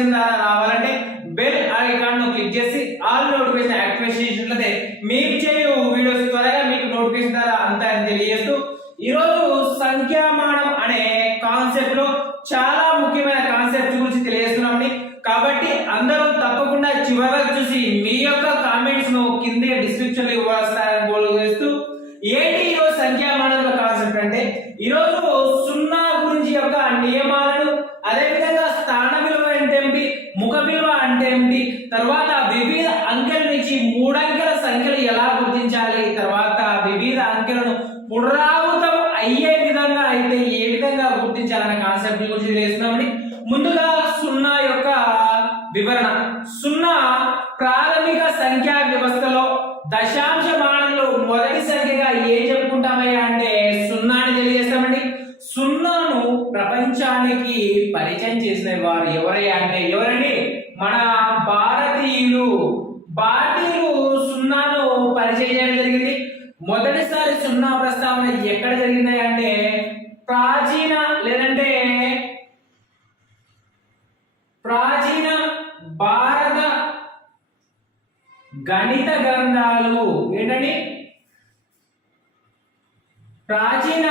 Notification ద్వారా రావాలంటే bell icon ను క్లిక్ చేసి ఆల్ నోటిఫికేషన్ యాక్టివేట్ చేసినట్లయితే మేము చేయు వీడియోస్ త్వరగా మీకు నోటిఫికేషన్ ద్వారా అంతాయని తెలియజేస్తూ ఈ రోజు సంఖ్యామానం అనే కాన్సెప్ట్ లో చాలా ముఖ్యమైన కాన్సెప్ట్ గురించి తెలియజేస్తున్నామండి. కాబట్టి అందరూ తప్పకుండా చివరికి చూసి మీ యొక్క కామెంట్స్ ను కిందే డిస్క్రిప్షన్ లో ఇవ్వాల్సిన కోరుతూ ఏంటి ఈ రోజు సంఖ్యామానంలో కాన్సెప్ట్ అంటే ఈ రోజు సున్నా గురించి యొక్క నియమాలను, అదే విధంగా స్థాన విలువ అంటే ఏమిటి, ముఖ విలువ అంటే ఏమిటి, తర్వాత వివిధ అంకెల నుంచి మూడంకెల సంఖ్యలు ఎలా గుర్తించాలి, తర్వాత వివిధ అంకెలను పునరావృతం అయ్యే విధంగా అయితే ఏ విధంగా గుర్తించాలనే కాన్సెప్ట్ గురించి తెలుస్తున్నామండి. ముందుగా సున్నా యొక్క వివరణ. సున్నా ప్రాథమిక సంఖ్యా వ్యవస్థలో దశాంశమానంలో మొదటి సంఖ్యగా ఏం చెప్పుకుంటామయ్యా అంటే సున్నా అని తెలియజేస్తామండి. సున్నాను ప్రపంచానికి పరిచయం చేసిన వారు ఎవరయ్యా అంటే ఎవరండి? మన భారతీయులు సున్నాను పరిచయం చేయడం జరిగింది. మొదటిసారి సున్నా ప్రస్తావన ఎక్కడ జరిగింది అంటే ప్రాచీన భారత గణిత గ్రంథాలు ఏంటండి? ప్రాచీన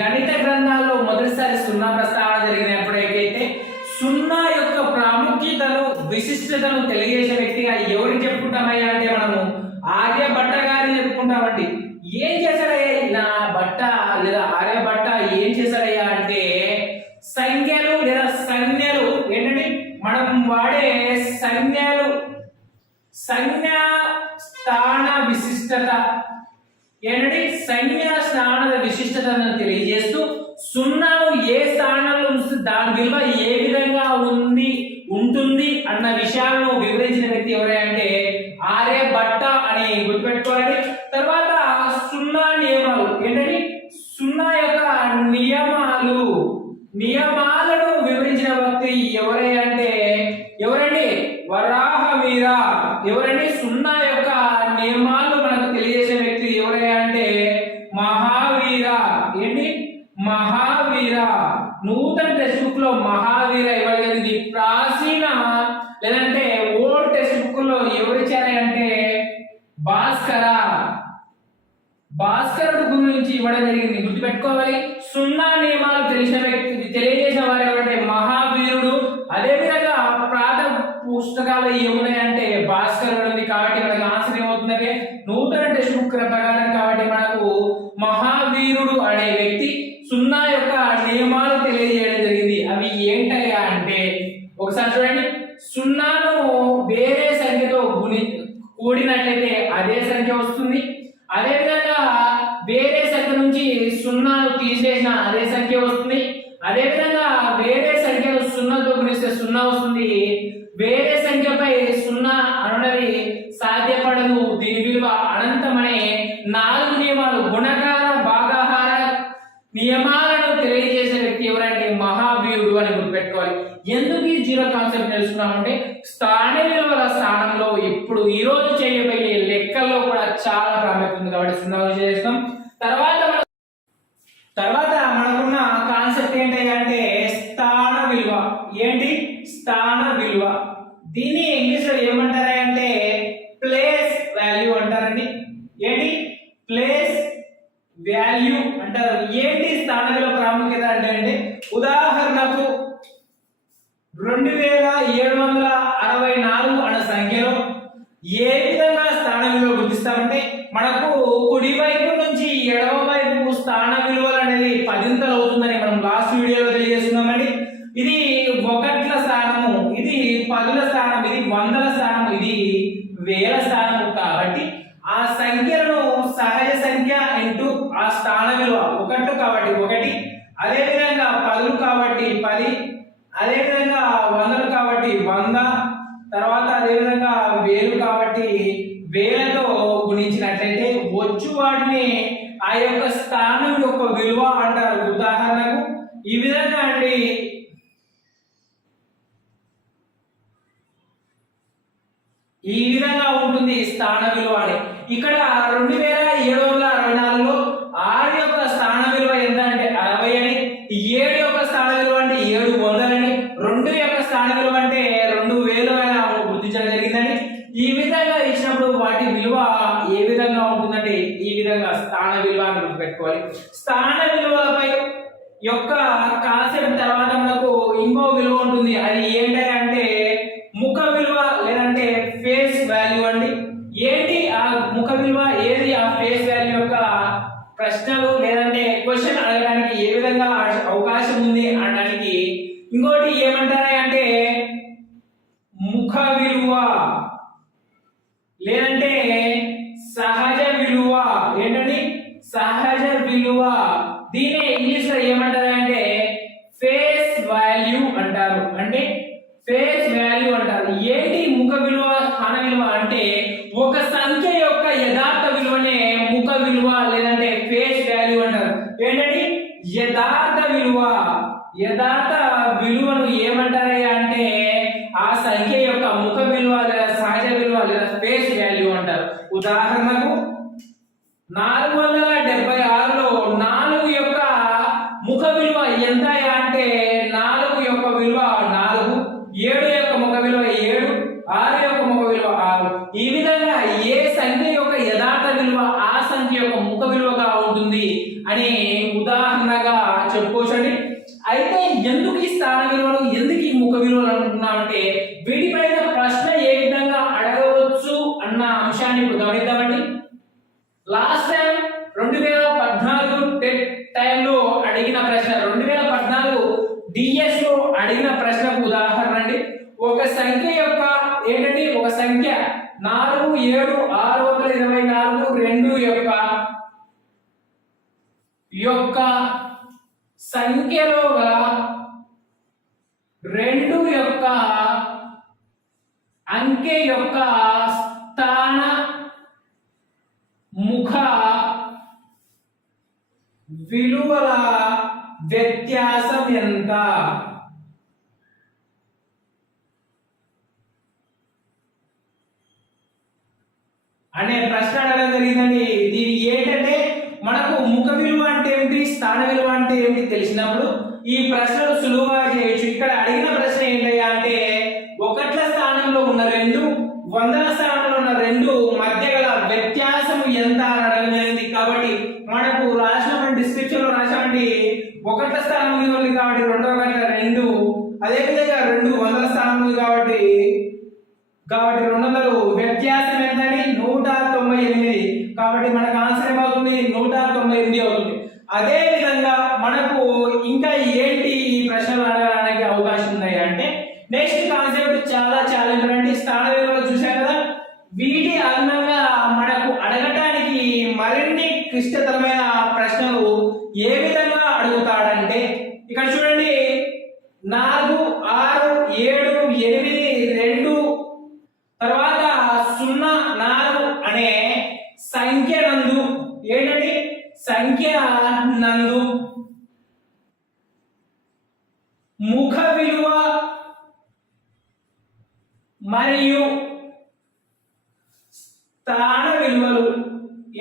గణిత గ్రంథాల్లో మొదటిసారి సున్నా ప్రస్తావన జరిగినప్పుడైతే సున్నా యొక్క ప్రాముఖ్యతను, విశిష్టతను తెలియజేసే వ్యక్తిగా ఎవరికి చెప్పుకుంటామయ్యా అంటే మనము ఆర్యభట్ట గారిని చెప్పుకుంటామండి. ఏం చేశాడయ్యా ఇలా భట్ట లేదా ఆర్యభట్ట ఏం చేశాడయ్యా అంటే సంఖ్యలు లేదా సంజ్ఞలు ఏంటంటే మనం వాడే సంజ్ఞా స్థాన విశిష్టత ఏంటంటే సంజ్ఞా స్థానద విశిష్టతను తెలియజేస్తూ సున్నాను ఏ స్థానంలో ఉంచితే దాని విలువ ఏ విధంగా ఉంటుంది అన్న విషయాలను వివరించిన వ్యక్తి ఎవరైనా అంటే ఆర్యభట్ట అని గుర్తుపెట్టుకోవాలి. తర్వాత సున్నా నియమాలు ఏంటంటే సున్నా యొక్క నియమాలను వివరించిన వ్యక్తి ఎవరండి? వరాహవీర. ఎవరండి? సున్నా యొక్క నియమాలు మనకు తెలియజేసే వ్యక్తి ఎవరైనా అంటే మహావీర. ఏంటి? మహావీర. నూతన టెక్స్ట్ బుక్ లో మహావీర ఇవ్వగలిగింది. ప్రాచీన లేదంటే ఓల్డ్ టెక్స్ట్ బుక్ లో ఎవరిచ్చారంటే భాస్కరుడు గురించి ఇవ్వడం జరిగింది. గుర్తుపెట్టుకోవాలి. సున్నా నియమాలు తెలిసిన వ్యక్తి తెలియజేసిన వారు ఎవరంటే మహావీరుడు. అదే విధంగా ప్రాత పుస్తకాలు ఏమున్నాయంటే భాస్కరుడు ఉంది. కాబట్టి మనకు ఆన్సర్ ఏమవుతుందంటే నూతన టెక్స్ట్ బుక్ ప్రకారం కాబట్టి మనకు మహావీరుడు అనే వ్యక్తి సున్నా యొక్క నియమాలు తెలియజేయడం జరిగింది. అవి ఏంటయ్యా అంటే ఒకసారి చూడండి. సున్నాను వేరే సంఖ్యతో కూడినట్లయితే అదే సంఖ్య వస్తుంది. అదే విధంగా వేరే సంఖ్య నుంచి సున్నాను తీసేసిన అదే సంఖ్య వస్తుంది. అదే విధంగా వేరే సంఖ్యను సున్నాతో గుణిస్తే సున్నా వస్తుంది. వేరే సంఖ్యపై సున్నా అనున్నది సాధ్యపడదు. దీని విలువ అనంతమనే 4 నియమాలు, గుణకార భాగాహార నియమాలను తెలియజేసే వ్యక్తి ఎవరంటే మహావీరుడు అని గుర్తుపెట్టుకోవాలి. ఎందుకు ఈ జీరో కాన్సెప్ట్ తెలుసుకున్నామంటే స్థాన విలువల స్థానంలో ఇప్పుడు ఈ రోజు చేయబోయే లెక్కల్లో కూడా చాలా ప్రాముఖ్యత ఉంది కాబట్టి సున్నా చేస్తాం. తర్వాత మనకున్న కాన్సెప్ట్ ఏంటంటే స్థాన విలువ. ఏంటి? స్థాన విలువ. దీన్ని ఇంగ్లీష్ లో ఏమంటారంటే ప్లేస్ వాల్యూ అంటారండి. ఏంటి? ప్లేస్ వాల్యూ అంటారు. ఏంటి స్థాన విలువ ప్రాముఖ్యత అంటే ఉదాహరణకు 2764 అనే సంఖ్యలో ఏ విధంగా స్థాన విలువ గుర్తిస్తామంటే మనకు కుడి వైపు నుంచి ఎడమ వైపు స్థాన విలువలు అనేది 10 అవుతుందని మనం లాస్ట్ వీడియోలో తెలియజేస్తున్నామండి. ఇది 1ల స్థానము, ఇది 10ల స్థానం, ఇది 100ల స్థానం, ఇది 1000ల స్థానము. కాబట్టి ఆ సంఖ్యలను సహజ సంఖ్య ఇంటూ ఆ స్థాన విలువ 1 కాబట్టి 1, అదే విధంగా 10లు కాబట్టి 10, అదే విధంగా 100లు కాబట్టి 100, తర్వాత అదే విధంగా 1000 కాబట్టి 1000తో గుణించినట్లయితే వచ్చు వాటిని ఆ యొక్క స్థానం యొక్క విలువ అంటారు. ఉదాహరణకు ఈ విధంగా అండి. ఈ విధంగా ఉంటుంది స్థాన విలువ అని. ఇక్కడ 2764లో 6 యొక్క స్థాన విలువ ఎంత అంటే 60 అని, 7 యొక్క స్థాన విలువ అంటే 700 అని, 2 యొక్క స్థాన విలువ అంటే స్థాన విలువ అని గుర్తుపెట్టుకోవాలి. స్థాన విలువలపై యొక్క కాన్సెప్ట్ తర్వాత మనకు ఇంకో విలువ ఉంటుంది. అది ఏంటంటే ముఖ విలువ లేదంటే ఫేస్ వాల్యూ అండి. ఏంటి ఆ ముఖ విలువ, ఏది ఆ ఫేస్ వాల్యూ యొక్క ప్రశ్నలు లేదంటే క్వశ్చన్ అడగడానికి ఏ విధంగా అవకాశం ఉంది అనడానికి ఇంకోటి ఏమంటారంటే ముఖ విలువ లేదంటే సహజ విలువ. ఏంటండి సహజ విలువ? దీన్ని ఇంగ్లీష్ లో ఏమంటారంటే ఫేస్ వాల్యూ అంటారు. అంటే ఫేస్ వాల్యూ అంటారు. ఏంటి ముఖ విలువ స్థాన విలువ అంటే ఒక సంఖ్య యొక్క యథార్థ విలువనే ముఖ విలువ లేదంటే ఫేస్ వాల్యూ అంటారు. ఏంటండి యథార్థ విలువ. యథార్థ విలువను ఏమంటారయ్యా అంటే ఆ సంఖ్య యొక్క ముఖ విలువ లేదా సహజ విలువ లేదా ఫేస్ వాల్యూ అంటారు. ఉదాహరణకు 476లో 4 యొక్క ముఖ విలువ ఎంత అంటే 4 యొక్క విలువ 4, 7 యొక్క ముఖ విలువ 7, 6 యొక్క ముఖ విలువ 6. ఈ విధంగా ఏ సంఖ్య యొక్క యథార్థ విలువ ఆ సంఖ్య యొక్క ముఖ విలువగా ఉంటుంది అని ఉదాహరణగా చెప్పుకోవచ్చండి. అయితే ఎందుకు ఈ స్థాన విలువలు, ఎందుకు ఈ ముఖ విలువలు అంటున్నామంటే వీటిపైన ప్రశ్న ఏ విధంగా అడగవచ్చు అన్న అంశాన్ని ఇప్పుడు గమనిద్దామండి. లాస్ట్ టైం 2014 టెట్ టైంలో అడిగిన ప్రశ్న, 2014 డిఎస్ లో అడిగిన ప్రశ్నకు ఉదాహరణ అండి. ఒక సంఖ్య యొక్క ఏంటంటే ఒక సంఖ్య 4, 7, 6, 24, 2 యొక్క సంఖ్యలో గల 2 యొక్క అంకె యొక్క స్థాన ముఖ విలువల వ్యత్యాసం ఎంత? అనే ప్రశ్న అడగడం జరిగిందండి. దీని ఏంటంటే మనకు ముఖ విలువ అంటే ఏమిటి, స్థాన విలువ అంటే ఏమిటి తెలిసినప్పుడు ఈ ప్రశ్నలు సులువుగా చేయొచ్చు. ఇక్కడ అడిగిన ప్రశ్న ఏంటయ్యా అంటే ఒకట్ల స్థానంలో ఉన్న 2, వందల స్థానంలో ఉన్న 2 మధ్య గల వ్యత్యాసం ఎంత అని అడగడం జరిగింది. కాబట్టి మనకు రాసినటువంటి డిస్క్రిప్షన్ లో రాసినటువంటి ఒకట్ల స్థానంలో ఉంది కాబట్టి 2 1 2, అదే విధంగా 2 వందల స్థానంలో ఉంది కాబట్టి 200 వ్యత్యాసం ఎంతండి 198. కాబట్టి మనకు ఆన్సర్ ఏమవుతుంది 198 అవుతుంది. అదే విధంగా మనకు ఇంకా ఏంటి ఈ ప్రశ్నలు అడగడానికి అవకాశం ఉన్నాయి అంటే నెక్స్ట్ కాన్సెప్ట్ చాలా ఇంపార్టెంట్. స్థాన విలువలు చూసాం కదా, వీటి అనుగుణంగా మనకు అడగటానికి మరిన్ని క్లిష్టతరమైన ప్రశ్నలు ఏ విధంగా అడుగుతాడంటే ఇక్కడ చూడండి 4, 6, 7, 8, 2 తర్వాత 0, 4 అనే సంఖ్య నందు ఏంటంటే సంఖ్య నందు ముఖ విలువ మరియు స్థాన విలువలు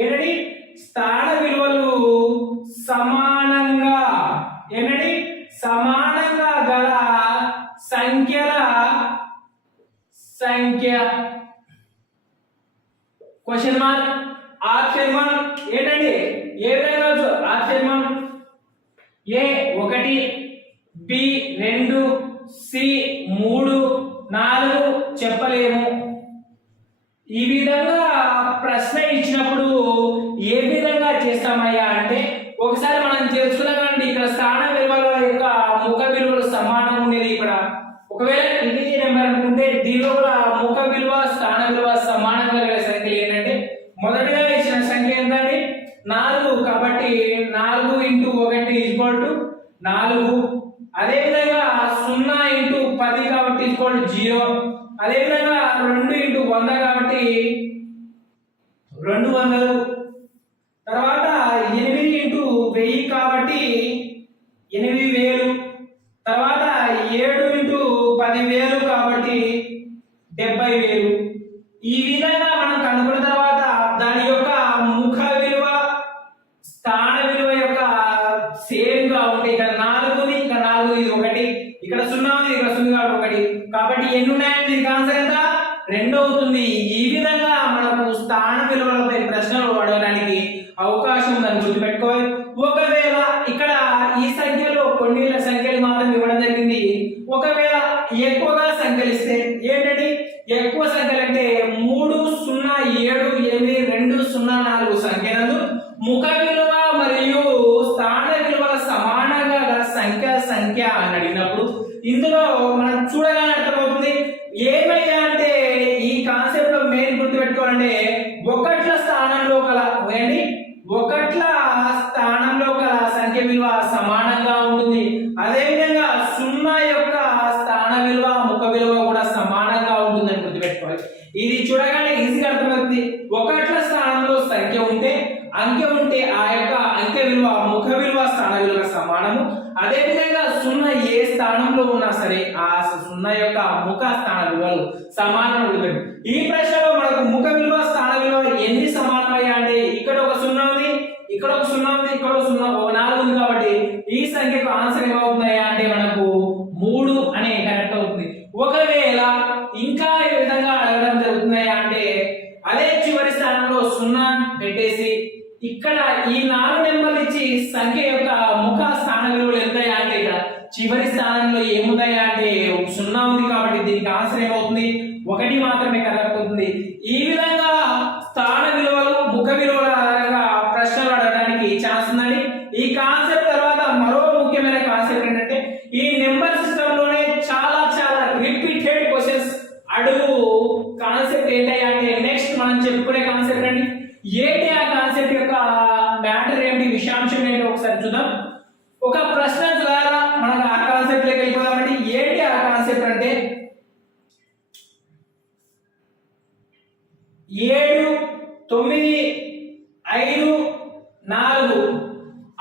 ఏంటంటే స్థాన విలువలు సమానంగా ఏంటంటే సమానంగా గల సంఖ్యల సంఖ్య క్వశ్చన్ మార్క్ ఆప్షన్ 1 ఏంటండి ఏ విధంగా ఆప్షన్ 1 A1 B2 C3 4 చెప్పలేము. ఈ విధంగా ప్రశ్న ఇచ్చినప్పుడు ఏ విధంగా చేస్తామయ్యా అంటే ఒకసారి మనం తెలుసుకున్నామండి. ఇక్కడ స్థాన విలువల యొక్క ముఖ విలువలు సమానం ఉండేది. ఇక్కడ ఒకవేళ ఇది నెంబర్ అనుకుంటే దీనిలో కూడా ముఖ విలువ స్థాన విలువ సమానంగా గల సంఖ్యలు ఏంటంటే మొదటిగా ఇచ్చిన సంఖ్య ఏంటండి 4. కాబట్టి 4 × 1 4. అదే విధంగా 0 × 10 కాబట్టి 0. అదే విధంగా 2 × 100 కాబట్టి 200. తర్వాత 8 × 1000 కాబట్టి 8000. తర్వాత 7 × 10,000 కాబట్టి 70,000. ఈ విధంగా మనం కనుక్కున్న తర్వాత దాని యొక్క ముఖ విలువ స్థాన విలువ యొక్క సేమ్ గా ఉంటాయి. ఇక్కడ 4 ఉంది, ఇక్కడ 4 ఇది 1, ఇక్కడ 0 ఉంది, ఇక్కడ 0 కాబట్టి 1. కాబట్టి ఎన్ని ఉన్నాయండి? దీనికి ఆన్సర్ ఎంత రెండు అవుతుంది. ఈ విధంగా మనకు స్థాన విలువలపై ప్రశ్నలు అడగడానికి అవకాశం ఉందని గుర్తుపెట్టుకోవాలి. ఒకవేళ ఇక్కడ ఈ సంఖ్యలో కొన్ని సంఖ్యలు మాత్రం ఇవ్వడం జరిగింది. ఒకవేళ ఎక్కువగా సంఖ్యలు ఇస్తే ఏంటంటే ఎక్కువ సంఖ్యలు అంటే 3, 0, 7, 8, 2, 0, 4 సంఖ్యలు ముఖ విలువ మరియు స్థాన విలువల సమానంగా గల సంఖ్య అని అడిగినప్పుడు ఇందులో మనం చూడగానే అర్థమవుతుంది ఏమయ్యా అంటే ఈ కాన్సెప్ట్ లో మెయిన్ గుర్తుపెట్టుకోవాలంటే ఒకట్ల స్థానంలో గల సంఖ్య విలువ సమానంగా ఉంటుంది. అదేవిధంగా 0 యొక్క స్థాన విలువ ముఖ విలువ కూడా సమానంగా ఉంటుందని గుర్తుపెట్టుకోవాలి. ఇది చూడగానే ఈజీగా అర్థమవుతుంది. ఒకట్ల స్థానంలో అంకె ఉంటే ఆ యొక్క అంకె విలువ ముఖ విలువ స్థాన విలువ సమానము. అదే విధంగా 0 ఏ స్థానంలో ఉన్నా సరే ఆ 0 యొక్క ముఖ స్థాన విలువలు సమానం. ఈ ప్రశ్నలో మనకు ముఖ విలువ స్థాన విలువ ఎన్ని సమానమయ్యా అంటే ఇక్కడ ఒక 0 ఉంది, ఇక్కడ ఒక 0 ఉంది, ఇక్కడ ఒక 0, ఒక 4 ఉంది. కాబట్టి ఈ సంఖ్యకు ఆన్సర్ ఏమవుతున్నాయా అంటే మనకు 3 అనే కరెక్ట్ అవుతుంది. ఒకవేళ ఇంకా ఈ విధంగా అడగడం జరుగుతున్నాయా అంటే అదే చివరి స్థానంలో 0 పెట్టేసి ఇక్కడ ఈ 4 నెంబర్లు ఇచ్చి సంఖ్య యొక్క ముఖ స్థాన విలువలు ఎంతయ్యా అంటే ఇక్కడ చివరి స్థానంలో ఏముందయ్యా అంటే 0 ఉంది. కాబట్టి దీనికి ఆన్సర్ ఏమవుతుంది 1 మాత్రమే కరెక్ట్ అవుతుంది. ఈ విధంగా స్థాన విలువలు ముఖ విలువల ఆధారంగా ప్రశ్నలు అడగడానికి ఛాన్స్ ఉందండి. ఈ కాన్సెప్ట్ తర్వాత మరో ముఖ్యమైన కాన్సెప్ట్ ఏంటంటే ఈ నెంబర్ సిస్టమ్ లోనే చాలా రిపీటెడ్ క్వశ్చన్స్ అడుగు కాన్సెప్ట్ ఏంటయ్యా అంటే నెక్స్ట్ మనం చెప్పుకునే కాన్సెప్ట్ అండి. ఏంటి ఆ కాన్సెప్ట్ యొక్క మ్యాటర్ ఏంటి, విషయాంశం ఏంటి ఒకసారి చూద్దాం. ఒక ప్రశ్న ద్వారా మనం ఆ కాన్సెప్ట్ లోకి వెళ్ళిపోదామండి. ఏంటి ఆ కాన్సెప్ట్ అంటే 7, 9, 5, 4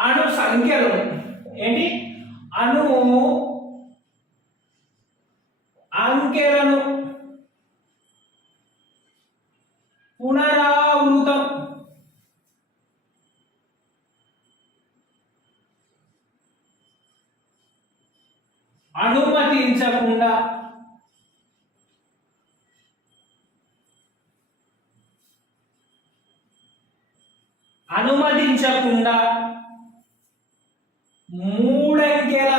అను సంఖ్యలు అంకెలను పునరావృతం అనుమతించకుండా మూడంకెల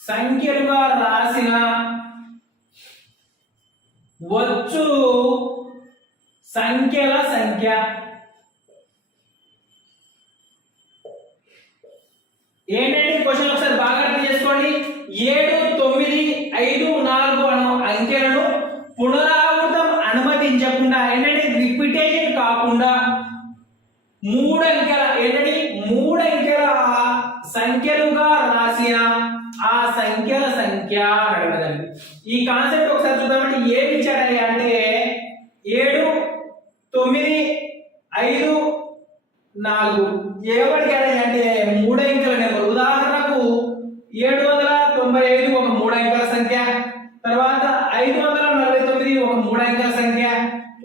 సంఖ్యలుగా రాసిన వచ్చు సంఖ్యల సంఖ్య. ఏంటంటే క్వశ్చన్ ఒకసారి బాగా అర్థం చేసుకోండి. 7, 9, 5, 4 అను అంకెలను పునరావృతం అనుమతించకుండా ఏంటంటే రిపిటేషన్ కాకుండా 3 అంకెల సంఖ్యలుగా రాసిన ఆ సంఖ్యల సంఖ్య అడగదండి. ఈ కాన్సెప్ట్ ఒకసారి చూద్దామంటే ఏమి ఇచ్చాడు అంటే 7, 9, 5, 4 ఏమడిగాడు అంటే 3 అంకెల నెంబర్. ఉదాహరణకు 795 ఒక 3 అంకెల సంఖ్య, తర్వాత 549 ఒక 3 అంకెల సంఖ్య,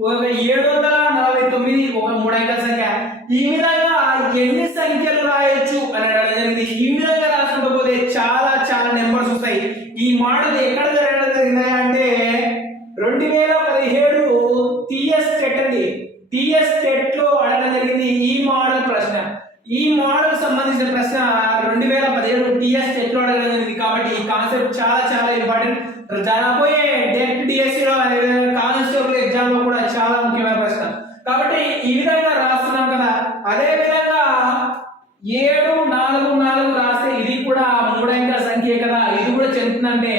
749 ఒక 3 అంకెల సంఖ్య. ఈ విధంగా ఎన్ని సంఖ్యలు రాయొచ్చు అని అడగడం. ఈ విధంగా రాసుకుంటూ పోతే చాలా నెంబర్స్ వస్తాయి. ఈ మోడల్ ఎక్కడ జరగడం జరిగింది అంటే 2017 టిఎస్ టెట్ లో అడగడం జరిగింది ఈ మోడల్ ప్రశ్న. ఈ మోడల్ సంబంధించిన ప్రశ్న 2017 టిఎస్ టెట్ లో అడగడం జరిగింది. కాబట్టి ఈ కాన్సెప్ట్ చాలా ఇంపార్టెంట్. జరగబోయే డెట్ డిఎస్సి లో కానిస్టేబుల్ ఎగ్జామ్ లో కూడా చాలా ముఖ్యమైన ప్రశ్న. కాబట్టి ఈ విధంగా రాస్తున్నాం కదా. అదే విధంగా 7, 4, 4 రాస్తే ఇది కూడా 3 అంకెల సంఖ్య కదా, ఇది కూడా చెందుతుందంటే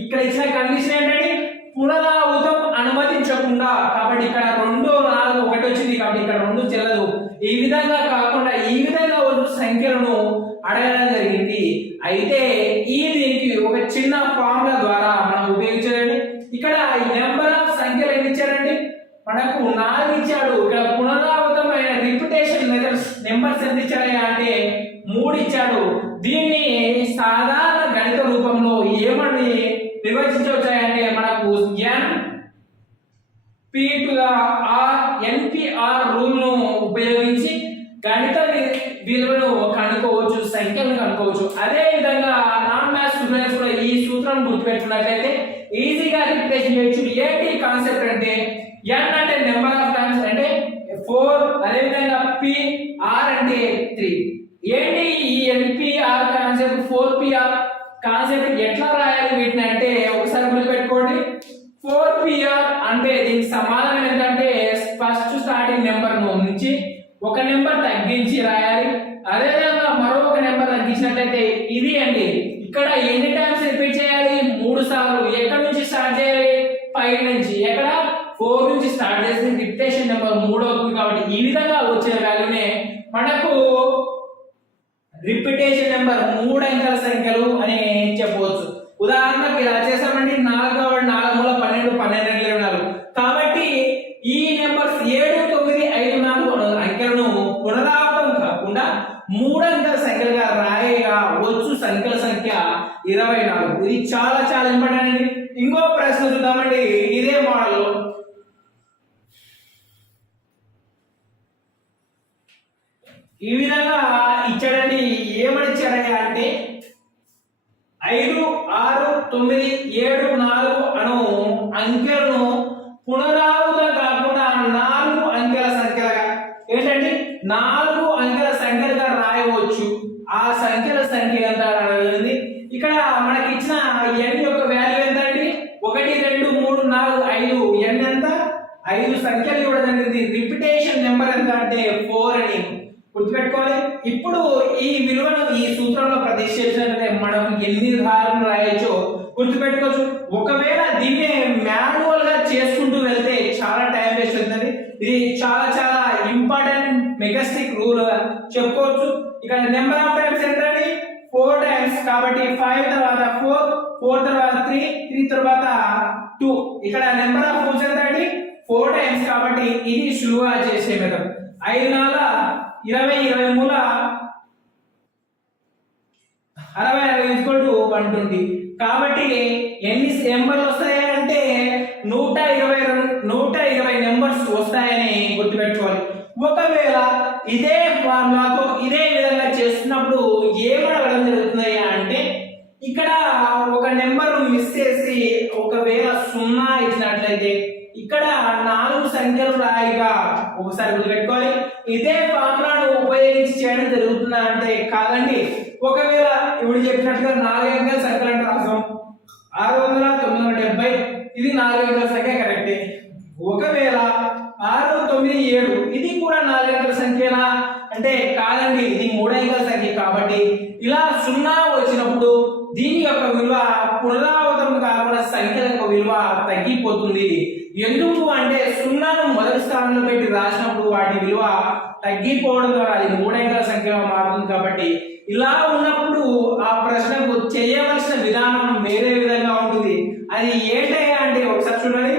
ఇక్కడ ఇచ్చిన కండిషన్ ఏంటంటే పునరావృతం అనుమతించకుండా. కాబట్టి ఇక్కడ 2, 4, 1 వచ్చింది కాబట్టి ఇక్కడ 2 చెల్లదు. ఈ విధంగా కాకుండా ఈ విధంగా సంఖ్యలను అడగడం జరిగింది. అయితే దీనికి ఒక చిన్న ఫార్ములా ద్వారా మనం ఉపయోగించాలండి. ఇక్కడ నెంబర్ ఆఫ్ సంఖ్యలు ఎన్ని ఇచ్చారండి మనకు 4 ఇచ్చాడు. ఇక్కడ పునరావృతమైన రిపిటేషన్ మెథడ్స్ నెంబర్స్ ఎంత ఇచ్చాడు అంటే 3 ఇచ్చాడు. దీన్ని సాధారణ గణిత రూపంలో ఏమని విభజించవచ్చాయంటే మనకు NPR రూల్ ను ఉపయోగించి గణిత విలువను కనుక్కోవచ్చు, సంఖ్యలను కనుక్కోవచ్చు. అదే విధంగా నాన్ మ్యాథ్స్ స్టూడెంట్స్ కూడా ఈ సూత్రం గుర్తుపెట్టుకున్నట్లయితే ఈజీగా రిప్లేస్ చేయొచ్చు. ఏంటి కాన్సెప్ట్ అంటే n అంటే నెంబర్ ఆఫ్ టైమ్స్ అంటే 4, అదే విధంగా p r అంటే 3. ఏంటి ఈ npr కాన్సెప్ట్ 4pr కాన్సెప్ట్ ఎట్లా రాయాలి వీటిని అంటే ఒకసారి గుర్తుపెట్టుకోండి. 4pr అంటే దీనికి సమాధానం ఏంటంటే ఫస్ట్ స్టార్టింగ్ నెంబర్ నుంచి ఒక నెంబర్ తగ్గించి రాయాలి. అదే విధంగా మరొక నెంబర్ తగ్గించినట్లయితే ఇది అండి. ఇక్కడ ఎన్ని టైమ్స్ రిపీట్ చేయాలి? 3 సార్లు. ఎక్కడి నుంచి స్టార్ట్ చేయాలి? 5 నుంచి. ఎక్కడ 4 నుంచి స్టార్ట్ చేసి రిపిటేషన్ నెంబర్ 3 అవుతుంది. కాబట్టి ఈ విధంగా వచ్చే వాల్యూనే మనకు రిపిటేషన్ నెంబర్ 3 అంకెల సంఖ్యలు అని చెప్పవచ్చు. ఉదాహరణకు ఇలా చేసామండి. 4 కాబట్టి 4 మూల 12, 12 24. కాబట్టి ఈ నెంబర్స్ 7, 9, 5, 4 అంకెలను పునరావృతం కాకుండా 3 అంకెల సంఖ్యలుగా రాయగా వచ్చు సంఖ్యల సంఖ్య 24. ఇది చాలా చాలా ఇంపార్టెంట్ అండి. ఇంకో ప్రశ్న చూద్దామండి. ఇదే మోడల్ ఈ విధంగా ఇచ్చాడండి. ఏమని ఇచ్చాడయ్యా అంటే 5, 6, 9, 7, 4 అను అంకెలను పునరావృతం కాకుండా 4 అంకెల సంఖ్యలుగా ఏంటంటే 4 అంకెల సంఖ్యలుగా రాయవచ్చు. ఆ సంఖ్యల సంఖ్య ఎంత అనేది ఇక్కడ మనకి ఇచ్చిన n యొక్క వాల్యూ ఎంత అండి? 1, 2, 3, 4, 5. n ఎంత? 5 సంఖ్యలు ఇవ్వడం జరిగింది. రిపిటేషన్ నెంబర్ ఎంత అంటే 4 అని గుర్తుపెట్టుకోవాలి. ఇప్పుడు ఈ విలువను ఈ సూత్రంలో ప్రతిష్ఠించినట్లయితే మనం ఎన్ని సార్లు రాయొచ్చో గుర్తుపెట్టుకోవచ్చు. ఒకవేళ దీన్ని మాన్యువల్ గా చేసుకుంటూ వెళ్తే చాలా టైం వేస్ట్ అవుతుంది. ఇది చాలా చాలా ఇంపార్టెంట్ మెగాస్టిక్ రూల్ చెప్పుకోవచ్చు. ఇక్కడ నెంబర్ ఆఫ్ టైమ్స్ ఎంతండి? 4 టైమ్స్. కాబట్టి 5 తర్వాత 4, 4 తర్వాత 3, 3 తర్వాత 2. ఇక్కడ నెంబర్ ఆఫ్ రూల్స్ ఎంతండి? 4 టైమ్స్. కాబట్టి ఇది సులువుగా చేసే మెథడ్. 5 4 20, 20 మూల 60 120. కాబట్టి ఎన్ని నెంబర్లు వస్తాయంటే 120 నెంబర్స్ వస్తాయని గుర్తుపెట్టుకోవాలి. ఒకవేళ ఇదే ఫార్ములాతో ఇదే విధంగా చేస్తున్నప్పుడు ఏమడగడం జరుగుతుంది అంటే ఇక్కడ ఒక నెంబర్ మిస్ చేసి ఒకవేళ 0 ఇచ్చినట్లయితే ఇక్కడ 4 సంఖ్యలు రాయిగా ఒకసారి గుర్తుపెట్టుకోవాలి. ఇదే ఫార్ములాను ఉపయోగించి చేయడం జరుగుతుందా అంటే కాదండి. ఒకవేళ ఇప్పుడు చెప్పినట్టుగా 4 అంకెల సంఖ్యలు అంటే రాసాం 600, 970. ఇది 4 అంకెల సంఖ్య కరెక్టే. ఒకవేళ 6, 9, 7 ఇది కూడా 4 అంకెల సంఖ్యనా అంటే కాదండి. ఇది 3 అంకెల సంఖ్య. కాబట్టి ఇలా 0 వచ్చినప్పుడు దీని యొక్క విలువ పునరావృతం కాకుండా సంఖ్యల యొక్క విలువ తగ్గిపోతుంది. ఎందుకు అంటే 0ను మొదటి స్థానంలో పెట్టి రాసినప్పుడు వాటి విలువ తగ్గిపోవడం ద్వారా అది 3 అంకెల సంఖ్యగా మారుతుంది. కాబట్టి ఇలా ఉన్నప్పుడు ఆ ప్రశ్నకు చేయవలసిన విధానం వేరే విధంగా ఉంటుంది. అది ఏంటయ్యా అంటే ఒకసారి చూడండి.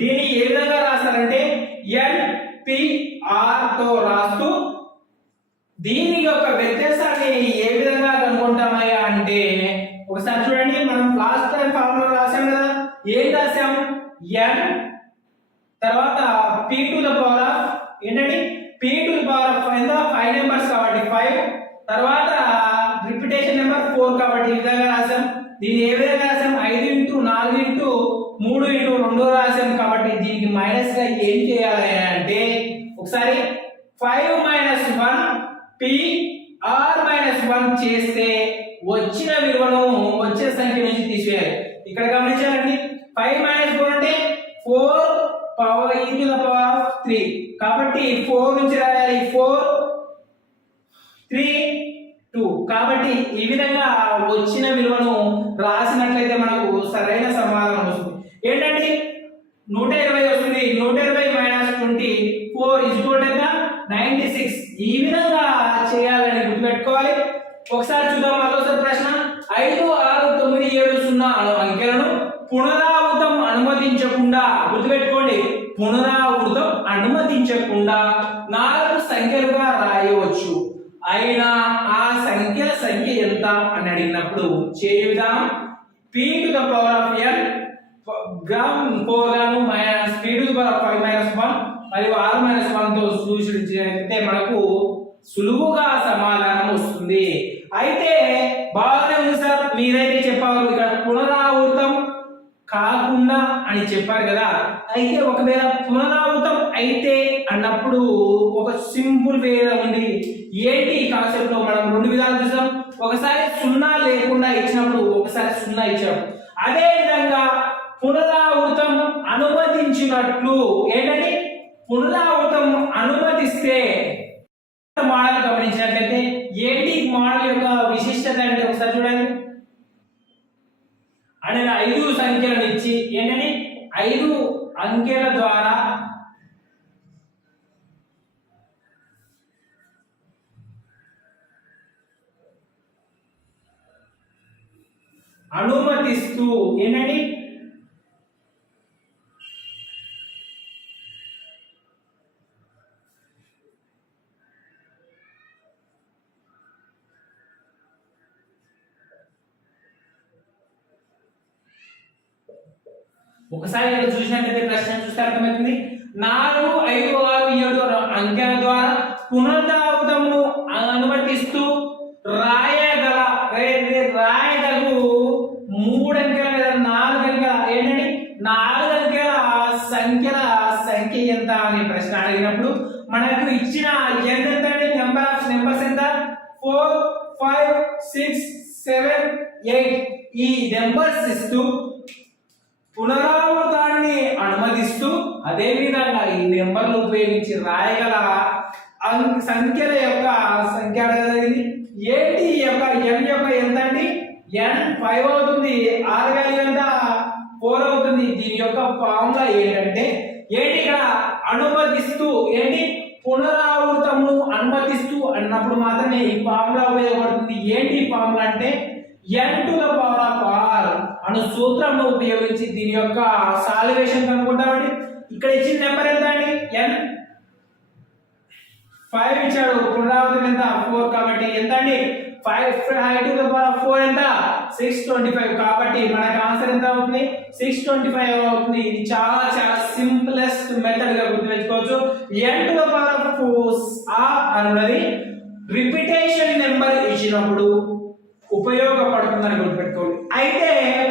దీన్ని ఏ విధంగా రాస్తారంటే NPR తో రాస్తూ దీని యొక్క వ్యత్యాసాన్ని ఏ విధంగా కనుక్కుంటామయ్యా అంటే ఒకసారి చూడండి. మనం లాస్ట్ టైం ఫార్ములా రాసాం కదా. ఏం రాసాం? n తర్వాత p to the power of ఏంటండి? p to the power of 5 numbers కాబట్టి 5 తర్వాత రిపిటేషన్ నెంబర్ 4 కాబట్టి ఈ విధంగా రాసాం. దీన్ని ఏ విధంగా రాసాం? 5 × 4 × 3 × 2 రాసాం. కాబట్టి దీనికి మైనస్ గా ఏం చేయాలి అంటే ఒకసారి 5 - 1 p r - 1 చేస్తే వచ్చిన విలువను వచ్చే సంఖ్య నుంచి తీసివేయాలి. ఇక్కడ గమనించాలండి. 5 - 4 అంటే 4 power e to the power of 3. కాబట్టి 4 నుంచి రాయాలి. 4 3 2. కాబట్టి ఈ విధంగా వచ్చిన విలువను రాసినట్లయితే మనకు సరైన సమాధానం వస్తుంది. ఏంటంటే 120 వస్తుంది. 120 - 24 ఎంత? 96. ఈ విధంగా చేయాలని గుర్తుపెట్టుకోవాలి. ఒకసారి చూద్దాం మరోసారి ప్రశ్న. 5 6 9 7 0 అంకెలను పునరావృతం అనుమతించకుండా గుర్తుపెట్టుకోండి. పునరావృతం అనుమతించకుండా 4 సంఖ్యలుగా రాయవచ్చు. అయినా ఆ సంఖ్యల సంఖ్య ఎంత అని అడిగినప్పుడు చేయు విధానం p to the power of n gram 4 గాను minus p to the power of 5 - 1 మరియు r - 1 తో సూచించితే మనకు సులువుగా సమాధానం వస్తుంది. అయితే బాగానే ఉంది సార్, మీరైతే చెప్పారు ఇక్కడ పునరావృతం కాకుండా అని చెప్పారు కదా. అయితే ఒకవేళ పునరావృతం అయితే అన్నప్పుడు ఒక సింపుల్ వే ఉంది. ఏంటి ఈ కాన్సెప్ట్ లో మనం రెండు విధాలు చూసాం. ఒకసారి సున్నా లేకుండా ఇచ్చినప్పుడు, ఒకసారి సున్నా ఇచ్చాము. అదే విధంగా పునరావృతం అనుమతించినట్లు ఏంటంటే పునరావృతం అనుమతిస్తే మోడల్ గమనించినట్లయితే ఏంటి మోడల్ యొక్క విశిష్టత అంటే ఒకసారి చూడండి. అంటే 5 సంఖ్యలను ఇచ్చి ఏంటని 5 అంకెల ద్వారా అనుమతిస్తూ ఏంటండి ఒకసారి ఇక్కడ చూసినట్లయితే ప్రశ్న చూస్తే అర్థమవుతుంది. 4, 5, 6, 7 అంకెల ద్వారా పునరావృతమును అనుమతిస్తూ రాయగలగు 3 అంకెల లేదా 4 అంకెల ఏంటంటే 4 అంకెల సంఖ్య ఎంత అనే ప్రశ్న అడిగినప్పుడు మనకు ఇచ్చిన ఎంత అంటే నెంబర్స్ ఎంత 4, 5, 6, 7, 8 ఈ నెంబర్స్ ఇస్తూ పునరావృతాన్ని అనుమతిస్తూ అదే విధంగా ఈ నెంబర్లు ఉపయోగించి రాయగల సంఖ్యల యొక్క సంఖ్య అడగలిగింది. ఏంటి ఈ యొక్క n యొక్క ఎంత అండి? n 5 అవుతుంది. r వాల్యూ ఎంత? 4 అవుతుంది. దీని యొక్క ఫార్ములా ఏంటంటే ఏంటి ఇక్కడ అనుమతిస్తూ ఏంటి పునరావృతమును అనుమతిస్తూ అన్నప్పుడు మాత్రమే ఈ ఫార్ములా ఉపయోగపడుతుంది. ఏంటి ఫార్ములా అంటే n to the power of r అను సూత్రంను ఉపయోగించి దీని యొక్క సాల్వేషన్ కనుక్కుంటామండి. ఇక్కడ ఇచ్చిన నెంబర్ ఎంత అండి? n 5 ఇచ్చాడు. పునరావృతం ఎంత? 4. కాబట్టి ఎంత అండి? 5 టు ద పవర్ ఆఫ్ 4 ఎంత? 625. కాబట్టి మనకి ఆన్సర్ ఎంత అవుతుంది? 625 అవుతుంది. ఇది చాలా సింప్లెస్ట్ మెథడ్ గా గుర్తుపెట్టుకోవచ్చు. n to the power of 4 అనున్నది రిపిటేషన్ నెంబర్ ఇచ్చినప్పుడు ఉపయోగపడుతుందని గుర్తుపెట్టుకోండి. అయితే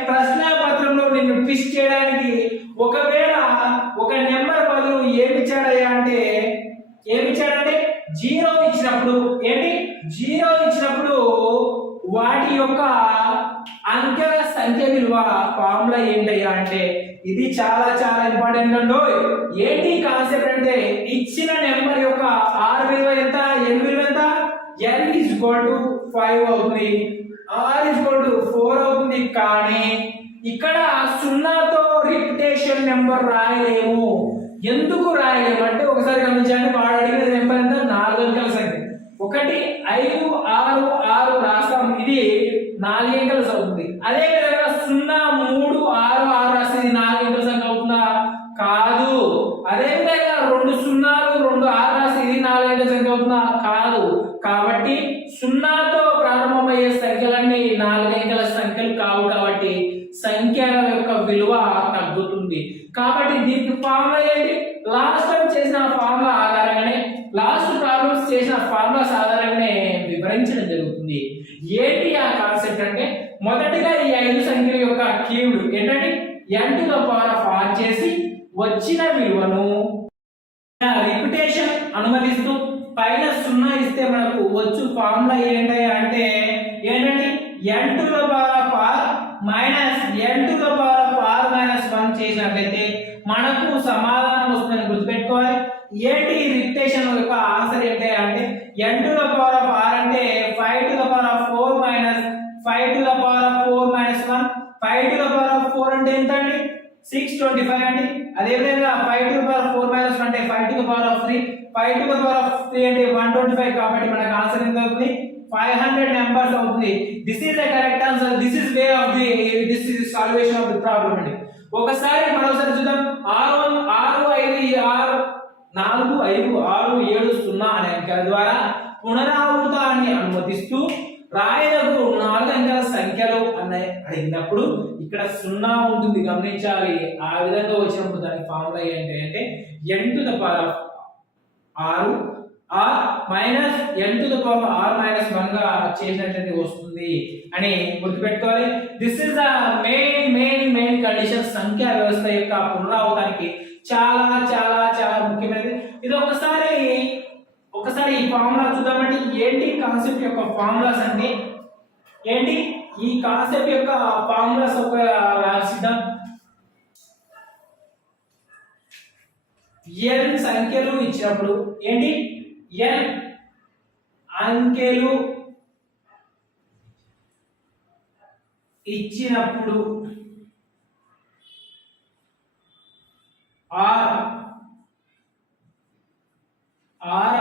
ప్రశ్న పత్రంలో నిన్ను ట్విస్ట్ చేయడానికి ఒకవేళ ఒక నెంబర్ బదులు ఏమిచ్చాడంటే 0 ఇచ్చినప్పుడు ఏంటి 0 ఇచ్చినప్పుడు వాటి యొక్క అంకెల సంఖ్య విలువ ఫార్ములా ఏంటయ్యా అంటే ఇది చాలా ఇంపార్టెంట్ అండి. ఏంటి కాన్సెప్ట్ అంటే ఇచ్చిన నెంబర్ యొక్క r విలువ ఎంత, n విలువ ఎంత? n is equal to 5 అవుతుంది, r is equal to 4 అవుతుంది. కానీ ఇక్కడ సున్నాతో రిపిటేషన్ నెంబర్ రాయలేము. ఎందుకు రాయలేము అంటే ఒకసారి గమనించండి. వాడు అడిగిన నెంబర్ ఎంత? 4 అంకెల సంఖ్య. 1, 5, 6, 6 రాస్తాం. ఇది 4 అంకెల అవుతుంది. అదే విధంగా 0, 3, 6, 6 రాస్తే ఇది 4 అంకెల సంఖ్య అవుతుందా? కాదు. అదే విధంగా 2 0, 2, 6 రాస్తే ఇది 4 అంకెల సంఖ్య అవుతుందా? కాదు. కాబట్టి 0తో ప్రారంభమయ్యే సంఖ్యలన్నీ 4 అంకెల సంఖ్యలు కావు. కాబట్టి సంఖ్యల యొక్క విలువ తగ్గుతుంది. కాబట్టి దీనికి ఫార్ములా ఏంటి? లాస్ట్ టైం చేసిన ఫార్ములా ఆధారంగానే లాస్ట్ ప్రాబ్లమ్స్ చేసిన ఫార్ములాస్ ఆధారంగానే వివరించడం జరుగుతుంది. ఏంటి ఆ కాన్సెప్ట్ అంటే మొదటిగా ఈ 5 సంఖ్యల యొక్క క్యూబ్ ఏంటంటే n to the power of r చేసి వచ్చిన విలువను రిపిటేషన్ అనుమతిస్తూ పైన 0 ఇస్తే మనకు వచ్చు ఫార్ములా ఏంటి అంటే ఏంటంటే n to the power of r minus n to the power of r minus 1 చేసినట్లయితే మనకు సమాధానం వస్తుందని గుర్తుపెట్టుకోవాలి. ఏంటి రిపిటేషన్ యొక్క ఆన్సర్ ఏంటి అంటే n to the power of r అంటే 5 to the power of 4 minus 5 to the power of 4 minus 1. 5 to the power of 4 అంటే ఎంత అండి? 625 అండి. అదే విధంగా 5 to the power of 4 minus 1 అంటే 5 to the power of 3. 5 to the power of 3 అంటే 125. కాబట్టి మనకు ఆన్సర్ ఎంత అవుతుంది? 500 నెంబర్స్ అవుతుంది. This is the correct answer. This is way of the this is salvation of the problem అండి. ఒకసారి మరోసారి చూద్దాం. 6 5 4 5 6 7 0 అనే అంకెల ద్వారా పునరావృతాన్ని అనుమతిస్తూ రాయలకు 4 అంకెల సంఖ్యలు అని అడిగినప్పుడు ఇక్కడ 0 ఉంటుంది గమనించాలి. ఆ విధంగా వచ్చినప్పుడు దాని ఫార్ములా ఏంటి అంటే n to the power of 6 r minus n to the power r minus 1 గా చేసినట్లయితే వస్తుంది అని గుర్తుపెట్టుకోవాలి. This is the main condition సంఖ్యా వ్యవస్థ యొక్క పునరావృతానికి చాలా చాలా చాలా ముఖ్యమైనది. ఇది ఒకసారి ఈ ఫార్ములా చూద్దామండి. ఏంటి కాన్సెప్ట్ యొక్క ఫార్ములాస్ అంటే ఏంటి, ఈ కాన్సెప్ట్ యొక్క ఫార్ములాస్ ఒక రాసిద్దాం. n సంఖ్యలు ఇచ్చినప్పుడు ఏంటి, n అంకెలు ఇచ్చినప్పుడు ఆరు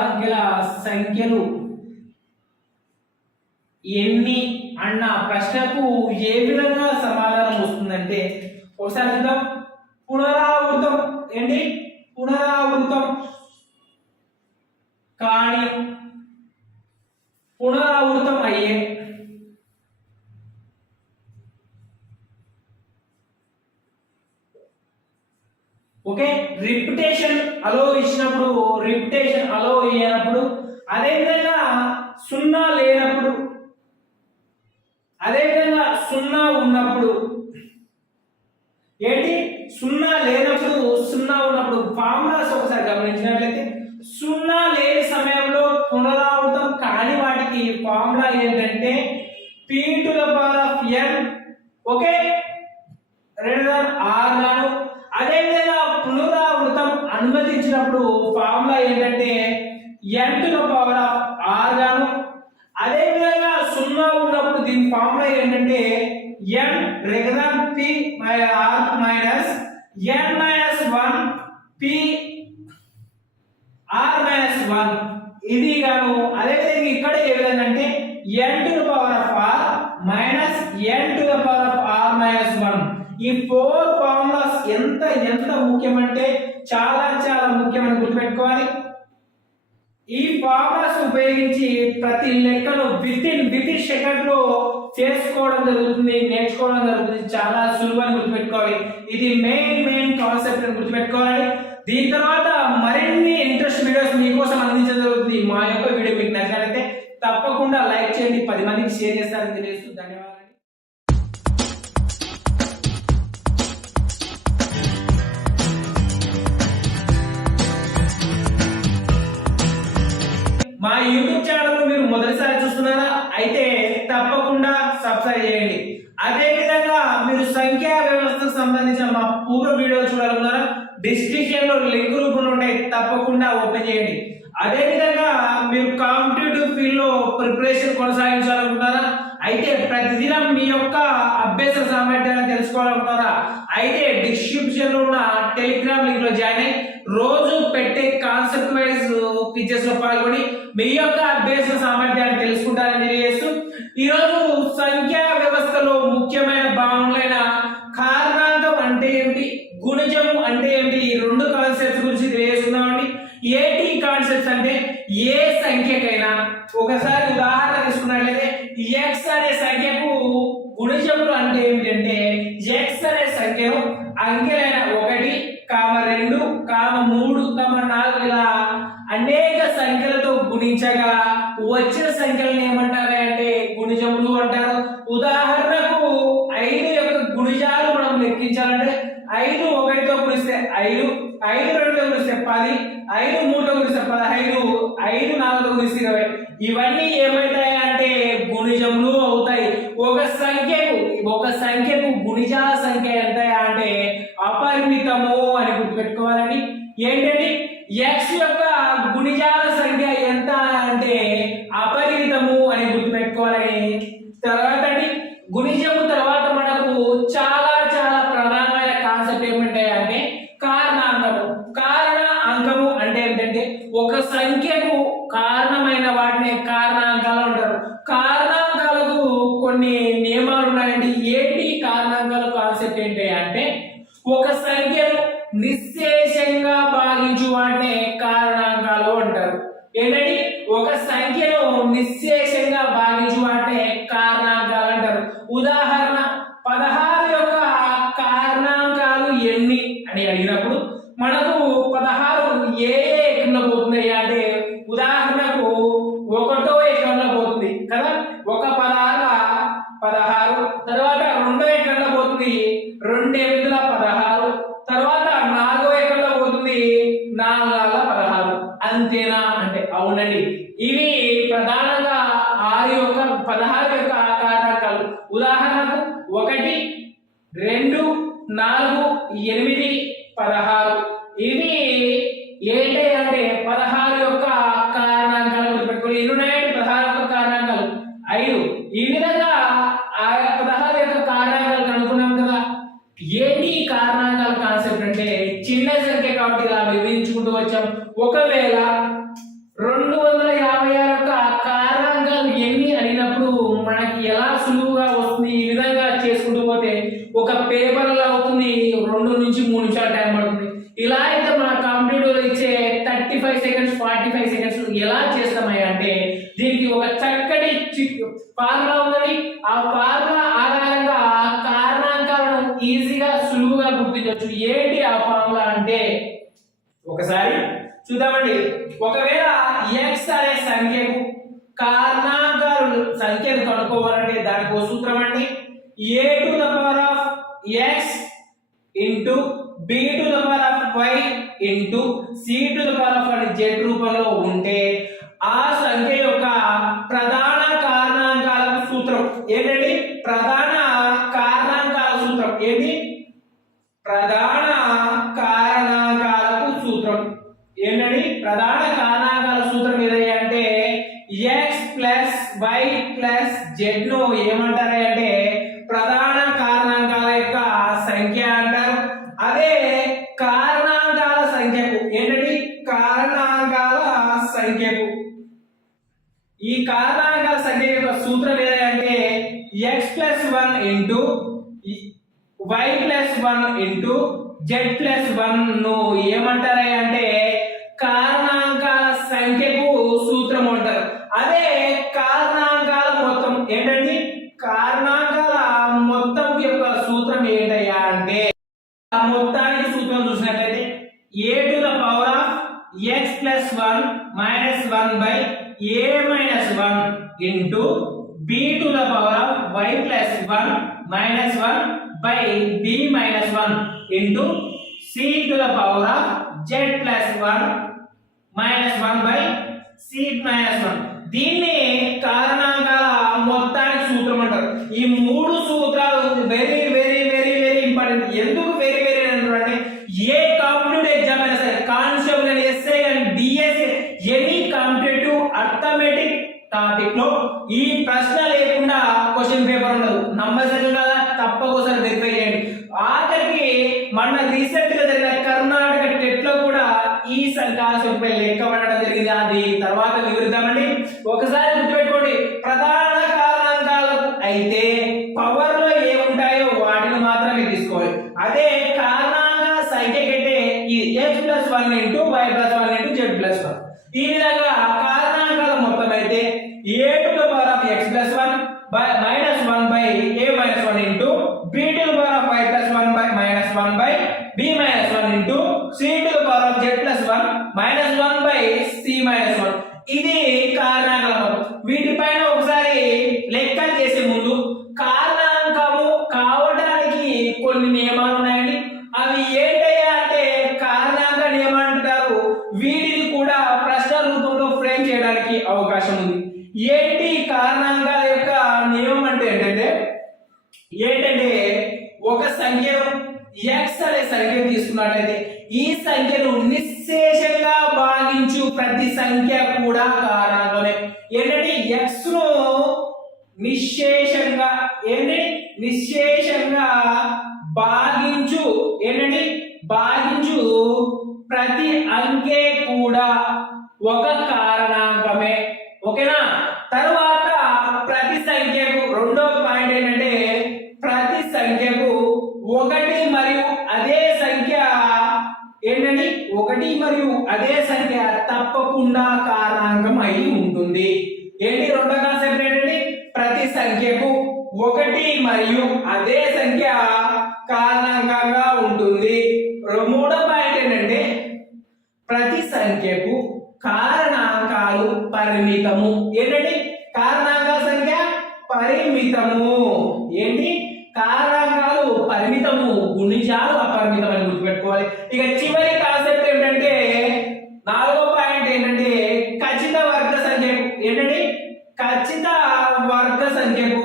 అంకెల సంఖ్యలు ఎన్ని అన్న ప్రశ్నకు ఏ విధంగా సమాధానం వస్తుందంటే ఒకసారి చూద్దాం. పునరావృతం ఏంటి, పునరావృతం కానీ పునరావృతం అయ్యే ఓకే రిపిటేషన్ అలో ఇచ్చినప్పుడు, రిపిటేషన్ అలో ఇయ్యనప్పుడు, అదే విధంగా సున్నా లేనప్పుడు, అదే విధంగా సున్నా ఉన్నప్పుడు ఏంటి, సున్నా లేనప్పుడు సున్నా ఉన్నప్పుడు ఫార్ములాస్ ఒకసారి గమనించినట్లయితే సున్నా లేని సమయంలో పునరావృతం కాని వాటికి ఫార్ములా ఏంటంటే p to the power of n okay greater r గాను, అదే విధంగా పునరావృతం అనుమతించినప్పుడు ఫార్ములా ఏంటంటే n to the power of r గాను, అదే విధంగా సున్నా ఉన్నప్పుడు దీని ఫార్ములా ఏంటంటే n greater than p r minus n minus 1 p r minus 1 ఇది గాను. అదే విధంగా ఇక్కడ ఏ విధంగా అంటే n to the power of r minus n to the power of r minus 1. ఈ 4 ఫార్ములాస్ ఎంత ముఖ్యమంటే చాలా చాలా ముఖ్యమని గుర్తుపెట్టుకోవాలి. ఈ ఫార్ములాస్ ఉపయోగించి ప్రతి లెక్కను విత్ ఇన్ సెకండ్ లో చేసుకోవడం జరుగుతుంది, నేర్చుకోవడం జరుగుతుంది. చాలా సులువని గుర్తుపెట్టుకోవాలి. ఇది మెయిన్ కాన్సెప్ట్ అని గుర్తుపెట్టుకోవాలి. దీని తర్వాత మరిన్ని ఇంట్రెస్ట్ వీడియోస్ మీకోసం అందించడం జరుగుతుంది. మా యొక్క వీడియో మీకు నచ్చినట్లయితే తప్పకుండా లైక్ చేయండి, 10 మందికి షేర్ చేస్తారని తెలియజేస్తూ ధన్యవాదాలు. మా యూట్యూబ్ ఛానల్ మీరు మొదటిసారి చూస్తున్నారా అయితే తప్పకుండా సబ్స్క్రైబ్ చేయండి. అదే విధంగా మీరు సంఖ్యా వ్యవస్థకు సంబంధించిన మా పూర్వ వీడియోలు చూడాలన్నారా, డిస్క్రిప్షన్ లో లింక్ రూపంలో ఉంటాయి, తప్పకుండా ఓపెన్ చేయండి. అదే విధంగా మీరు కాంపిటేటివ్ ఫీల్డ్ లో ప్రిపరేషన్ కొనసాగించాలనుకుంటారా అయితే ప్రతిదినం మీ యొక్క అభ్యాస సామర్థ్యాన్ని తెలుసుకోవాలనుకుంటారా అయితే డిస్క్రిప్షన్ లో ఉన్న టెలిగ్రామ్ లింక్ లో జాయిన్ అయ్యి రోజు పెట్టే కాన్సెప్ట్ వైజ్ క్విజెస్ లో పాల్గొని మీ యొక్క అభ్యాస సామర్థ్యాన్ని తెలుసుకుంటారని తెలియజేస్తూ ఈ రోజు సంఖ్యా వ్యవస్థలో ముఖ్యమైన భావనలైన కారణాంకం అంటే ఏమిటి, గుణిజం అంటే ఏమిటి, ఈ రెండు కాన్సెప్ట్స్ గురించి తెలియజేస్తున్నామండి. ఏంటి కాన్సెప్ట్స్ అంటే ఏ సంఖ్యకైనా ఒకసారి ఉదాహరణ తీసుకున్నట్లయితే x అనే సంఖ్యకు గుణిజములు అంటే ఏమిటంటే x అనే సంఖ్యను అంకెలైన 1, 2, 3, 4 ఇలా అనేక సంఖ్యలతో గుణించగా వచ్చిన సంఖ్యలను ఏమంటారు అంటే గుణిజములు అంటారు. ఉదాహరణకు 5 యొక్క గుణిజాలు మనం లెక్కించాలంటే 5 1తో గుణిస్తే 5, 5 2తో గుణిస్తే 10, 5 3తో గుణిస్తే 15, 5 4తో గుణిస్తే 20. ఇవన్నీ ఏమవుతాయి అంటే గుణిజములు అవుతాయి. ఒక సంఖ్యకు గుణిజాల సంఖ్య ఎంత అంటే అపరిమితము అని గుర్తుపెట్టుకోవాలని. ఏంటంటే x యొక్క గుణిజాల సంఖ్య ఎంత అంటే అపరిమితము అని గుర్తుపెట్టుకోవాలని. తర్వాత గుణిజము తర్వాత మనకు చాలా చాలా ప్రధానమైన కాన్సెప్ట్ ఏమంటే అంటే కారణాంకము. కారణ అంకము అంటే ఏంటంటే ఒక సంఖ్యకు కారణమైన వాటిని కారణాంకాలు అంటారు. కారణాంకాలకు కొన్ని నియమాలు ఉన్నాయండి. ఏంటి కారణాంకాల కాన్సెప్ట్ ఏంటి అంటే ఒక సంఖ్యను నిశ్శేషంగా భాగించు వాటిని కారణాంకాలు అంటారు. ఏంటంటే ఒక సంఖ్యను నిశ్శేషంగా భాగించు వాటిని కారణాంకాలు అంటారు. ఉదాహరణ 16 యొక్క కారణాంకాలు ఎన్ని అని అడిగినప్పుడు మనకు 16 ఏ ఏకంలో పోతున్నాయి అంటే ఉదాహరణ 2 8 16, తర్వాత 4వ ఎక్కడలో పోతుంది 4 16. అంతేనా అంటే అవునండి. ఇవి ప్రధానంగా 16 యొక్క కారణాంకాలు. ఉదాహరణకు 1 2 4 8 16. ఇవి ఏంటి అంటే 16 యొక్క కారణాంకాలు గుర్తుపెట్టుకోండి. ఎన్ని ఉన్నాయండి? 16 యొక్క కారణాంకాలు 5. ఈ విధంగా ఆ 16 యొక్క కారణాంకాలు కనుక్కున్నాం కదా. ఏంటి ఈ కారణాంకాల కాన్సెప్ట్ అంటే చిన్న సంఖ్య కాబట్టి ఇలా వివరించుకుంటూ వచ్చాం. ఒకవేళ 256 యొక్క కారణాంకాలు ఎన్ని అడిగినప్పుడు మనకి ఎలా సులువుగా వస్తుంది, ఈ విధంగా చేసుకుంటూ పోతే ఒక పేపర్ లో అవుతుంది 2 నుంచి 3 నిమిషాల టైం పడుతుంది. ఇలా అయితే మన కంప్యూటర్ ఇచ్చే 35 సెకండ్స్ 45 సెకండ్స్ ఎలా చేస్తామయ్యా అంటే దీనికి ఒక చక్కటి ఫార్ములా ఉందని, ఆ ఫార్ములా ఆధారంగా కారణాంకాలను ఈజీగా సులువుగా గుర్తించవచ్చు. ఏంటి ఆ ఫార్ములా అంటే ఒకసారి చూద్దామండి. ఒకవేళ x అనే సంఖ్యకు కారణాంకాలు సంఖ్యను కనుక్కోవాలంటే దానికి ఒక సూత్రం అండి. a to the power of x into b to the power of y into c to the power of z రూపంలో ఉంటే ఆ సంఖ్య యొక్క ప్రధాన కారణాంకాలకు సూత్రం ఏంటండి? ప్రధాన కారణాంకాల సూత్రం ఏంటి? ప్రధాన కారణాంకాలకు సూత్రం ఏంటండి? ప్రధాన కారణాంకాల సూత్రం ఏదయ్యా అంటే x plus y plus z ను ఏమంటారు అంటే ప్రధాన కారణాంకాల యొక్క సంఖ్య అంటారు. అదే కారణాంకాల సంఖ్యకు ఏంటండి? కారణాంకాల సంఖ్యకు ఈ కారణాంకాల సంఖ్య యొక్క సూత్రం ఏదంటే x plus 1 into y plus 1 into z plus 1 ను ఏమంటారు అంటే కారణాంకాల సంఖ్యకు సూత్రం అంటారు. అదే కారణాంకాల మొత్తం ఏంటండి? కారణాంకాల మొత్తం యొక్క సూత్రం ఏంటయ్యా అంటే ఆ మొత్తానికి సూత్రం చూసినట్లయితే a to the power of x plus 1 minus 1 by a minus 1 into b to the power of y plus 1 minus 1 by b minus 1 into c to the power of z plus 1 minus 1 by c minus 1. దీన్ని కారణాంకాల మొత్తానికి సూత్రం అంటారు. ఈ మూడు సూత్రాలు very very very very important. ఎందుకు very very అంటారు అంటే ఏ కాంపిటేటివ్ ఎగ్జామ్ అయినా సరే, constable and SI and DSA any competitive arithmetic topic లో ఈ ప్రశ్న లేకుండా క్వశ్చన్ పేపర్ ఉండదు. నంబర్ సెకండ్ కదా, తప్పకోసారి వెరిఫై చేయండి. ఆఖరికి మన రీసెంట్ గా జరిగిన కర్ణాటక టెట్ లో కూడా ఈ కాన్సెప్ట్ పై లెక్క పడడం జరిగింది. అది తర్వాత వివరిద్దామండి. ఒకసారి గుర్తుపెట్టుకోండి, ప్రధాన కారణాంకాలకు అయితే పవర్ లో ఏముంటాయో వాటిని మాత్రమే తీసుకోవాలి. అదే కారణాంకాల సంఖ్య కంటే ఈ x plus 1 into y plus 1 into z plus 1 ఈ విధంగా కారణాంకాల మొత్తం అయితే a to the power of x plus 1 by minus 1 by a minus 1 into b to the power of y plus 1 by minus 1 by b minus 1 into c to the power of z plus 1 minus 1 by c minus 1. ఇది కారణాంకాల మొత్తం. వీటిపైన ఒకసారి లెక్క చేసే ముందు కారణాంకము కావడానికి కొన్ని నియమాలు ఉన్నాయండి. అవి ఏంటయ్యా అంటే కారణాంక నియమాలు అంటారు. వీటిని కూడా ప్రశ్న రూపంలో ఫ్రేమ్ చేయడానికి అవకాశం ఉంది. ఏంటి కారణాంకాల యొక్క నియమం అంటే ఏంటంటే ఒక సంఖ్యను x అనే సంఖ్య తీసుకున్నట్లయితే ఈ సంఖ్యను నిశ్శేషంగా భాగించు ప్రతి సంఖ్య కూడా కారణాంకమే. ఏంటంటే x ను నిశ్శేషంగా నిశ్శేషంగా భాగించు భాగించు ప్రతి అంకె కూడా ఒక కారణాంకమే. ఓకేనా? తర్వాత ప్రతి సంఖ్యకు రెండో పాయింట్ ఏంటంటే ప్రతి సంఖ్యకు ఒకటి మరియు అదే సంఖ్య తప్పకుండా కారణాంకం అయి ఉంటుంది. ఏంటి రెండో కాన్సెప్ట్ ఏంటంటే ప్రతి సంఖ్యకు ఒకటి మరియు అదే సంఖ్య కారణాంకంగా ఉంటుంది. మూడో పాయింట్ ఏంటంటే ప్రతి సంఖ్యకు కారణాంకాలు పరిమితము. ఏంటంటే కారణాంకాల సంఖ్య పరిమితము. ఏంటి? కారణాంకాలు పరిమితము, గుణిజాలు అపరిమితం అని గుర్తుపెట్టుకోవాలి. ఇక చివరి కాన్సెప్ట్ ఏంటంటే నాలుగో పాయింట్ ఏంటంటే ఖచ్చిత వర్గ సంఖ్యకు ఏంటంటే ఖచ్చిత వర్గ సంఖ్యకు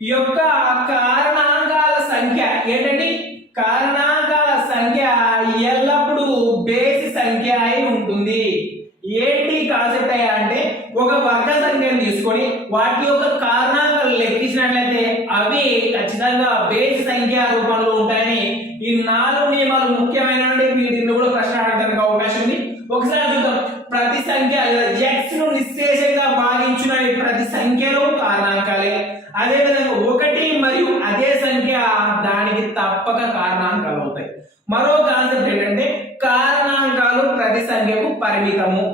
యొక్క కారణాంకాల సంఖ్య ఏంటంటే కారణాంకాల సంఖ్య ఎల్లప్పుడూ బేసి సంఖ్య అయి ఉంటుంది. ఏంటి కాన్సెప్ట్ అయ్యా అంటే ఒక వర్గ సంఖ్యను తీసుకొని వాటి యొక్క కారణాంకాలు లెక్కించినట్లయితే అవి ఖచ్చితంగా బేసి సంఖ్య రూపంలో ఉంటాయని ఈ 4 నియమాలు ముఖ్యమైన వీటిని కూడా ప్రశ్న అడగడానికి అవకాశం ఉంది. ఒకసారి చూద్దాం. ప్రతి సంఖ్య x ను నిశ్శేషంగా భాగించిన ప్రతి సంఖ్యలో కారణాంకాలే, అదే విధంగా 1 మరియు అదే సంఖ్య దానికి తప్పక కారణాంకాలు అవుతాయి. మరో కాన్సెప్ట్ ఏంటంటే కారణాంకాలు ప్రతి సంఖ్యకు పరిమితము.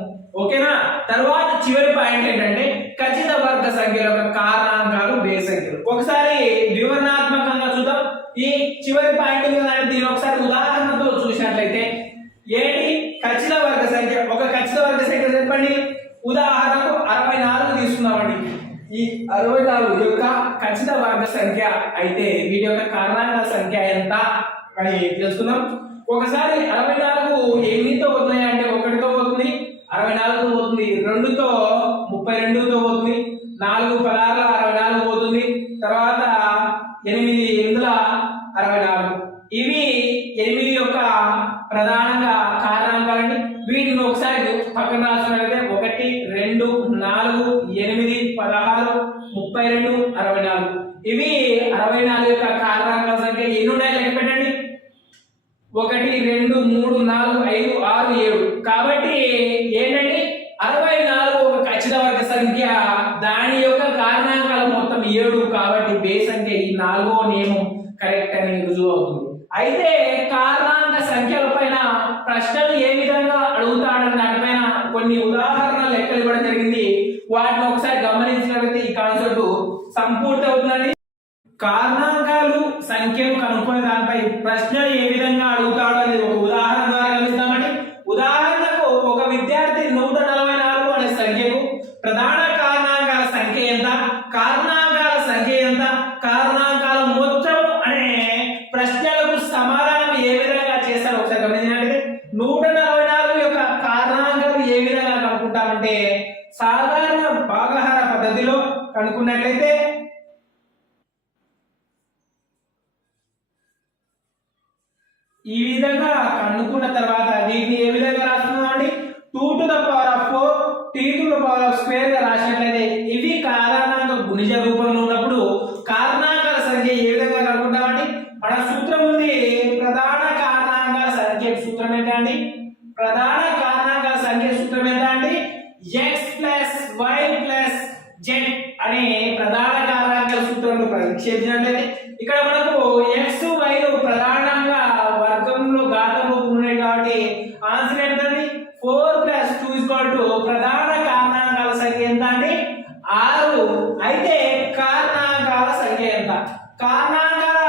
ఓకేనా? తర్వాత చివరి పాయింట్ ఏంటంటే ఖచ్చిత వర్గ సంఖ్యల యొక్క కారణాంకాలు బేసి సంఖ్యలు. ఒకసారి వివరణాత్మకంగా చూద్దాం. ఈ చివరి పాయింట్ దీని ఒకసారి ఉదాహరణతో చూసినట్లయితే ఏంటి ఖచ్చిత వర్గ సంఖ్య, ఒక ఖచ్చిత వర్గ సంఖ్య చెప్పండి. ఉదాహరణకు 64 తీసుకున్నామండి. ఈ 64 యొక్క ఖచ్చిత వర్గ సంఖ్య అయితే వీటి యొక్క కారణాంకాల సంఖ్య ఎంత అని తెలుసుకుందాం. ఒకసారి 64 ఎన్నితో పోతున్నాయి అంటే 1తో పోతుంది, 64తో పోతుంది, 2తో 32తో పోతుంది, 4 16 64 పోతుంది, తర్వాత 8 8 64. ఇవి 8 యొక్క ప్రధానంగా కారణాంకాలండి. వీటిని ఒకసారి పక్కన రాసుకున్నట్లయితే 1 2 4 8 16 32 64. ఇవి 64 యొక్క కారణాంకాల సంఖ్య. ఎన్ని ఉన్నాయి లెక్క పెట్టండి. 1 2 3 4 5 6 7. కాబట్టి ఏంటంటే 64 ఒక ఖచ్చిత వర్గ సంఖ్య, దాని యొక్క కారణాంకాలు మొత్తం 7. కాబట్టి బేస్ అంటే ఈ 4వ నియమం కరెక్ట్ అని రుజువు అవుతుంది. అయితే కారణాంక సంఖ్యల పైన ప్రశ్నలు ఏ విధంగా అడుగుతాడని దానిపైన కొన్ని ఉదాహరణలు లెక్కలు ఇవ్వడం జరిగింది. వాటిని ఒకసారి గమనించినట్లయితే ఈ కాన్సెప్ట్ సంపూర్తి అవుతుందని. కారణాంకాలు సంఖ్యను కనుక్కునే దానిపై ప్రశ్నలు ఏ విధంగా అడుగుతాడు అనేది ఒక ఉదాహరణ ద్వారా గమనిస్తామండి. ఉదాహరణకు ఒక విద్యార్థి 144 అనే సంఖ్యకు ప్రధాన కారణాంకాల సంఖ్య ఎంత, కారణాంకాల సంఖ్య ఎంత, కారణాంకాల మొత్తం అనే ప్రశ్నలకు సమాధానం ఏ విధంగా చేస్తారో ఒకసారి గమనించినట్లయితే 144 యొక్క కారణాంకాలు ఏ విధంగా కనుక్కుంటామంటే సాధారణ భాగహార పద్ధతిలో కనుక్కున్నట్లయితే ఈ విధంగా కనుక్కున్న తర్వాత వీటిని ఏ విధంగా రాస్తున్నాం అండి 2 to the power of 4 t to the power of square గా రాసినట్లయితే ఇవి కారణాంక గుణిజ రూపంలో ఉన్నప్పుడు కారణాంకాల సంఖ్య ఏ విధంగా కనుక్కుంటామండి. మన సూత్రం ఉంది. ప్రధాన కారణాంకాల సంఖ్య సూత్రం ఏంటండి? ప్రధాన కారణాంకాల సంఖ్య సూత్రం ఎంత అండి? x + y + z అనే ప్రధాన కారణాంకాల సూత్రంలో ప్రతిక్షేపించినట్లయితే ఇక్కడ మనకు x y లు ప్రధానంగా వర్గంలో ఘాతంలో ఉన్నాయి కాబట్టి ఆన్సర్ ఏంటండి 4 + 2 ప్రధాన కారణాంకాల సంఖ్య ఎంత అండి 6. అయితే కారణాంకాల సంఖ్య ఎంత? కారణాంకాల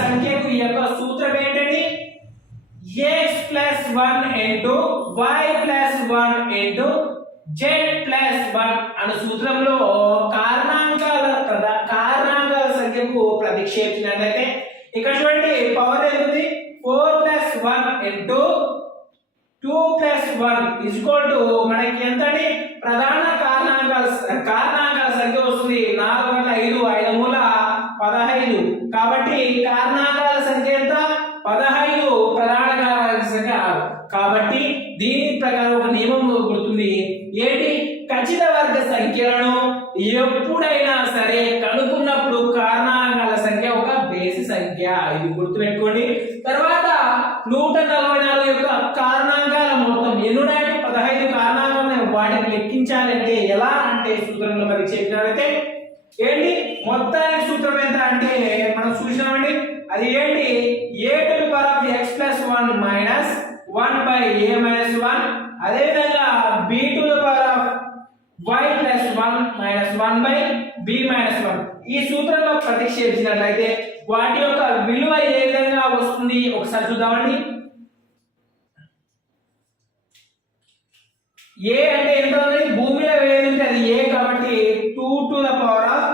సంఖ్యకు యొక్క సూత్రం ఏంటండి? x + 1 * y + 1 * z + 1 అనే సూత్రంలో కారణాంకాల సంఖ్యకు ప్రతిక్షేపించినట్లయితే ఇక్కడ చూడండి పవర్ ఎంత ఉంది? 4 + 1 * 2 + 1 మనకి ఎంతండి? ప్రధాన కారణాంకాల సంఖ్య వస్తుంది 4 × 5 5 మూల 15. కాబట్టి కారణాంకాల సంఖ్య ఎంత? 15. ప్రధాన కారణాంకాల సంఖ్య 6. కాబట్టి దీని ప్రకారం ఒక నియమం గుర్తుంది. ఏంటి? ఖచ్చిత వర్గ సంఖ్యలను ఎప్పుడైనా సరే కనుక్కున్నప్పుడు కారణాంకాల సంఖ్య ఒక బేసి సంఖ్య. ఇది గుర్తుపెట్టుకోండి. తర్వాత 144 యొక్క కారణాంకాల మొత్తం ఎన్నున్నాయంటే 15 కారణాంకాలు. వాటిని లెక్కించాలంటే ఎలా అంటే సూత్రంలో ప్రతిక్షేపించాలంటే ఏంటి మొత్తానికి సూత్రం ఎంత అంటే మనం చూసినామండి. అది ఏంటి? a to the power of x + 1 - 1/a - 1. అదే విధంగా b to the power of y + 1 - 1/b - 1. ఈ సూత్రంలో ప్రతిక్షేపించినట్లయితే వాటి యొక్క విలువ ఏ విధంగా వస్తుంది ఒకసారి చూద్దామండి. a అంటే ఎంత ఉంది? భూమిలో ఏది ఉంటే అది a కాబట్టి 2 to the power of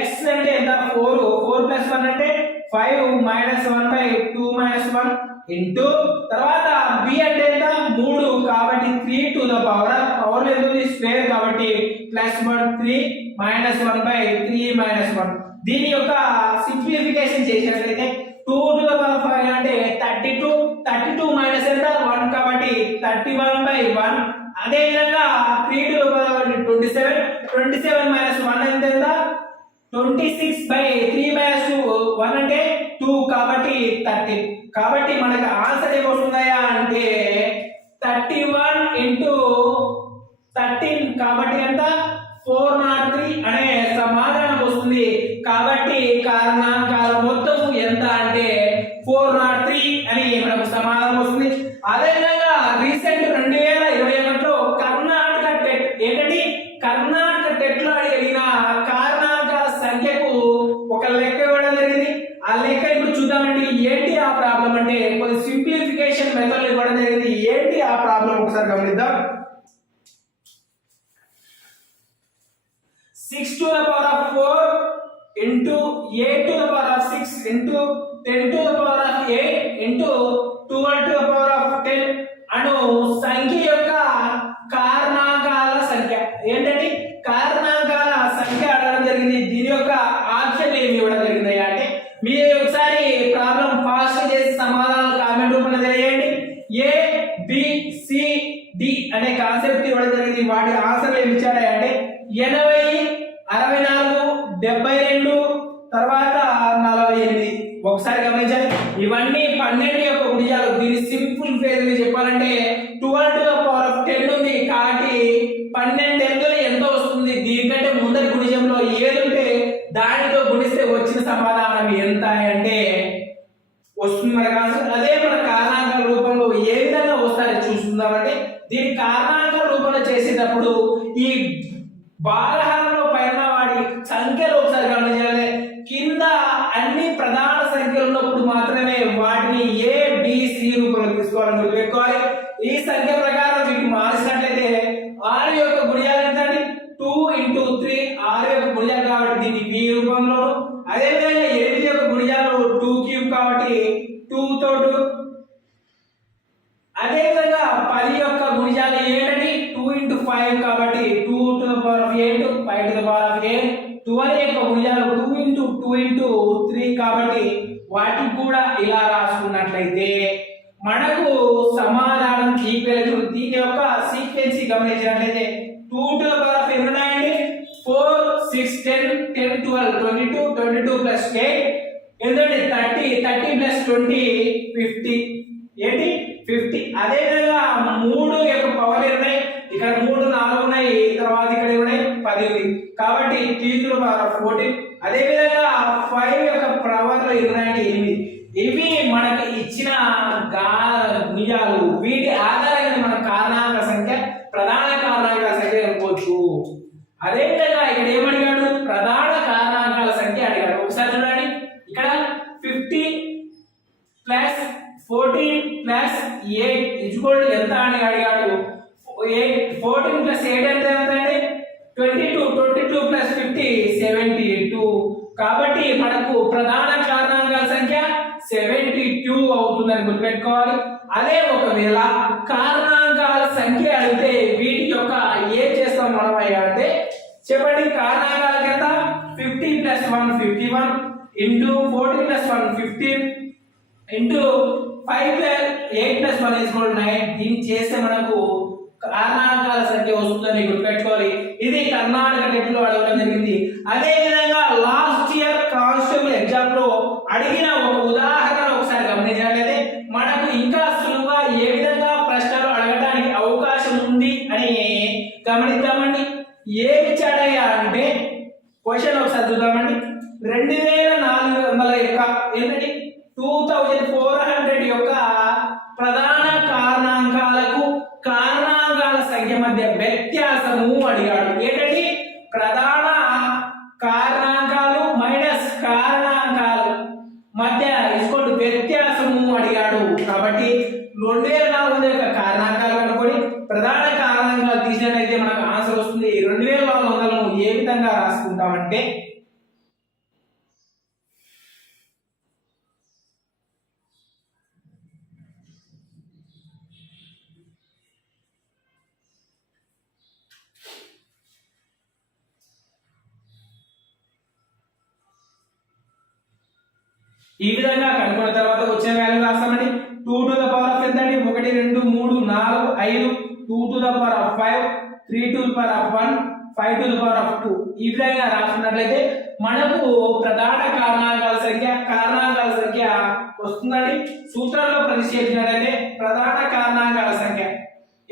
x అంటే ఎంత? 4 + 1 అంటే 5 మైనస్ 1 బై 2 మైనస్ 1 ఇంటూ తర్వాత b అంటే ఎంత 3 కాబట్టి 3 టు ద పవర్ పవర్ లేదు స్క్వేర్ కాబట్టి ప్లస్ 1 3 మైనస్ 1 బై 3 మైనస్ 1 దీని యొక్క సింప్లిఫికేషన్ చేసినట్లయితే 2 టు ద పవర్ 5 అంటే 32 మైనస్ ఎంత 1 కాబట్టి 31 బై 1 అదే విధంగా 3 టు ద పవర్ 27 మైనస్ 1 ఎంత 26 బై 3 మైనస్ 1 అంటే 2 కాబట్టి 30 కాబట్టి మనకు ఆన్సర్ ఏమొస్తుందయా అంటే 31 ఇంటూ 13 కాబట్టి ఎంత 403 అనే సమాధానం వస్తుంది కాబట్టి కారణాంకాల మొత్తం ఎంత అంటే 403 అని మనకు సమాధానం వస్తుంది. అదే విధంగా రీసెంట్ 2021లో కర్ణాటక టెట్ ఏంటంటే కర్ణాటక టెట్ లో అడిగిన కారణాంకాల సంఖ్యకు ఒక లెక్క ఇవ్వడం జరిగింది. ఆ లెక్క ఇప్పుడు చూద్దామండి. ఏంటి ఆ ప్రాబ్లం అంటే కొంచెం సింప్లిఫికేషన్ మెథడ్ ఇవ్వడం జరిగింది. ఏంటి ఆ ప్రాబ్లం ఒకసారి గమనిద్దాం. 6 to the power of 4 into 8 to the power of 6 into 10 to the power of 8 into 12 to the power of 10 అను సంఖ్య యొక్క కారణాంకాల సంఖ్య ఏంటంటే కారణాంకాల సంఖ్య అడగడం జరిగింది. దీని యొక్క ఆప్షన్ ఏమి ఇవ్వడం జరిగింది అంటే మీరు ఒకసారి ప్రాబ్లం ఫాస్ట్ చేసి సమాధానాలు కామెంట్ రూపంలో తెలియజేయండి. ఏ బి సి డి అనే కాన్సెప్ట్ ఇవ్వడం జరిగింది. వాటి ఆన్సర్లు ఏమి ఇచ్చారా అంటే 80 64 72 తర్వాత 48. ఒకసారి గమనించాలి ఇవన్నీ 12 యొక్క గుణిజాలు. దీని సింపుల్ ఫ్రేజ్ చెప్పాలంటే 12 టు ద పవర్ ఆఫ్ 10 ఉంది కాబట్టి 12 ఎందులో ఎంత వస్తుంది దీనికంటే ముందరి గుణిజంలో ఏది ఉంటే దానితో గుణిస్తే వచ్చిన సమాధానం ఎంత అంటే వస్తుంది మనకు ఆన్సర్. అదే మన కారణాంకాల రూపంలో ఏ విధంగా వస్తారో చూసుకుందామంటే దీని కారణాంకాల రూపంలో చేసేటప్పుడు ఈ భాగహారంలో పైన వాడి సంఖ్యలు ఒకసారి గమనించాలి. కింద అన్ని ప్రధాన సంఖ్యలు ఉన్నప్పుడు మాత్రమే వాటిని ఏ బి సి రూపంలో తీసుకోవాలని గుర్తుపెట్టుకోవాలి. ఈ సంఖ్య ప్రకారం వీటిని మార్చినట్లయితే 6 యొక్క గుణిజాలు ఎంత అండి 2 into 3 6 యొక్క గుణిజాలు కాబట్టి దీన్ని బి రూపంలో. అదే విధంగా 8 యొక్క గుణిజాలు 2 క్యూబ్ కాబట్టి 2 తోడు. అదే విధంగా 10 యొక్క గుణిజాలు ఏంటంటే 2 into 5 కాబట్టి 2 to the power of 8 5 to the power of 8. 12 యొక్క గుణిజాలు 2 into 2 into 3 కాబట్టి వాటిని కూడా ఇలా రాసుకున్నట్లయితే మనకు సమాధానం ఈక్వల్. దీని యొక్క సీక్వెన్స్ గమనించినట్లయితే 2 to the power of ఎన్ని ఉన్నాయండి 4 6 10 10 12 22 22 plus 8 ఎందుకంటే 30 plus 20 50 ఏంటి 50. అదే విధంగా 3 యొక్క పవర్ ఉన్నాయి ఇక్కడ 3 4 ఉన్నాయి తర్వాత ఇక్కడ ఉన్నాయి 10 ఉంది కాబట్టి 3 to the power of 14. అదే విధంగా 5 యొక్క పవర్ లో 8. ఇవి మనకి ఇచ్చిన గుణిజాలు. వీటి ఆధారంగా మన కారణాంక సంఖ్య ప్రధాన కారణాంకాల సంఖ్య అనుకోవచ్చు. అదే విధంగా ఇక్కడ ఏమడిగాడు ప్రధాన కారణాంకాల సంఖ్య అడిగాడు. ఒకసారి చూడండి ఇక్కడ 50 ప్లస్ 14 ప్లస్ 8 ఈక్వల్ టు ఎంత అని అడిగాడు. 14 ప్లస్ 8 ఎంత అవుతుంది 22 ప్లస్ 50 72 కాబట్టి మనకు ప్రధాన కారణాంకాల సంఖ్య 72 అవుతుందని గుర్తుపెట్టుకోవాలి. అదే ఒకవేళ కారణాంకాల సంఖ్య అడిగితే వీటి యొక్క ఏం చేస్తాం మనం అంటే చెప్పండి. కారణాంకాల కింద 50 plus 1 51 into 14 plus 1 15 into 5 plus 8 plus 1 equal 9. దీన్ని చేస్తే మనకు కారణాంకాల సంఖ్య వస్తుందని గుర్తుపెట్టుకోవాలి. ఇది కర్ణాటక టెట్ లో అడగడం జరిగింది. అదే విధంగా లాస్ట్ ఇయర్ కానిస్టేబుల్ ఎగ్జామ్ లో అడిగిన ఒక ఉదాహరణ ఒకసారి గమనించినట్లయితే మనకు ఇంకా సులువుగా ఏ విధంగా ప్రశ్నలు అడగడానికి అవకాశం ఉంది అని గమనిద్దామండి. ఏమి ఇచ్చాడయ్యా అంటే క్వశ్చన్ ఒకసారి చూద్దామండి. 2400 యొక్క ఏంటంటే 2400 యొక్క ప్రధాన కారణాంకాలకు కారణాంకాల సంఖ్య మధ్య వ్యత్యాసము అడిగాడు. ఏంటంటే ప్రధాన కారణాంకాలు మైనస్ కారణాంకాలు మధ్య ఇసుకోండి వ్యత్యాసము అడిగాడు. కాబట్టి 2400 యొక్క కారణాంకాలు కనుకొని ప్రధాన కారణాంకాలు తీసినట్లయితే మనకు ఆన్సర్ వస్తుంది. 2400 ఏ విధంగా రాసుకుంటామంటే ఈ విధంగా కనుక్కున్న తర్వాత వచ్చిన value రాస్తామండి. 2 to the power of ఎంత అండి? 1 2 3 4 5 2 to the power of 5 3 to the power of 1 5 to the power of 2 ఈ విధంగా రాసుకున్నట్లయితే మనకు ప్రధాన కారణాంకాల సంఖ్య వస్తుందండి. సూత్రంలో ప్రతిక్షేపించినట్లయితే ప్రధాన కారణాంకాల సంఖ్య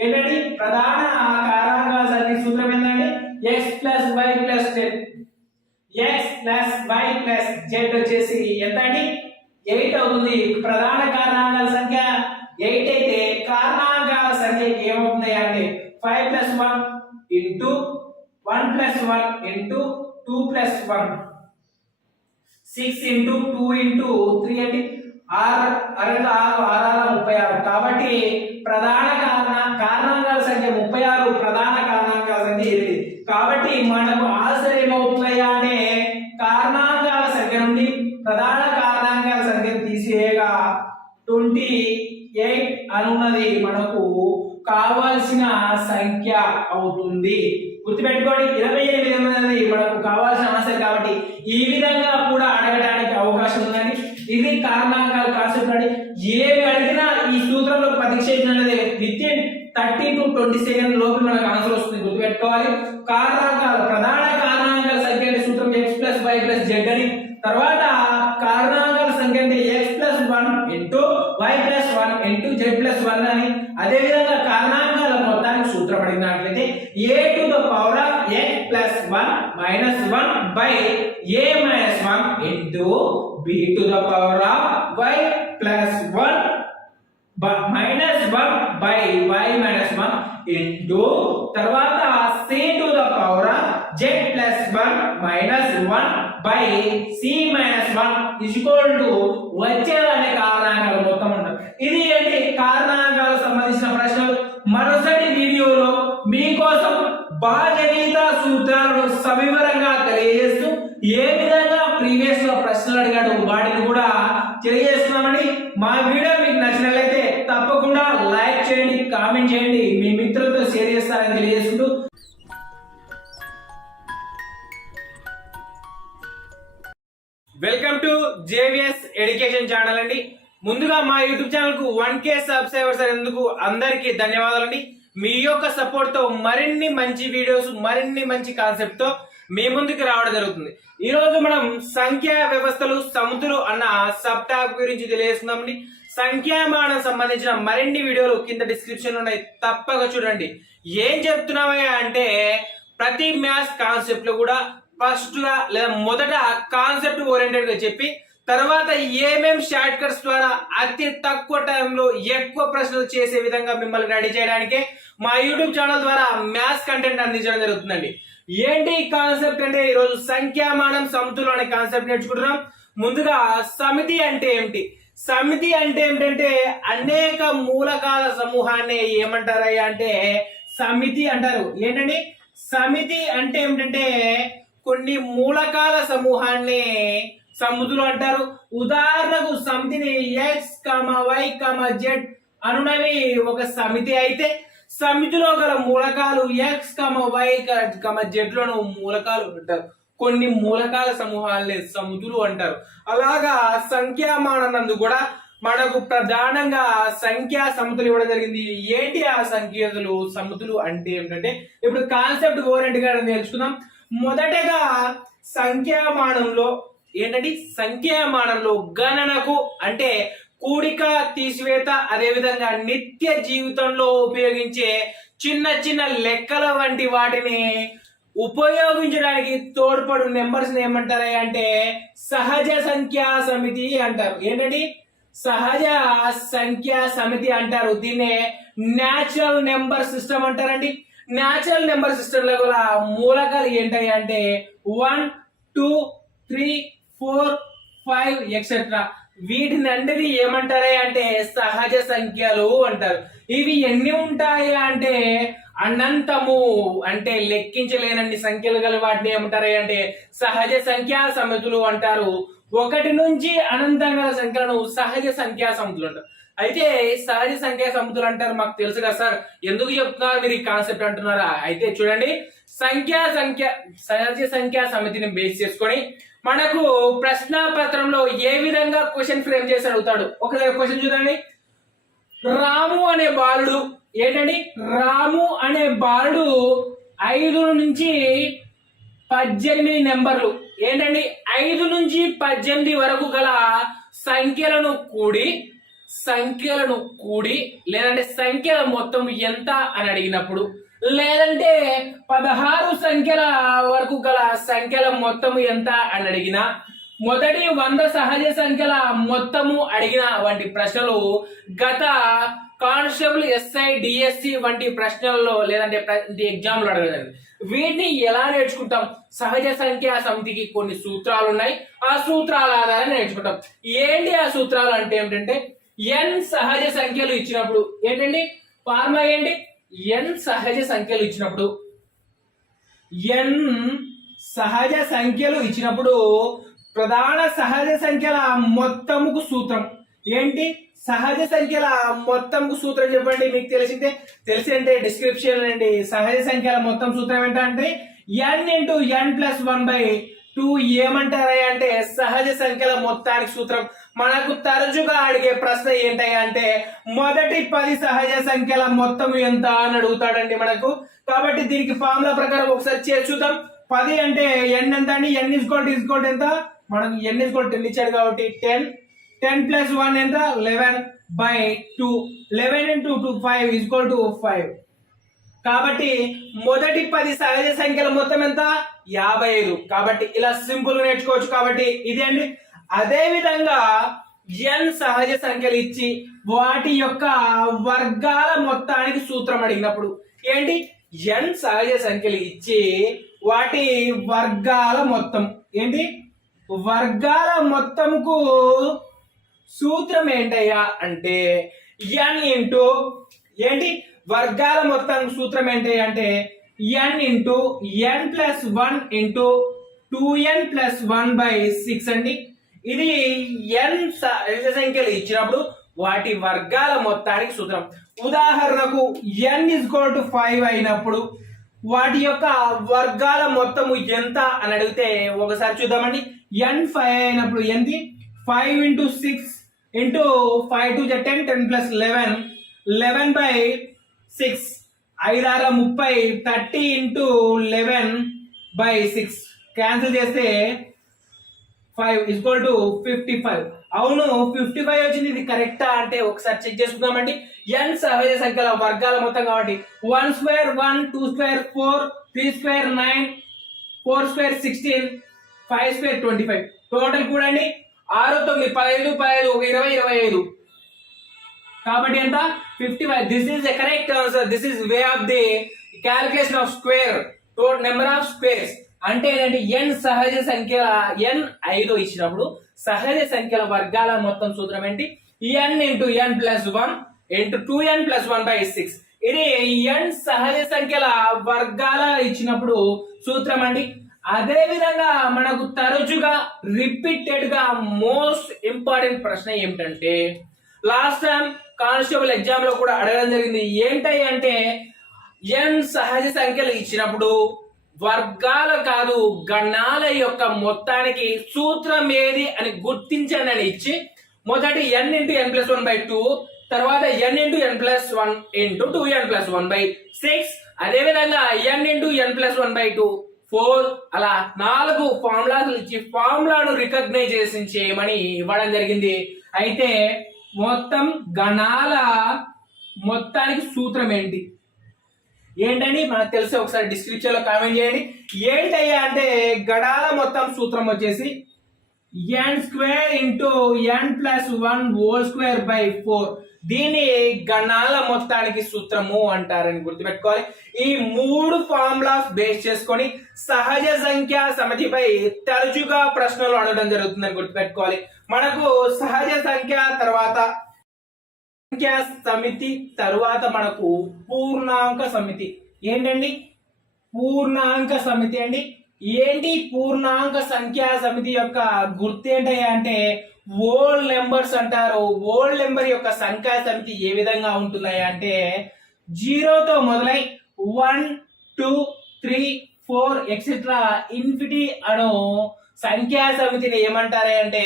ఏంటండి? ప్రధాన కారణాంకాల సంఖ్య సూత్రం ఏంటండి? x plus y plus z x plus y plus z వచ్చేసి ఎంత అండి? 8 అవుతుంది. ప్రధాన కారణాంకాల సంఖ్య 8 అయితే కారణాంకాల సంఖ్యకి ఏమవుతుంది అంటే 5 plus 1 into 1 plus 1 into 2 plus 1 6 into 2 into 3 అంటే 36 కాబట్టి ప్రధాన కారణాంకాల సంఖ్య 36 ప్రధాన కారణాంకాల సంఖ్య 8 కాబట్టి మనకు ఆన్సర్ ఏమవుతున్నాయా అంటే కారణాంకాల సంఖ్య నుండి ప్రధాన కారణాంకాల సంఖ్యను తీసివేయగా 28 అనున్నది మనకు కావాల్సిన సంఖ్య అవుతుంది. గుర్తుపెట్టుకోండి, 28 అనేది మనకు కావాల్సిన ఆన్సర్ కాబట్టి ఈ విధంగా కూడా అడగడానికి అవకాశం ఉందండి. ఇది కారణాంకాల కాన్సెప్ట్ అండి. ఏమి అడిగినా ఈ సూత్రంలో ప్రతిక్షేపించినది విత్ ఇన్ 30 to 20 సెకండ్ లోపు మనకు ఆన్సర్ వస్తుంది. గుర్తుపెట్టుకోవాలి, ప్రధాన కారణాంకాల సంఖ్య అంటే సూత్రం x plus y plus z అని. తర్వాత కారణాంకాల సంఖ్య అంటే x plus 1 into y plus 1 into z plus 1 అని. అదే విధంగా కారణాంకాల మొత్తానికి సూత్రం అడిగినట్లయితే a to the power of x plus 1 minus 1 by a minus 1 into b to the power of y plus 1 minus 1 by y minus 1 into తర్వాత c to the power of z plus 1 minus 1 by c minus 1 is equal to వచ్చేదాన్ని కారణాంకాలు మొత్తం ఉంటారు. ఇది ఏంటి కారణాంకాలకు సంబంధించిన ప్రశ్నలు. మరోసారి వీడియోలో మీకోసం బీజగణిత సూత్రాలను సవివరంగా తెలియజేస్తూ ఏ విధంగా ప్రీవియస్ లో ప్రశ్నలు అడిగాడు వాటిని కూడా తెలియజేస్తున్నామని. మా వీడియో మీకు నచ్చినట్లయితే తప్పకుండా లైక్ చేయండి, కామెంట్ చేయండి, మీ మిత్రులతో షేర్ చేస్తారని తెలియజేస్తూ welcome to JVS education channel అండి. ముందుగా మా యూట్యూబ్ ఛానల్ కు 1K సబ్స్క్రైబర్స్ అయినందుకు అందరికీ ధన్యవాదాలండి. మీ యొక్క సపోర్ట్ తో మరిన్ని మంచి వీడియోస్, మరిన్ని మంచి కాన్సెప్ట్ తో మీ ముందుకు రావడం జరుగుతుంది. ఈ రోజు మనం సంఖ్యా వ్యవస్థలు సముద్రులు అన్న సబ్ టాపిక్ గురించి తెలియజేస్తున్నామండి. సంఖ్యామానం సంబంధించిన మరిన్ని వీడియోలు కింద డిస్క్రిప్షన్ ఉన్నాయి, తప్పక చూడండి. ఏం చెప్తున్నామయ్యా అంటే ప్రతి మ్యాథ్స్ కాన్సెప్ట్ లో కూడా ఫస్ట్ గా లేదా మొదట కాన్సెప్ట్ ఓరియంటెడ్ గా చెప్పి తర్వాత ఏమేం షార్ట్ కట్స్ ద్వారా అతి తక్కువ టైంలో ఎక్కువ ప్రశ్నలు చేసే విధంగా మిమ్మల్ని రెడీ చేయడానికే మా యూట్యూబ్ ఛానల్ ద్వారా మ్యాథ్స్ కంటెంట్ అందించడం జరుగుతుందండి. ఏంటి కాన్సెప్ట్ అంటే ఈరోజు సంఖ్యామానం సమతులు అనే కాన్సెప్ట్ నేర్చుకుంటున్నాం. ముందుగా సమితి అంటే ఏమిటి? సమితి అంటే ఏమిటంటే అనేక మూలకాల సమూహాన్ని ఏమంటారయ్యా అంటే సమితి అంటారు. ఏంటండి సమితి అంటే ఏమిటంటే కొన్ని మూలకాల సమూహాన్ని సముద్రులు అంటారు. ఉదాహరణకు సమితిని x, y, z అనునవి ఒక సమితి అయితే సమితిలో గల మూలకాలు x, y, z లను మూలకాలు అంటారు. కొన్ని మూలకాల సమూహాలని సముద్రులు అంటారు. అలాగా సంఖ్యామానందు కూడా మనకు ప్రధానంగా సంఖ్యా సమితులు ఇవ్వడం జరిగింది. ఏంటి ఆ సంఖ్యలు సమితులు అంటే ఏమిటంటే ఇప్పుడు కాన్సెప్ట్ ఓరియంటెడ్ గా నేర్చుకుందాం. మొదటగా సంఖ్యామానంలో ఏంటంటే సంఖ్యామానంలో గణనకు అంటే కూడిక, తీసివేత, అదే విధంగా నిత్య జీవితంలో ఉపయోగించే చిన్న చిన్న లెక్కల వంటి వాటిని ఉపయోగించడానికి తోడ్పడు నెంబర్స్ ఏమంటారు అంటే సహజ సంఖ్యా సమితి అంటారు. ఏంటండి సహజ సంఖ్యా సమితి అంటారు. దీన్నే న్యాచురల్ నెంబర్ సిస్టమ్ అంటారండి. న్యాచురల్ నెంబర్ సిస్టమ్ లో కూడా మూలకాలు ఏంటాయి అంటే 1 2 3 4 5 ఎక్సెట్రా. వీటిని అన్నిటి ఏమంటారా అంటే సహజ సంఖ్యలు అంటారు. ఇవి ఎన్ని ఉంటాయి అంటే అనంతము, అంటే లెక్కించలేనన్ని సంఖ్యలు గల వాటిని ఏమంటారా అంటే సహజ సంఖ్యా సమితులు అంటారు. 1 నుంచి అనంతం గల సంఖ్యలను సహజ సంఖ్యా సమితులు అంటారు. అయితే సహజ సంఖ్యా సమితులు అంటారు మాకు తెలుసు కదా సార్, ఎందుకు చెప్తున్నారు మీరు ఈ కాన్సెప్ట్ అంటున్నారా? అయితే చూడండి, సహజ సంఖ్యా సమితిని బేస్ చేసుకొని మనకు ప్రశ్న పత్రంలో ఏ విధంగా క్వశ్చన్ ఫ్రేమ్ చేసి అడుగుతాడు. ఒకసారి క్వశ్చన్ చూడండి. రాము అనే బాలుడు ఏంటండి, రాము అనే బాలుడు 5 నుంచి 18 నెంబర్లు ఏంటండి 5 నుంచి 18 వరకు గల సంఖ్యలను కూడి లేదంటే సంఖ్యల మొత్తం ఎంత అని అడిగినప్పుడు, లేదంటే 16 సంఖ్యల వరకు గల సంఖ్యల మొత్తము ఎంత అని అడిగినా, మొదటి 100 సహజ సంఖ్యల మొత్తము అడిగిన వంటి ప్రశ్నలు గత కానిస్టేబుల్ ఎస్ఐ డిఎస్సి వంటి ప్రశ్నల్లో లేదంటే ఎగ్జామ్లో అడగలేదు. వీటిని ఎలా నేర్చుకుంటాం? సహజ సంఖ్యా సమితికి కొన్ని సూత్రాలు ఉన్నాయి, ఆ సూత్రాల ఆధారంగా నేర్చుకుంటాం. ఏంటి ఆ సూత్రాలు అంటే ఏమిటంటే, ఎన్ సహజ సంఖ్యలు ఇచ్చినప్పుడు ఏంటండి ఫార్ములా ఏంటి, ఎన్ సహజ సంఖ్యలు ఇచ్చినప్పుడు ప్రధాన సహజ సంఖ్యల మొత్తముకు సూత్రం ఏంటి, సహజ సంఖ్యల మొత్తంకు సూత్రం చెప్పండి. మీకు తెలిసింటే డిస్క్రిప్షన్ అండి. సహజ సంఖ్యల మొత్తం సూత్రం ఏంటంటే n ఇంటూ n+1/2. ఏమంటారా అంటే సహజ సంఖ్యల మొత్తానికి సూత్రం. మనకు తరచుగా అడిగే ప్రశ్న ఏంటంటే మొదటి 10 సహజ సంఖ్యల మొత్తం ఎంత అని అడుగుతాడండి మనకు. కాబట్టి దీనికి ఫార్ములా ప్రకారం ఒకసారి చేసి చూద్దాం. 10 అంటే n ఎంత అండి, n ఈక్వల్ ఎంత, మనకు n ఈక్వల్ 10 ఇచ్చాడు కాబట్టి 10+1 ఎంత 11/2. 11 into 2 5 5. కాబట్టి మొదటి 10 సహజ సంఖ్యల మొత్తం ఎంత 55. కాబట్టి ఇలా సింపుల్ గా నేర్చుకోవచ్చు. కాబట్టి ఇది అండి. అదే విధంగా n సహజ సంఖ్యలు ఇచ్చి వాటి యొక్క వర్గాల మొత్తానికి సూత్రం అడిగినప్పుడు ఏంటి, n సహజ సంఖ్యలు ఇచ్చి వాటి వర్గాల మొత్తం ఏంటి, వర్గాల మొత్తంకు సూత్రం ఏంటయ్యా అంటే n ఇంటూ ఏంటి, వర్గాల మొత్తం సూత్రం ఏంటి అంటే n into n+1 into 2n+1/6 అండి. ఇది n సహజ సంఖ్యలు ఇచ్చినప్పుడు వాటి వర్గాల మొత్తానికి సూత్రం. ఉదాహరణకు n = 5 అయినప్పుడు వాటి యొక్క వర్గాల మొత్తము ఎంత అని అడిగితే ఒకసారి చూద్దామండి. n 5 అయినప్పుడు ఏంటి, 5 into 6 into 5 to 10, 10+11, 11/6. 5 6 30, 30 into 11/6 cancel చేస్తే 5 = 55. అవును 55 వచ్చింది. ఇది కరెక్టా అంటే ఒకసారి చెక్ చేసుకుందామండి. n సహజ సంఖ్యల వర్గాల మొత్తం కాబట్టి 1 square 1, 2 square 4, 3 square 9, 4 square 16, 5 square 25. Total కూడండి 6 9 15 15 20 25. కాబట్టి ఎంత 55. This is the correct answer. This is way of the calculation of square, total number of squares. అంటే ఏంటంటే n సహజ సంఖ్యల n 5 ఇచ్చినప్పుడు సహజ సంఖ్యల వర్గాల మొత్తం సూత్రం ఏంటి, n into n+1 into 2n+1/6. ఇది n సహజ సంఖ్యల వర్గాల ఇచ్చినప్పుడు సూత్రం అండి. అదే విధంగా మనకు తరచుగా రిపీటెడ్ గా మోస్ట్ ఇంపార్టెంట్ ప్రశ్న ఏమిటంటే లాస్ట్ టైం కానిస్టేబుల్ ఎగ్జామ్ లో కూడా అడగడం జరిగింది. ఏంటి అంటే n సహజ సంఖ్యలు ఇచ్చినప్పుడు వర్గాల కాదు గణాల యొక్క మొత్తానికి సూత్రం ఏది అని గుర్తించండి అని ఇచ్చి మొదటి n ఇంటూ n+1/2, తర్వాత n into n+1 into 2n+1/6, అదే విధంగా n ఇంటూ n+1/2 4, అలా 4 ఫార్ములాలు ఇచ్చి ఫార్ములాను రికగ్నైజేషన్ చేయమని ఇవ్వడం జరిగింది. అయితే మొత్తం గణాల మొత్తానికి సూత్రం ఏంటండి మనకు తెలిసి ఒకసారి డిస్క్రిప్షన్ లో కామెంట్ చేయండి. ఏంటయ్యా అంటే గణాల మొత్తం సూత్రం వచ్చేసి n² ఇంటూ n+1² దీన్ని గణాల మొత్తానికి సూత్రము అంటారని గుర్తుపెట్టుకోవాలి. ఈ 3 ఫార్ములాస్ బేస్ చేసుకొని సహజ సంఖ్యా సమితిపై తరచుగా ప్రశ్నలు అడగడం జరుగుతుందని గుర్తుపెట్టుకోవాలి. మనకు సహజ సంఖ్య తర్వాత సంఖ్యా సమితి తరువాత మనకు పూర్ణాంక సమితి. ఏంటండి పూర్ణాంక సమితి అండి. ఏంటి పూర్ణాంక సంఖ్యా సమితి యొక్క గుర్తు ఏంటయ్యా అంటే ఓల్డ్ నెంబర్స్ అంటారు. ఓల్డ్ నెంబర్ యొక్క సంఖ్యా సమితి ఏ విధంగా ఉంటున్నాయి అంటే 0తో మొదలై 1 2 3 4 ఎక్సెట్రా ఇన్ఫినిటీ అను సంఖ్యా సమితిని ఏమంటారు అంటే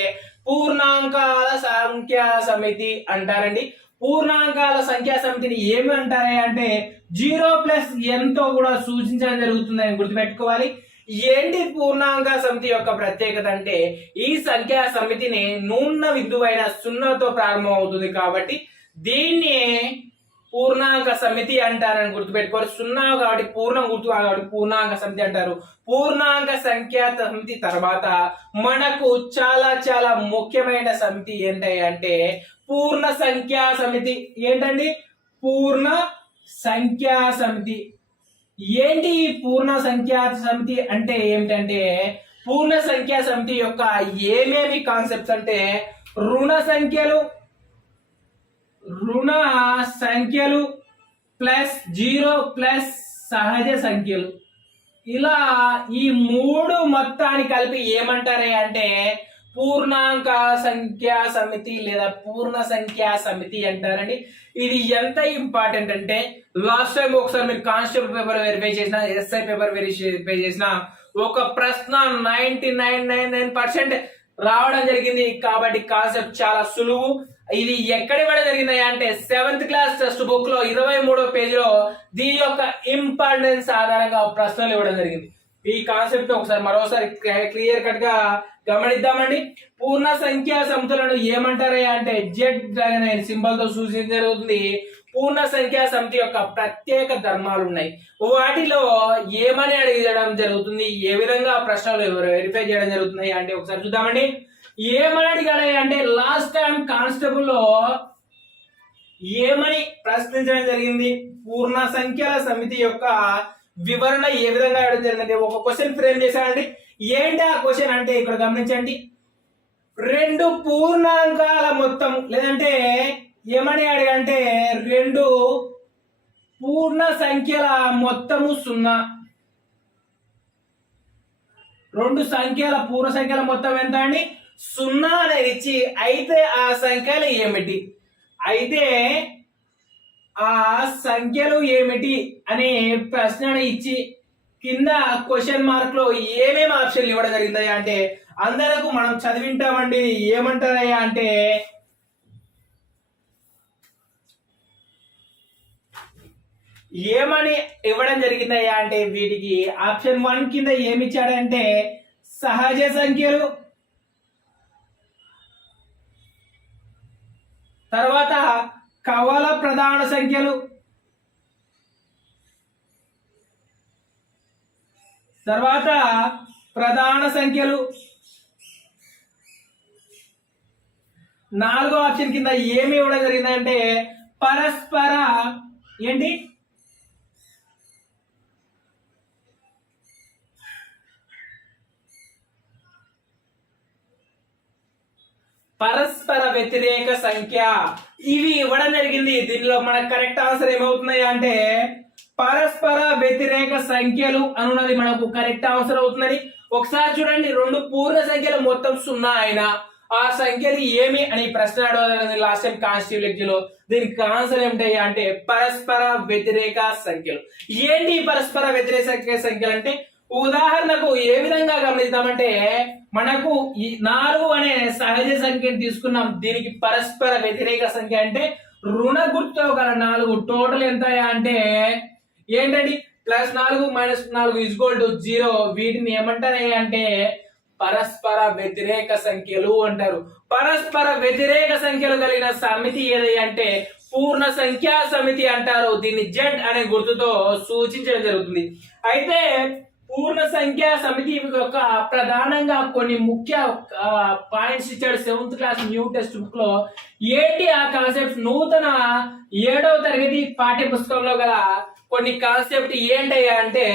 పూర్ణాంకాల సంఖ్యా సమితి అంటారండి. పూర్ణాంకాల సంఖ్యా సమితిని ఏమంటారు అంటే 0 n తో కూడా సూచించడం జరుగుతుందని గుర్తుపెట్టుకోవాలి. ఏంటి పూర్ణాంక సమితి యొక్క ప్రత్యేకత అంటే ఈ సంఖ్యా సమితిని నూన్న బిందువైన 0తో ప్రారంభం అవుతుంది కాబట్టి దీన్ని పూర్ణాంక సమితి అంటారని గుర్తుపెట్టుకోవాలి. 0 కాబట్టి పూర్ణం గుర్తు కాబట్టి పూర్ణాంక సమితి అంటారు. పూర్ణాంక సంఖ్యా సమితి తర్వాత మనకు చాలా చాలా ముఖ్యమైన సమితి ఏంటి అంటే పూర్ణ సంఖ్యా సమితి. ఏంటండి పూర్ణ సంఖ్యా సమితి? ఏంటి ఈ పూర్ణ సంఖ్యా సమితి అంటే ఏమిటంటే పూర్ణ సంఖ్యా సమితి యొక్క ఏమేమి కాన్సెప్ట్స్ అంటే రుణ సంఖ్యలు ప్లస్ 0 ప్లస్ సహజ సంఖ్యలు, ఇలా ఈ మూడు మొత్తాన్ని కలిపి ఏమంటారే అంటే పూర్ణాంక సంఖ్యా సమితి లేదా పూర్ణ సంఖ్యా సమితి అంటారండి. ఇది ఎంత ఇంపార్టెంట్ అంటే లాస్ట్ టైం ఒకసారి మీరు కానిస్టేబుల్ పేపర్ వెరిఫై చేసిన, ఎస్ఐ పేపర్ వెరిఫై చేసిన ఒక ప్రశ్న 99.99% రావడం జరిగింది. కాబట్టి కాన్సెప్ట్ చాలా సులువు. ఇది ఎక్కడ ఇవ్వడం జరిగింది అంటే 7th క్లాస్ టెక్స్ట్ బుక్ లో 23వ పేజీలో దీని యొక్క ఇంపార్టెన్స్ ఆధారంగా ప్రశ్నలు ఇవ్వడం జరిగింది. ఈ కాన్సెప్ట్ ఒకసారి మరోసారి క్లియర్ కట్ గా గమనిద్దామండి. పూర్ణ సంఖ్యా సమితులను ఏమంటారు అంటే జెడ్ అనే సింబల్ తో సూచించడం జరుగుతుంది. పూర్ణ సంఖ్యా సమితి యొక్క ప్రత్యేక ధర్మాలు ఉన్నాయి. వాటిలో ఏమని అడిగడం జరుగుతుంది, ఏ విధంగా ప్రశ్నలు వెరిఫై చేయడం జరుగుతున్నాయి అంటే ఒకసారి చూద్దామండి. ఏమని అడిగాడు అంటే లాస్ట్ టైం కానిస్టేబుల్ లో ఏమని ప్రశ్నించడం జరిగింది, పూర్ణ సంఖ్యల సమితి యొక్క వివరణ ఏ విధంగా ఇవ్వడం జరిగిందంటే ఒక క్వశ్చన్ ఫ్రేమ్ చేశానండి. ఏంటి ఆ క్వశ్చన్ అంటే ఇక్కడ గమనించండి. 2 పూర్ణాంకాల మొత్తం లేదంటే ఏమని అడిగంటే 2 పూర్ణ సంఖ్యల మొత్తము 0. 2 సంఖ్యల పూర్ణ సంఖ్యల మొత్తం ఎంత అండి 0 అనేది ఇచ్చి అయితే ఆ సంఖ్యలు ఏమిటి, అయితే ఆ సంఖ్యలు ఏమిటి అనే ప్రశ్నను ఇచ్చి కింద క్వశ్చన్ మార్క్ లో ఏమేమి ఆప్షన్లు ఇవ్వడం జరిగిందయ్యా అంటే అందరకు మనం చదివింటామండి. ఏమంటారయ్యా అంటే ఏమని ఇవ్వడం జరిగిందయ్యా అంటే వీటికి ఆప్షన్ 1 కింద ఏమి ఇచ్చాడంటే సహజ సంఖ్యలు, తర్వాత కవల ప్రధాన సంఖ్యలు, తర్వాత ప్రధాన సంఖ్యలు. 4వ ఆప్షన్ కింద ఏమి ఇవ్వడం జరిగిందంటే పరస్పర ఏంటి పరస్పర వ్యతిరేక సంఖ్య, ఇవి ఇవ్వడం జరిగింది. దీనిలో మన కరెక్ట్ ఆన్సర్ ఏమవుతున్నాయి అంటే పరస్పర వ్యతిరేక సంఖ్యలు అనున్నది మనకు కరెక్ట్ ఆన్సర్ అవుతున్నది. ఒకసారి చూడండి, 2 పూర్ణ సంఖ్యలు మొత్తం 0 అయినా ఆ సంఖ్యలు ఏమి అని ప్రశ్న అడగదు లాస్ట్ టైం కాన్స్టిట్యూటివ్ ఎగ్జామ్ లో. దీనికి ఆన్సర్ ఏమిటాయి అంటే పరస్పర వ్యతిరేక సంఖ్యలు. ఏంటి పరస్పర వ్యతిరేక సంఖ్యలు అంటే ఉదాహరణకు ఏ విధంగా గమనిద్దామంటే మనకు ఈ 4 అనే సహజ సంఖ్యను తీసుకున్నాం. దీనికి పరస్పర వ్యతిరేక సంఖ్య అంటే రుణ గుర్తుతో గల 4 టోటల్ ఎంత అంటే ఏంటండి +4 -4 = 0. వీటిని ఏమంటారు అంటే పరస్పర వ్యతిరేక సంఖ్యలు అంటారు. పరస్పర వ్యతిరేక సంఖ్యలు కలిగిన సమితి ఏది అంటే పూర్ణ సంఖ్యా సమితి అంటారు. దీన్ని జెడ్ అనే గుర్తుతో సూచించడం జరుగుతుంది. అయితే పూర్ణ సంఖ్యా సమితి యొక్క ప్రధానంగా కొన్ని ముఖ్య పాయింట్స్ ఇచ్చాడు 7th class new text book లో. ఏంటి ఆ కాన్సెప్ట్ నూతన 7వ తరగతి పాఠ్య పుస్తకంలో గల కొన్ని కాన్సెప్ట్ ఏంటయ్యా అంటే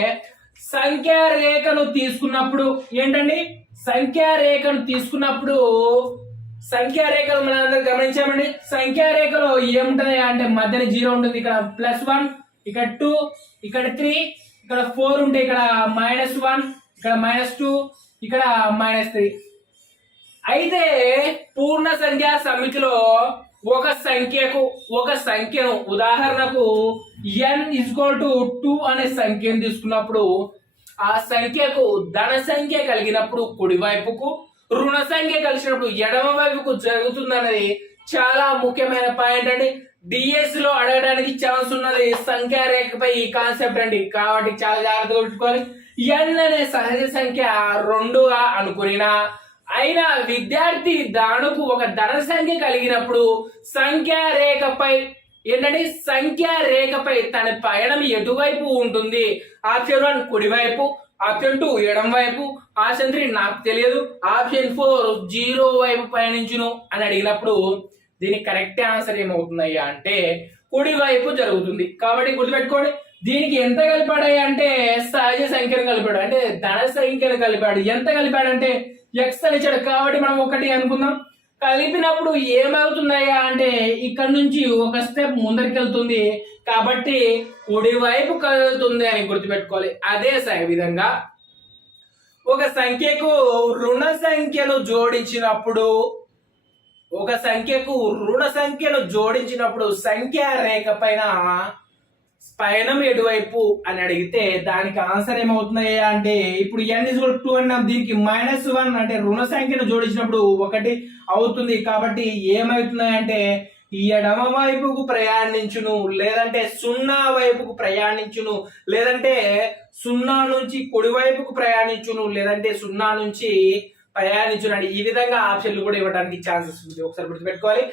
సంఖ్యా రేఖను తీసుకున్నప్పుడు ఏంటండి సంఖ్యా రేఖను తీసుకున్నప్పుడు సంఖ్యా రేఖలు మనందరం గమనించామండి. సంఖ్యా రేఖలో ఏముంటది అంటే మధ్యన 0 ఉంటుంది, ఇక్కడ +1, ఇక్కడ 2, ఇక్కడ 3, ఇక్కడ 4 ఉంటే ఇక్కడ -1, ఇక్కడ -2, ఇక్కడ -3. అయితే పూర్ణ సంఖ్యా సమితిలో ఒక సంఖ్యను ఉదాహరణకు n = 2 అనే సంఖ్యను తీసుకున్నప్పుడు ఆ సంఖ్యకు ధన సంఖ్య కలిగినప్పుడు కుడివైపుకు, రుణ సంఖ్య కలిసినప్పుడు ఎడమ వైపుకు జరుగుతుందన్నది చాలా ముఖ్యమైన పాయింట్ అండి. డిఎస్ లో అడగడానికి ఛాన్స్ ఉన్నది సంఖ్యా రేఖపై ఈ కాన్సెప్ట్ అండి. కాబట్టి చాలా జాగ్రత్తగా పెట్టుకోవాలి. ఎన్ అనే సహజ సంఖ్య 2గా అనుకునినా అయినా విద్యార్థి దానికి ఒక ధన సంఖ్య కలిగినప్పుడు సంఖ్యా రేఖపై ఏంటంటే సంఖ్యా రేఖపై తన పయనం ఎటువైపు ఉంటుంది? ఆప్షన్ 1 కుడివైపు, ఆప్షన్ 2 ఎడం వైపు, ఆప్షన్ 3 నాకు తెలియదు, ఆప్షన్ 4 0 వైపు పయనించును అని అడిగినప్పుడు దీనికి కరెక్ట్ ఆన్సర్ ఏమవుతుందయ్యా అంటే కుడి వైపు జరుగుతుంది. కాబట్టి గుర్తుపెట్టుకోండి, దీనికి ఎంత కలిపాడయ్యా అంటే సహజ సంఖ్యను కలిపాడు, అంటే ధన సంఖ్యను కలిపాడు. ఎంత కలిపాడంటే ఎక్స్ అని ఇచ్చాడు. కాబట్టి మనం ఒకటి అనుకుందాం. కలిపినప్పుడు ఏమవుతుందయ్యా అంటే ఇక్కడ నుంచి ఒక స్టెప్ ముందరికి వెళ్తుంది, కాబట్టి కుడి వైపు కదులుతుంది అని గుర్తుపెట్టుకోవాలి. అదే విధంగా ఒక సంఖ్యకు రుణ సంఖ్యను జోడించినప్పుడు సంఖ్యా రేఖ పైన పయనం ఎటువైపు అని అడిగితే దానికి ఆన్సర్ ఏమవుతున్నాయి అంటే ఇప్పుడు n=2 అన్నాం, దీనికి -1 అంటే రుణ సంఖ్యను జోడించినప్పుడు 1 అవుతుంది. కాబట్టి ఏమవుతున్నాయి అంటే ఎడమ వైపుకు ప్రయాణించును, లేదంటే 0 వైపుకు ప్రయాణించును, లేదంటే 0 నుంచి కుడి వైపుకు ప్రయాణించును, లేదంటే 0 నుంచి ప్రయాణించునండి. ఈ విధంగా ఆప్షన్లు కూడా ఇవ్వడానికి ఛాన్సెస్ ఉంది. ఒకసారి గుర్తుపెట్టుకోవాలి.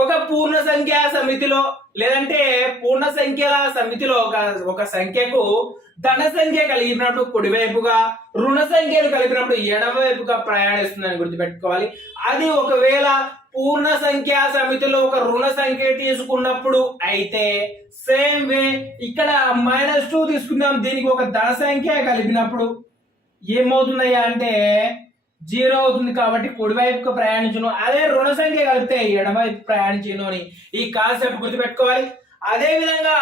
ఒక పూర్ణ సంఖ్యా సమితిలో లేదంటే పూర్ణ సంఖ్యల సమితిలో ఒక సంఖ్యకు ధన సంఖ్య కలిగినప్పుడు కుడివైపుగా, రుణ సంఖ్యలు కలిపినప్పుడు ఎడమ వైపుగా ప్రయాణిస్తుందని గుర్తుపెట్టుకోవాలి. అది ఒకవేళ పూర్ణ సంఖ్యా సమితిలో ఒక రుణ సంఖ్య తీసుకున్నప్పుడు అయితే సేమ్ వే ఇక్కడ -2 తీసుకుందాం, దీనికి ఒక ధన సంఖ్య కలిపినప్పుడు ఏమవుతుందయ్యా అంటే 0 అవుతుంది. కాబట్టి కుడివైపుకు ప్రయాణించును. అదే రుణ సంఖ్య కలిపితే ఎడమవైపు ప్రయాణించును అని ఈ కాన్సెప్ట్ గుర్తుపెట్టుకోవాలి. అదే విధంగా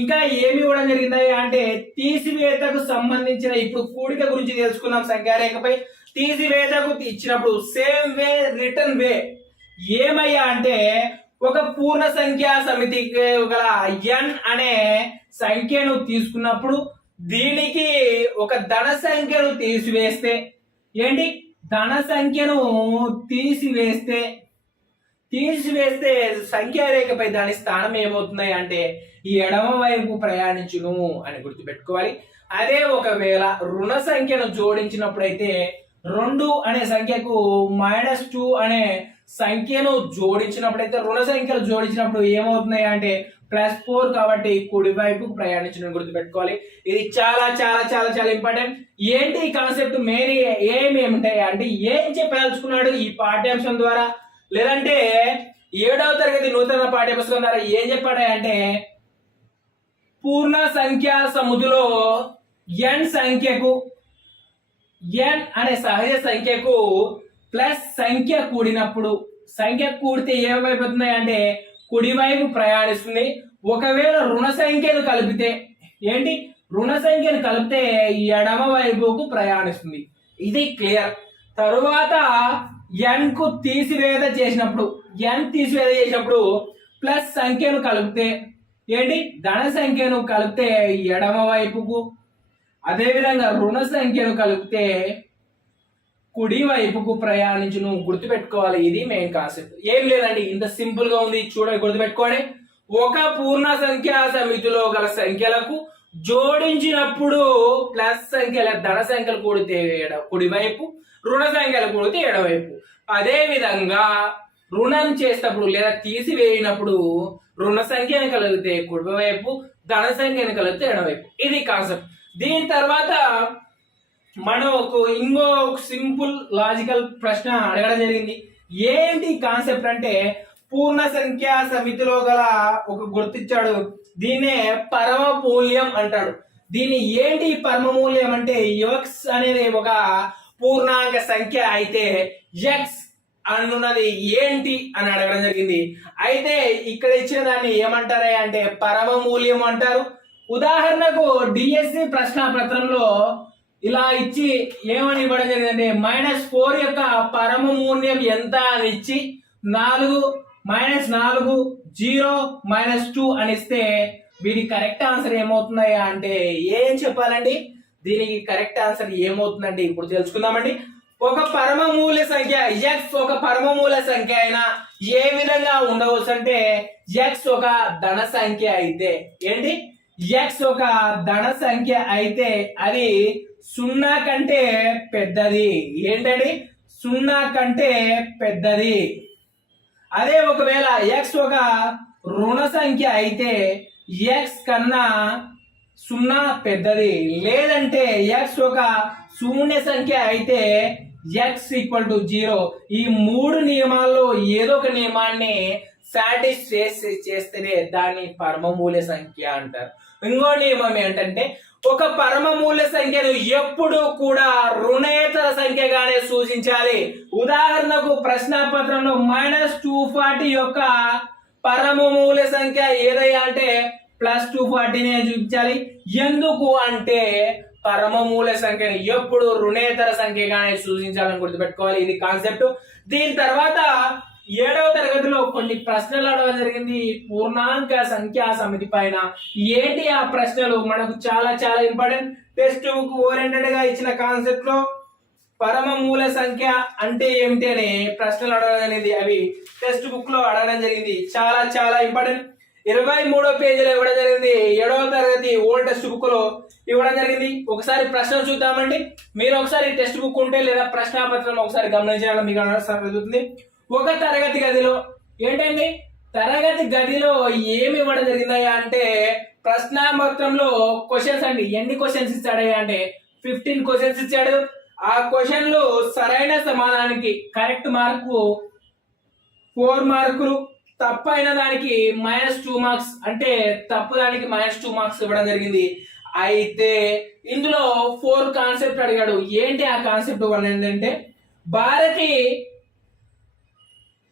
ఇంకా ఏమి ఇవ్వడం జరిగింది అంటే తీసివేతకు సంబంధించిన ఇప్పుడు కూడిక గురించి తెలుసుకున్నాం. సంఖ్యారేఖపై తీసివేతకు ఇచ్చినప్పుడు సేమ్ వే రిటర్న్ వే ఏమయ్యా అంటే ఒక పూర్ణ సంఖ్యా సమితికి గల n అనే సంఖ్యను తీసుకున్నప్పుడు దీనికి ఒక ధన సంఖ్యను తీసివేస్తే ఏంటి ధన సంఖ్యను తీసివేస్తే సంఖ్యారేఖపై దాని స్థానం ఏమవుతున్నాయి అంటే ఈ ఎడమ వైపు ప్రయాణించును అని గుర్తుపెట్టుకోవాలి. అదే ఒకవేళ రుణ సంఖ్యను జోడించినప్పుడైతే 2 అనే సంఖ్యకు -2 అనే సంఖ్యను జోడించినప్పుడైతే రుణ సంఖ్యలు జోడించినప్పుడు ఏమవుతున్నాయి అంటే +4 కాబట్టి కుడివైపు ప్రయాణించడం గుర్తుపెట్టుకోవాలి. ఇది చాలా చాలా చాలా చాలా ఇంపార్టెంట్. ఏంటి ఈ కాన్సెప్ట్ మెయిన్ ఏముంటాయి అంటే ఏం చెప్పదలుచుకున్నాడు ఈ పాఠ్యాంశం ద్వారా, లేదంటే 7వ తరగతి నూతన పాఠ్యపుస్తకం ద్వారా ఏం చెప్పాడు అంటే పూర్ణ సంఖ్యా సమితిలో n అనే సహజ సంఖ్యకు ప్లస్ సంఖ్య కూడినప్పుడు సంఖ్య కూడితే ఏమైపోతున్నాయి అంటే కుడివైపు ప్రయాణిస్తుంది. ఒకవేళ రుణ సంఖ్యను కలిపితే ఎడమ వైపుకు ప్రయాణిస్తుంది. ఇది క్లియర్. తరువాత n తీసివేత చేసినప్పుడు ప్లస్ సంఖ్యను కలిపితే ధన సంఖ్యను కలిపితే ఎడమ వైపుకు, అదే విధంగా రుణ సంఖ్యను కలిపితే కుడి వైపుకు ప్రయాణించును. గుర్తుపెట్టుకోవాలి. ఇది మెయిన్ కాన్సెప్ట్. ఏం లేదండి, ఇంత సింపుల్ గా ఉంది. చూడండి, గుర్తుపెట్టుకోండి. ఒక పూర్ణ సంఖ్యా సమితిలో గల సంఖ్యలకు జోడించినప్పుడు ప్లస్ సంఖ్యల ధన సంఖ్యలు కూడితే కుడివైపు, రుణ సంఖ్యలు కూడితే ఎడవైపు. అదే విధంగా రుణం చేసేటప్పుడు లేదా తీసివేయినప్పుడు రుణ సంఖ్యను కలిగితే కుడివైపు, ధన సంఖ్యను కలిగితే ఎడవైపు. ఇది కాన్సెప్ట్. దీని తర్వాత మనకు ఇంకో సింపుల్ లాజికల్ ప్రశ్న అడగడం జరిగింది. ఏంటి కాన్సెప్ట్ అంటే పూర్ణ సంఖ్యా సమితిలో గల ఒక గుర్తించాడు, దీన్నే పరమ మూల్యం అంటాడు. దీన్ని ఏంటి పరమ మూల్యం అంటే x అనేది ఒక పూర్ణాంక సంఖ్య అయితే x అన్నది ఏంటి అని అడగడం జరిగింది. అయితే ఇక్కడ ఇచ్చిన దాన్ని ఏమంటారా అంటే పరమ మూల్యం అంటారు. ఉదాహరణకు డిఎస్సి ప్రశ్న పత్రంలో ఇలా ఇచ్చి ఏమని ఇవ్వడం జరిగిందంటే -4 యొక్క పరమ మూల్యం ఎంత అని ఇచ్చి 4 -4 0 -2 అని ఇస్తే వీటి కరెక్ట్ ఆన్సర్ ఏమవుతున్నాయా అంటే ఏం చెప్పాలండి దీనికి కరెక్ట్ ఆన్సర్ ఏమవుతుందండి ఇప్పుడు తెలుసుకుందామండి. ఒక పరమ మూల సంఖ్య x ఒక పరమ మూల సంఖ్య అయినా ఏ విధంగా ఉండవచ్చు అంటే x ఒక ధన సంఖ్య అయితే ఏంటి x ఒక ధన సంఖ్య అయితే అది 0 కంటే పెద్దది. ఏంటండి 0 కంటే పెద్దది. అదే ఒకవేళ x ఒక రుణ సంఖ్య అయితే x కన్నా 0 పెద్దది. లేదంటే x ఒక శూన్య సంఖ్య అయితే x ఈక్వల్ టు 0. ఈ 3 నియమాల్లో ఏదో ఒక నియమాన్ని సాటిస్ఫై చేస్తేనే దాన్ని పరమ మూల సంఖ్య అంటారు. ఇంకో నియమం ఏంటంటే ఒక పరమ మూల సంఖ్యను ఎప్పుడు కూడా రుణేతర సంఖ్యగానే సూచించాలి. ఉదాహరణకు ప్రశ్నాపత్రంలో -240 యొక్క పరమ మూల సంఖ్య ఏదయ్యా అంటే +240నే చూపించాలి. ఎందుకు అంటే పరమ మూల సంఖ్యను ఎప్పుడు రుణేతర సంఖ్యగానే సూచించాలని గుర్తుపెట్టుకోవాలి. ఇది కాన్సెప్ట్. దీని తర్వాత 7వ తరగతిలో కొన్ని ప్రశ్నలు అడగడం జరిగింది పూర్ణాంక సంఖ్యా సమితి పైన. ఏంటి ఆ ప్రశ్నలు మనకు చాలా చాలా ఇంపార్టెంట్. టెక్స్ట్ బుక్ ఓరియంటెడ్ గా ఇచ్చిన కాన్సెప్ట్ లో పరమ మూల సంఖ్య అంటే ఏమిటి అనే ప్రశ్నలు అడగడం జరిగింది. అవి టెక్స్ట్ బుక్ లో అడగడం జరిగింది. చాలా చాలా ఇంపార్టెంట్. 23వ పేజీలో ఇవ్వడం జరిగింది. 7వ తరగతి ఓల్డ్ టెక్స్ట్ బుక్ లో ఇవ్వడం జరిగింది. ఒకసారి ప్రశ్నలు చూద్దామండి. మీరు ఒకసారి టెక్స్ట్ బుక్ ఉంటే లేదా ప్రశ్నాపత్రం ఒకసారి గమనించాలని మీకు జరుగుతుంది. ఒక తరగతి గదిలో ఏంటండి తరగతి గదిలో ఏమి ఇవ్వడం జరిగిందయ్యా అంటే ప్రశ్నాపత్రంలో క్వశ్చన్స్ అండి. ఎన్ని క్వశ్చన్స్ ఇచ్చాడయ్యా అంటే 15 క్వశ్చన్స్ ఇచ్చాడు. ఆ క్వశ్చన్లు సరైన సమాధానానికి కరెక్ట్ మార్కు 4 మార్కులు, తప్పు అయిన దానికి -2 మార్క్స్, అంటే తప్పు దానికి -2 మార్క్స్ ఇవ్వడం జరిగింది. అయితే ఇందులో 4 కాన్సెప్ట్ అడిగాడు. ఏంటి ఆ కాన్సెప్ట్ ఏంటంటే భారతి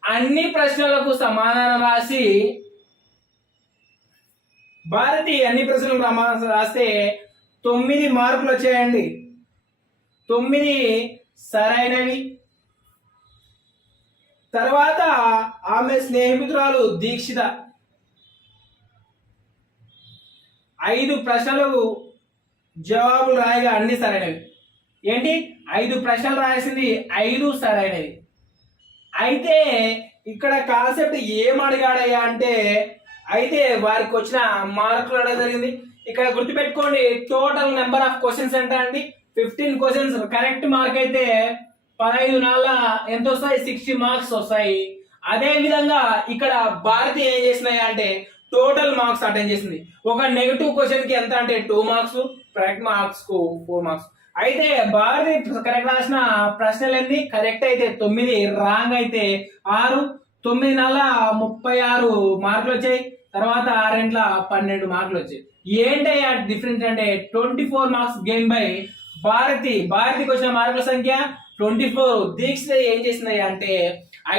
అన్ని ప్రశ్నలకు సమాధానం రాసి రాస్తే 9 మార్కులు వచ్చాయండి. 9 సరైనవి. తర్వాత ఆమె స్నేహితురాలు దీక్షిత 5 ప్రశ్నలకు జవాబులు రాయగా అన్ని సరైనవి. ఏంటి 5 ప్రశ్నలు రాయాల్సింది 5 సరైనవి. అయితే ఇక్కడ కాన్సెప్ట్ ఏం అడిగాడయ్యా అంటే అయితే వారికి వచ్చిన మార్కులు అడగడం జరిగింది. ఇక్కడ గుర్తుపెట్టుకోండి టోటల్ నెంబర్ ఆఫ్ క్వశ్చన్స్ ఎంత అండి 15 క్వశ్చన్స్. కరెక్ట్ మార్క్ అయితే 15 నాళ్ళ ఎంత వస్తాయి 60 మార్క్స్ వస్తాయి. అదే విధంగా ఇక్కడ భారతి ఏం చేసినాయి అంటే టోటల్ మార్క్స్ అటెండ్ చేసింది. ఒక నెగటివ్ క్వశ్చన్ కి ఎంత అంటే 2 మార్క్స్, కరెక్ట్ మార్క్స్ కు 4 మార్క్స్. అయితే భారతి కరెక్ట్ రాసిన ప్రశ్నలు ఎన్ని కరెక్ట్ అయితే 9, రాంగ్ అయితే 6. 9 నాళ్ళ 36 మార్కులు వచ్చాయి. తర్వాత 6 12 మార్కులు వచ్చాయి. ఏంటయ్యా డిఫరెన్స్ అంటే 24 మార్క్స్ గెయిన్ బై భారతి. భారతికి వచ్చిన మార్కుల సంఖ్య 24. దీక్షిత ఏం చేసింది అంటే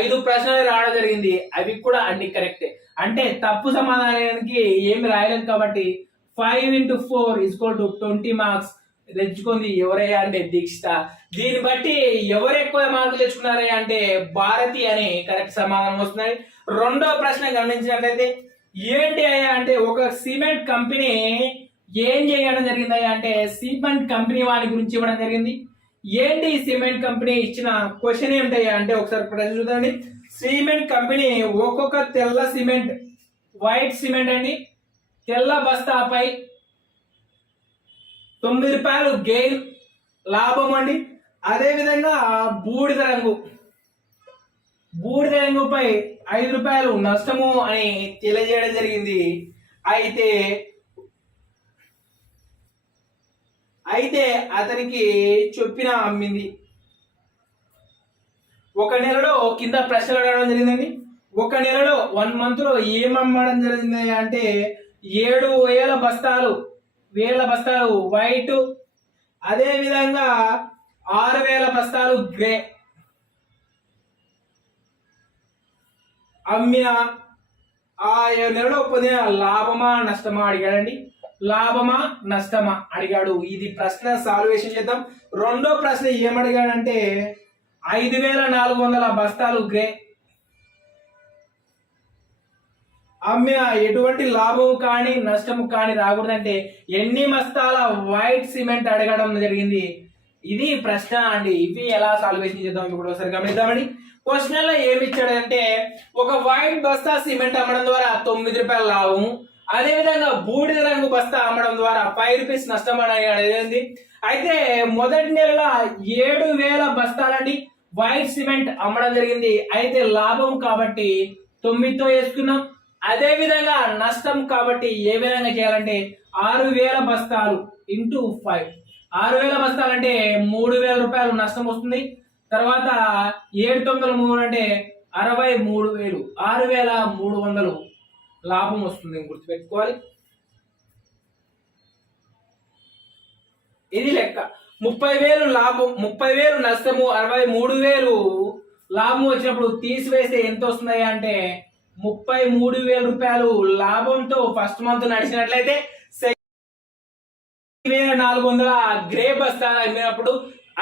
5 ప్రశ్నలు రావడం జరిగింది. అవి కూడా అన్ని కరెక్టే. అంటే తప్పు సమాధానానికి ఏమి రాయలేదు కాబట్టి 5 × 4 = 20 మార్క్స్ తెచ్చుకుంది ఎవరయ్యా అంటే దీక్షిత. దీన్ని బట్టి ఎవరు ఎక్కువ మార్కులు తెచ్చుకున్నారయ్యా అంటే భారతి అని కరెక్ట్ సమాధానం వస్తున్నాయి. రెండో ప్రశ్న గమనించినట్లయితే ఏంటి అయ్యా అంటే ఒక సిమెంట్ కంపెనీ ఏం చేయడం జరిగిందయ్యా అంటే సిమెంట్ కంపెనీ వారి గురించి ఇవ్వడం జరిగింది. ఏంటి సిమెంట్ కంపెనీ ఇచ్చిన క్వశ్చన్ ఏమిటయ్యా అంటే ఒకసారి ప్రశ్న చూద్దామండి. సిమెంట్ కంపెనీ ఒక్కొక్క తెల్ల సిమెంట్ వైట్ సిమెంట్ అండి తెల్ల బస్తాపై 9 రూపాయలు గెయిన్ లాభం అండి. అదే విధంగా బూడిద రంగుపై 5 రూపాయలు నష్టము అని తెలియజేయడం జరిగింది. అయితే అతనికి చొప్పిన అమ్మింది. ఒక నెలలో కింద ప్రశ్నలు అడగడం జరిగిందండి. ఒక నెలలో 1 మంత్ లో ఏం అమ్మడం జరిగింది అంటే 7,000 బస్తాలు వైట్, అదే విధంగా 6,000 బస్తాలు గ్రే అమ్మిన. ఆ నెలలో పొందిన లాభమా నష్టమా అడిగాడండి. లాభమా నష్టమా అడిగాడు. ఇది ప్రశ్న సాల్వేషన్ చేద్దాం. రెండో ప్రశ్న ఏమడిగాడంటే 5,400 బస్తాలు గ్రే, అమ్మిన ఎటువంటి లాభం కానీ నష్టము కానీ రాకూడదంటే ఎన్ని బస్తాల వైట్ సిమెంట్ అడగడం జరిగింది. ఇది ప్రశ్న అండి. ఇవి ఎలా సాల్వేషన్ చేద్దాం ఇప్పుడు ఒకసారి గమనిద్దామండి. క్వశ్చన్ లో ఏమి ఇచ్చాడంటే ఒక వైట్ బస్తా సిమెంట్ అమ్మడం ద్వారా 9 రూపాయల లాభం, అదే విధంగా బూడిద రంగు బస్తా అమ్మడం ద్వారా 5 రూపీస్ నష్టం అనేది. అయితే మొదటి నెలలో 7,000 బస్తాలండి వైట్ సిమెంట్ అమ్మడం జరిగింది. అయితే లాభం కాబట్టి 9తో వేసుకున్నాం. అదే విధంగా నష్టం కాబట్టి ఏ విధంగా చేయాలంటే 6,000 బస్తాలు ఇంటూ 5. 6,000 బస్తాలు అంటే 3,000 రూపాయలు నష్టం వస్తుంది. తర్వాత 7,903 అంటే 63,000, 6,300 లాభం వస్తుంది. గుర్తుపెట్టుకోవాలి. ఇది లెక్క. 30,000 లాభం, 30,000 నష్టము, 63,000 లాభం వచ్చినప్పుడు తీసివేస్తే ఎంత వస్తున్నాయి అంటే 33,000 రూపాయలు లాభంతో ఫస్ట్ మంత్ నడిచినట్లయితే 1,400 గ్రే బస్తాలు అమ్మినప్పుడు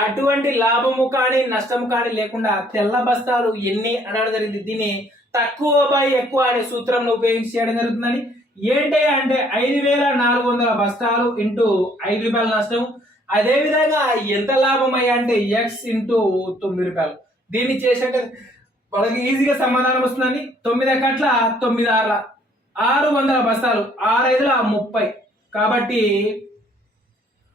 అటువంటి లాభము కానీ నష్టము కానీ లేకుండా తెల్ల బస్తాలు ఎన్ని అనడం జరిగింది. దీన్ని తక్కువ బై ఎక్కువ అనే సూత్రం ఉపయోగించి చేయడం జరుగుతుందని. ఏంటి అంటే 5,400 బస్తాలు ఇంటూ 5 రూపాయల నష్టం. అదే విధంగా ఎంత లాభం అయ్యా అంటే ఎక్స్ ఇంటూ 9 రూపాయలు. దీన్ని చేసినట్టు వాళ్ళకి ఈజీగా సమాధానం వస్తుందండి. 9 కట్ల 9 6 600 బస్తాలు, 6,5 30. కాబట్టి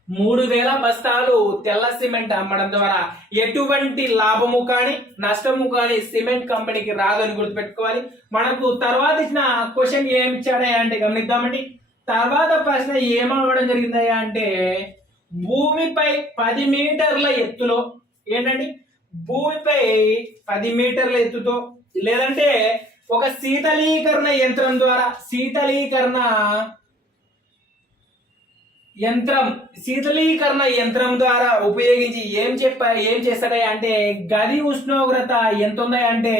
3,000 బస్తాలు తెల్ల సిమెంట్ అమ్మడం ద్వారా ఎటువంటి లాభము కానీ నష్టము కానీ సిమెంట్ కంపెనీకి రాదని గుర్తుపెట్టుకోవాలి. మనకు తర్వాత ఇచ్చిన క్వశ్చన్ ఏమి ఇచ్చాడయ్యా అంటే గమనిద్దామండి. తర్వాత ప్రశ్న ఏమవడం జరిగిందయ్యా అంటే భూమిపై 10 మీటర్ల ఎత్తులో ఏంటండి భూమిపై 10 మీటర్ల ఎత్తుతో లేదంటే ఒక శీతలీకరణ యంత్రం ద్వారా ఉపయోగించి ఏం చేస్తాడయ్యా అంటే గది ఉష్ణోగ్రత ఎంత ఉందయ్యా అంటే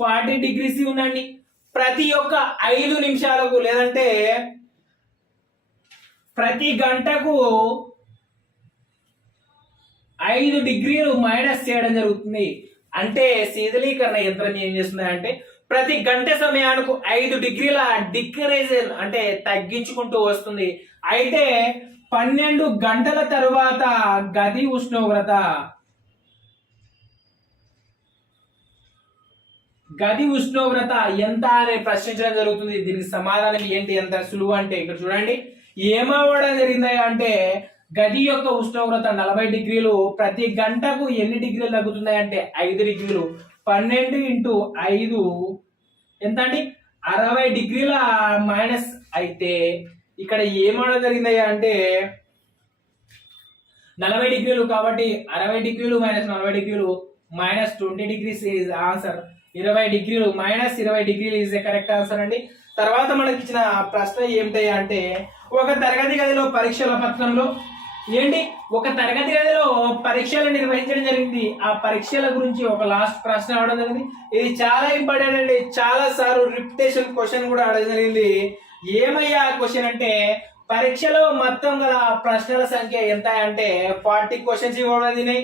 40 డిగ్రీస్ ఉందండి. ప్రతి ఒక్క 5 నిమిషాలకు లేదంటే ప్రతి గంటకు 5 డిగ్రీలు మైనస్ చేయడం జరుగుతుంది. అంటే శీతలీకరణ యంత్రం ఏం చేస్తుంది అంటే ప్రతి గంట సమయానికి 5 డిగ్రీల డిక్రీజన్ అంటే తగ్గించుకుంటూ వస్తుంది. అయితే 12 గంటల తరువాత గది ఉష్ణోగ్రత ఎంత అని ప్రశ్నించడం జరుగుతుంది. దీనికి సమాధానం ఏంటి? ఎంత సులువు అంటే ఇక్కడ చూడండి ఏమవడం జరిగింది అంటే గది యొక్క ఉష్ణోగ్రత 40 డిగ్రీలు, ప్రతి గంటకు ఎన్ని డిగ్రీలు తగ్గుతున్నాయి అంటే 5 డిగ్రీలు. 12 ఇంటూ 5 ఎంత అండి 60 డిగ్రీల మైనస్. అయితే ఇక్కడ ఏమవడం జరిగిందయ్యా అంటే 40 డిగ్రీలు కాబట్టి 60 డిగ్రీలు మైనస్ 40 డిగ్రీలు మైనస్ 20 డిగ్రీస్ ఈజ్ ఆన్సర్. 20 డిగ్రీలు మైనస్ 20 డిగ్రీలు ఈజ్ కరెక్ట్ ఆన్సర్ అండి. తర్వాత మనకి ఇచ్చిన ప్రశ్న ఏమిటయ్యా అంటే ఒక తరగతి గదిలో పరీక్షల పత్రంలో ఒక తరగతి గదిలో పరీక్షలు నిర్వహించడం జరిగింది. ఆ పరీక్షల గురించి ఒక లాస్ట్ ప్రశ్న అడగడం జరిగింది. ఇది చాలా ఇంపార్టెంట్ అండి. చాలా సార్లు రిపిటేషన్ క్వశ్చన్ కూడా అడగడం జరిగింది. ఏమయ్యా క్వశ్చన్ అంటే పరీక్షలో మొత్తం గల ప్రశ్నల సంఖ్య ఎంత అంటే 40 క్వశ్చన్స్ ఇవ్వడం జరిగినాయి.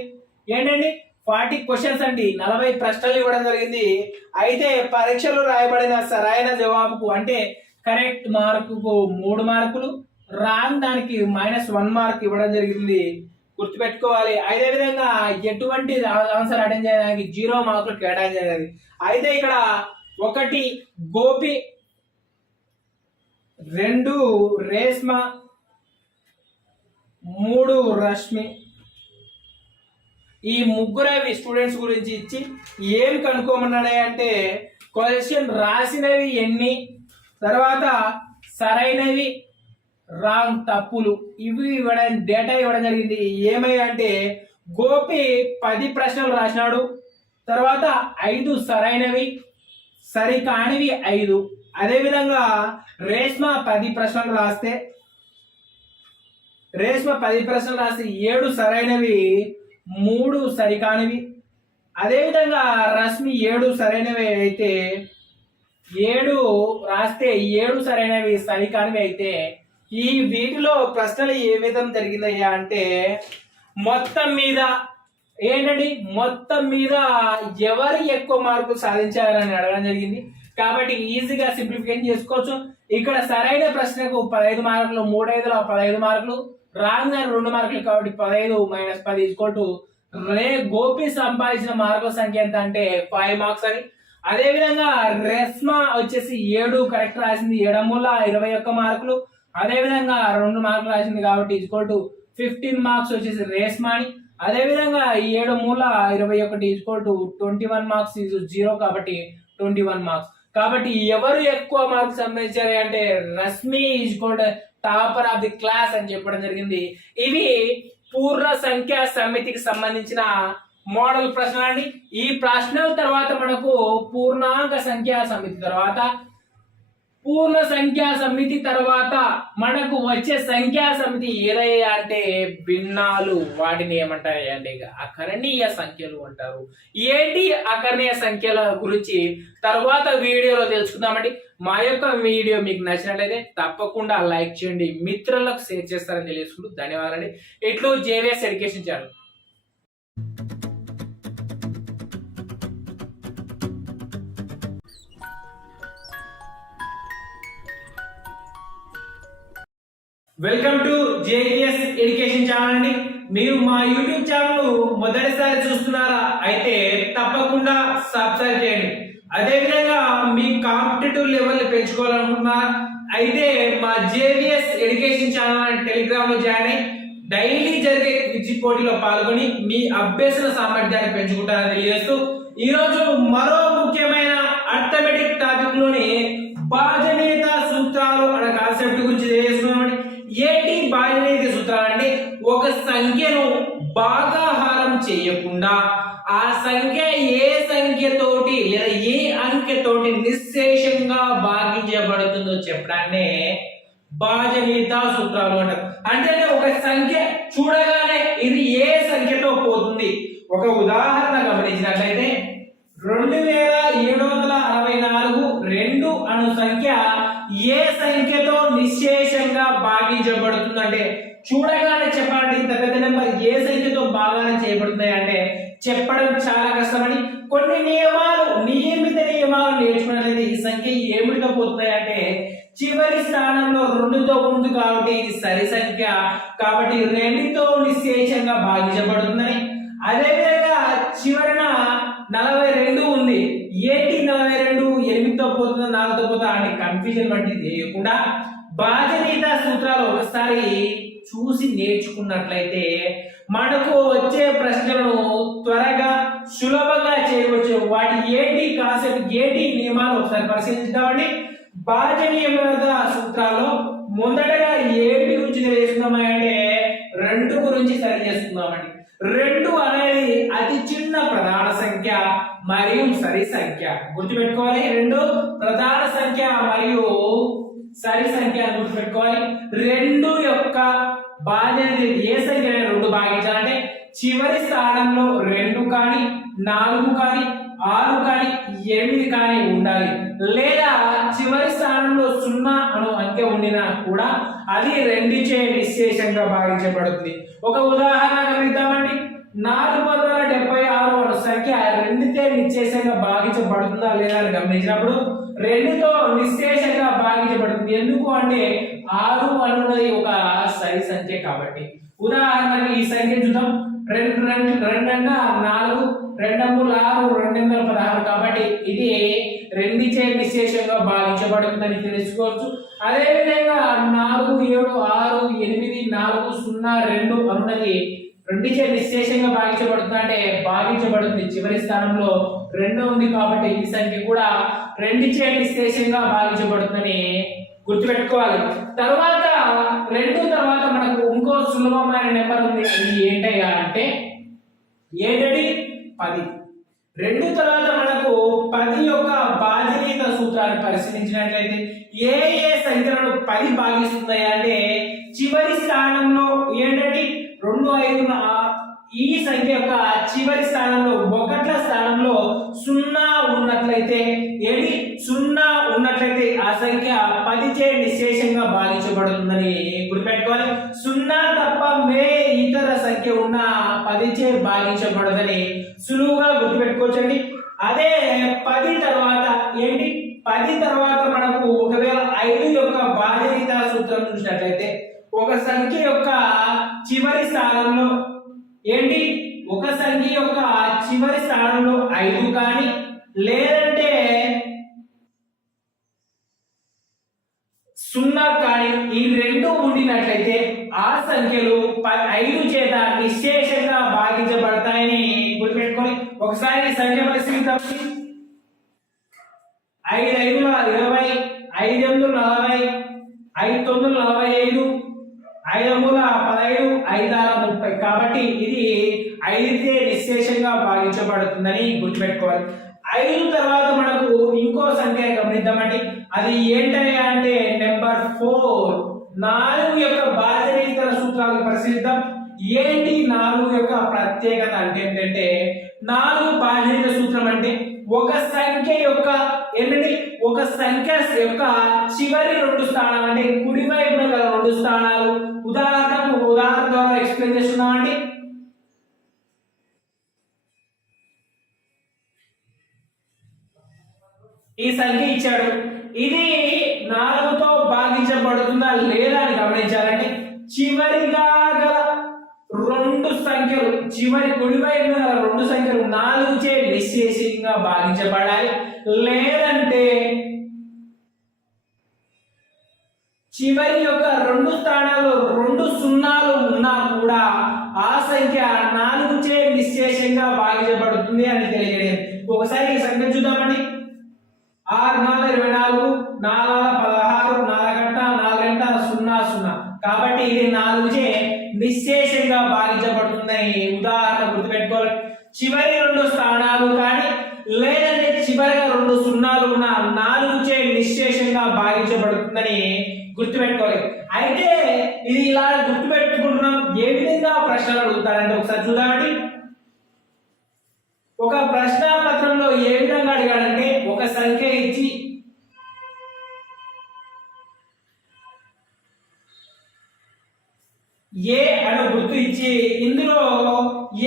ఏంటండి 40 క్వశ్చన్స్ అండి, 40 ప్రశ్నలు ఇవ్వడం జరిగింది. అయితే పరీక్షలో రాయబడిన సరైన జవాబుకు అంటే కరెక్ట్ మార్కుకు 3 మార్కులు, రాంగ్ దానికి -1 మార్క్ ఇవ్వడం జరిగింది. గుర్తుపెట్టుకోవాలి. అదే విధంగా ఎటువంటి ఆన్సర్ అటెండ్ చేయడానికి 0 మార్కులు కేటాయించలేదు. అయితే ఇక్కడ 1 గోపి, 2 రేష్మ, 3 రష్మి ఈ ముగ్గురు స్టూడెంట్స్ గురించి ఇచ్చి ఏం కనుక్కోమన్నాడే అంటే క్వశ్చన్ రాసినవి ఎన్ని, తర్వాత సరైనవి రాంగ్ తప్పులు ఇవి ఇవ్వడం డేటా ఇవ్వడం జరిగింది. ఏమయ్యా అంటే గోపి 10 ప్రశ్నలు రాసినాడు, తర్వాత 5 సరైనవి, సరికానివి 5. అదేవిధంగా రేష్మ 10 ప్రశ్నలు రాస్తే 7 సరైనవి, 3 సరికానివి. అదేవిధంగా రశ్మి 7 సరైనవి అయితే 7 రాస్తే 7 సరైనవి సరికానివి అయితే ఈ వీటిలో ప్రశ్నలు ఏ విధంగా జరిగిందయ్యా అంటే మొత్తం మీద ఎవరు ఎక్కువ మార్కులు సాధించారని అడగడం జరిగింది. కాబట్టి ఈజీగా సింప్లిఫికేషన్ చేసుకోవచ్చు. ఇక్కడ సరైన ప్రశ్నకు 15 మార్కులు, 3/5లో 15 మార్కులు, రాంగ్ అని 2 మార్కులు కాబట్టి 15 - 10 రే గోపి సంపాదించిన మార్కుల సంఖ్య ఎంత అంటే 5 మార్క్స్ అని. అదే విధంగా రెస్మా వచ్చేసి 7 కరెక్ట్ రాసింది, 7 మూల 21 మార్కులు. అదే విధంగా 2 మార్కులు రాసింది కాబట్టి 15 మార్క్స్ వచ్చేసి రేస్మా అని. అదే విధంగా 7 మూల 21 21 మార్క్స్ 0 కాబట్టి 21 మార్క్స్. కాబట్టి ఎవరు ఎక్కువ మార్క్స్ సంపాదించారు అంటే Rashmi topper of the class అని చెప్పడం జరిగింది. ఇవి పూర్ణ సంఖ్యా సమితికి సంబంధించిన మోడల్ ప్రశ్నలు అండి. ఈ ప్రశ్నల తర్వాత మనకు పూర్ణాంక సంఖ్యా సమితి తర్వాత పూర్ణ సంఖ్యా సమితి తర్వాత మనకు వచ్చే సంఖ్యా సమితి ఏదయ్యా అంటే భిన్నాలు. వాటిని ఏమంటారు అంటే అకరణీయ సంఖ్యలు అంటారు. ఏంటి అకరణీయ సంఖ్యల గురించి తర్వాత వీడియోలో తెలుసుకుందామండి. మా యొక్క వీడియో మీకు నచ్చినట్లయితే తప్పకుండా లైక్ చేయండి, మిత్రులకు షేర్ చేస్తారని తెలియజేసుకుంటూ ధన్యవాదాలండి. ఇట్లు JVS education channel. Welcome to JVS education channel అండి. మీరు మా యూట్యూబ్ ఛానల్ మొదటిసారి చూస్తున్నారా అయితే తప్పకుండా సబ్స్క్రైబ్ చేయండి. అదే విధంగా మీ కాంపిటేటివ్ లెవెల్ పెంచుకోవాలనుకుంటున్నారా అయితే మా జేవిఎస్ ఎడ్యుకేషన్ ఛానల్ టెలిగ్రామ్ లో జాయిన్ అయ్యి డైలీ జరిగే క్విజ్ పోటీలో పాల్గొని మీ అభ్యసన సామర్థ్యాన్ని పెంచుకుంటారని తెలియజేస్తూ ఈ రోజు మరో ముఖ్యమైన అర్థమెటిక్ టాపిక్ లోని భాజనీయత సూత్రాలు అనే కాన్సెప్ట్ గురించి తెలియజేస్తున్నామండి. ఏంటి భాజనీయత సూత్రాలు అంటే ఒక సంఖ్యను భాగాహారం చేయకుండా ఆ సంఖ్య ఏ సంఖ్యతోటి లేదా ఏ అంకెతోటి నిశ్శేషంగా భాగించబడుతుందో చెప్పడాన్నే భాజనీయత సూత్రాలు అంటారు. అంటే ఒక సంఖ్య చూడగానే ఇది ఏ సంఖ్యతో పోతుంది. ఒక ఉదాహరణ గమనించినట్లయితే 2764 2 అను సంఖ్య ఏ సంఖ్యతో నిశ్శేషంగా భాగించబడుతుందంటే చూడగానే చెప్పాలంటే ఇంత పెద్ద నెంబర్ ఏ సంఖ్యతో భాగానం చేయబడుతున్నాయి అంటే చెప్పడం చాలా కష్టమని కొన్ని నియమిత నియమాలు నేర్చుకున్నట్లయితే ఈ సంఖ్య ఏమిటితో పోతున్నాయి అంటే చివరి స్థానంలో 2తో ఉంది కాబట్టి ఇది సరి సంఖ్య కాబట్టి 2తో నిశ్శేషంగా భాగించబడుతుందని. అదేవిధంగా చివరన 42 ఉంది. ఏంటి 42 8తో పోతుందో 4తో పోతుందో అని కన్ఫ్యూజన్ వంటి లేకుండా భాజనీయత సూత్రాలు ఒకసారి చూసి నేర్చుకున్నట్లయితే మనకు వచ్చే ప్రశ్నలను త్వరగా సులభంగా చేయవచ్చు. వాటి ఏంటి కాన్సెప్ట్ ఏంటి నియమాలు ఒకసారి పరిశీలిద్దామండి. భాజనీయత సూత్రాల్లో మొదటగా ఏంటి గురించి తెలియజేస్తున్నామంటే 2 గురించి సరి చేసుకుందామండి. 2 అనేది అతి చిన్న ప్రధాన సంఖ్య మరియు సరి సంఖ్య. గుర్తుపెట్టుకోవాలి, 2 ప్రధాన సంఖ్య మరియు సరి సంఖ్య అని గుర్తుపెట్టుకోవాలి. 2 యొక్క భాజనీయత ఏ సంఖ్య 2 భాగించాలంటే చివరి స్థానంలో 2 కానీ 4 కానీ 6 కానీ 8 కానీ ఉండాలి. లేదా చివరి స్థానంలో 0 అను అంకె ఉండినా కూడా అది 2చే నిశ్శేషంగా భాగించబడుతుంది. ఒక ఉదాహరణ గమనిద్దామండి. 476 అను సంఖ్య 2చే నిశ్శేషంగా భాగించబడుతుందా లేదా అని గమనించినప్పుడు 2తో నిశ్శేషంగా భాగించబడుతుంది. ఎందుకు అంటే 6 అనున్నది ఒక సరి సంఖ్య కాబట్టి. ఉదాహరణకి ఈ సంఖ్య చూద్దాం. 2 4 2 3 6 216 కాబట్టి ఇది 2చే నిశ్శేషంగా భాగించబడుతుందని తెలుసుకోవచ్చు. అదే విధంగా 4 7 6 8 4 0 2 అనున్నది 2చే నిశ్శేషంగా భాగించబడుతుంది అంటే భాగించబడుతుంది. చివరి స్థానంలో 2 ఉంది కాబట్టి ఈ సంఖ్య కూడా 2చే నిశ్శేషంగా భాగించబడుతుందని గుర్తుపెట్టుకోవాలి. తర్వాత 2 తర్వాత మనకు ఇంకో సులభమైన నెంబర్ ఉంది. అది ఏంటయ్యా అంటే 10. 2 తర్వాత మనకు 10 యొక్క భాజనీయత సూత్రాన్ని పరిశీలించినట్లయితే ఏ సంఖ్యలను 10 భాగిస్తున్నాయి అంటే చివరి స్థానంలో ఏంటంటే 2 5 ఈ సంఖ్య యొక్క చివరి స్థానంలో 1ల స్థానంలో 0 ఉన్నట్లయితే ఏంటి 0 ఉన్నట్లయితే ఆ సంఖ్య 10చే నిశ్శేషంగా భాగించబడుతుందని గుర్తుపెట్టుకోవాలి. 0 తప్ప ఇతర సంఖ్య ఉన్న 10చే భాగించబడదని సులువుగా గుర్తుపెట్టుకోవచ్చండి. అదే 10 తర్వాత ఏంటి 10 తర్వాత మనకు ఒకవేళ 5 యొక్క బాధ్యత సూత్రం చూసినట్లయితే ఒక సంఖ్య యొక్క చివరి స్థానంలో ఏంటి ఒక సంఖ్య యొక్క చివరి స్థానంలో 5 కానీ లేదంటే 0 కానీ ఈ రెండు ఉండినట్లయితే ఆ సంఖ్యలు 5 చేత నిశ్శేషంగా భాగించబడతాయని గుర్తుపెట్టుకొని ఒకసారి ఈ సంఖ్య పరిశీలిద్దాం. 5 5 20, 5 8 40, 5 9 45, 5 3 15, 5 6 30. కాబట్టి ఇది 5 నిశ్శేషంగా భాగించబడుతుందని గుర్తుపెట్టుకోవాలి. 5 తర్వాత మనకు ఇంకో సంఖ్య గమనిద్దామండి. అది ఏంటయ్యా అంటే నెంబర్ 4. 4 యొక్క బాధ్యతల సూత్రాలను పరిశీలిద్దాం. ఏంటి 4 యొక్క ప్రత్యేకత అంటే ఏంటంటే 4 బాధ్యత సూత్రం అంటే ఒక సంఖ్య యొక్క ఏంటంటే ఒక సంఖ్య యొక్క చివరి 2 స్థానాలు అంటే కుడి వైపున గల 2 స్థానాలు ఉదాహరణ ద్వారా ఎక్స్ప్లెయిన్ చేస్తున్నామండి. ఈ సంఖ్య ఇచ్చాడు, ఇది 4తో భాగించబడుతుందా లేదా అని గమనించాలంటే చివరిగా గల 2 సంఖ్యలు చివరి కుడివైపున గల 2 సంఖ్యలు 4 చే నిశ్శేషంగా భాగించబడాలి. లేదంటే చివరి యొక్క 2 స్థానాల్లో 2 సున్నాలు ఉన్నా కూడా ఆ సంఖ్య 4 చే నిశ్శేషంగా భాగించబడుతుంది అని తెలియజేయడం. ఒకసారి ఈ సంఖ్య చూద్దామండి. 6 4 24, 4 16, 4 0 0. కాబట్టి ఇది 4 చే నిశ్శేషంగా భాగించబడుతుందని ఉదాహరణ గుర్తుపెట్టుకోవాలి. చివరి 2 స్థానాలు కానీ లేదంటే చివరిగా 2 సున్నాలు ఉన్న 4 చే నిశ్శేషంగా భాగించబడుతుందని గుర్తుపెట్టుకోవాలి. అయితే ఇది ఇలా గుర్తుపెట్టుకుంటున్నాం. ఏ విధంగా ప్రశ్నలు అడుగుతారంటే ఒకసారి చూద్దామండి. ఒక ప్రశ్న పత్రంలో ఏ విధంగా అడిగాడంటే ఒక సంఖ్య ఇచ్చి ఏ అని గుర్తు ఇచ్చి ఇందులో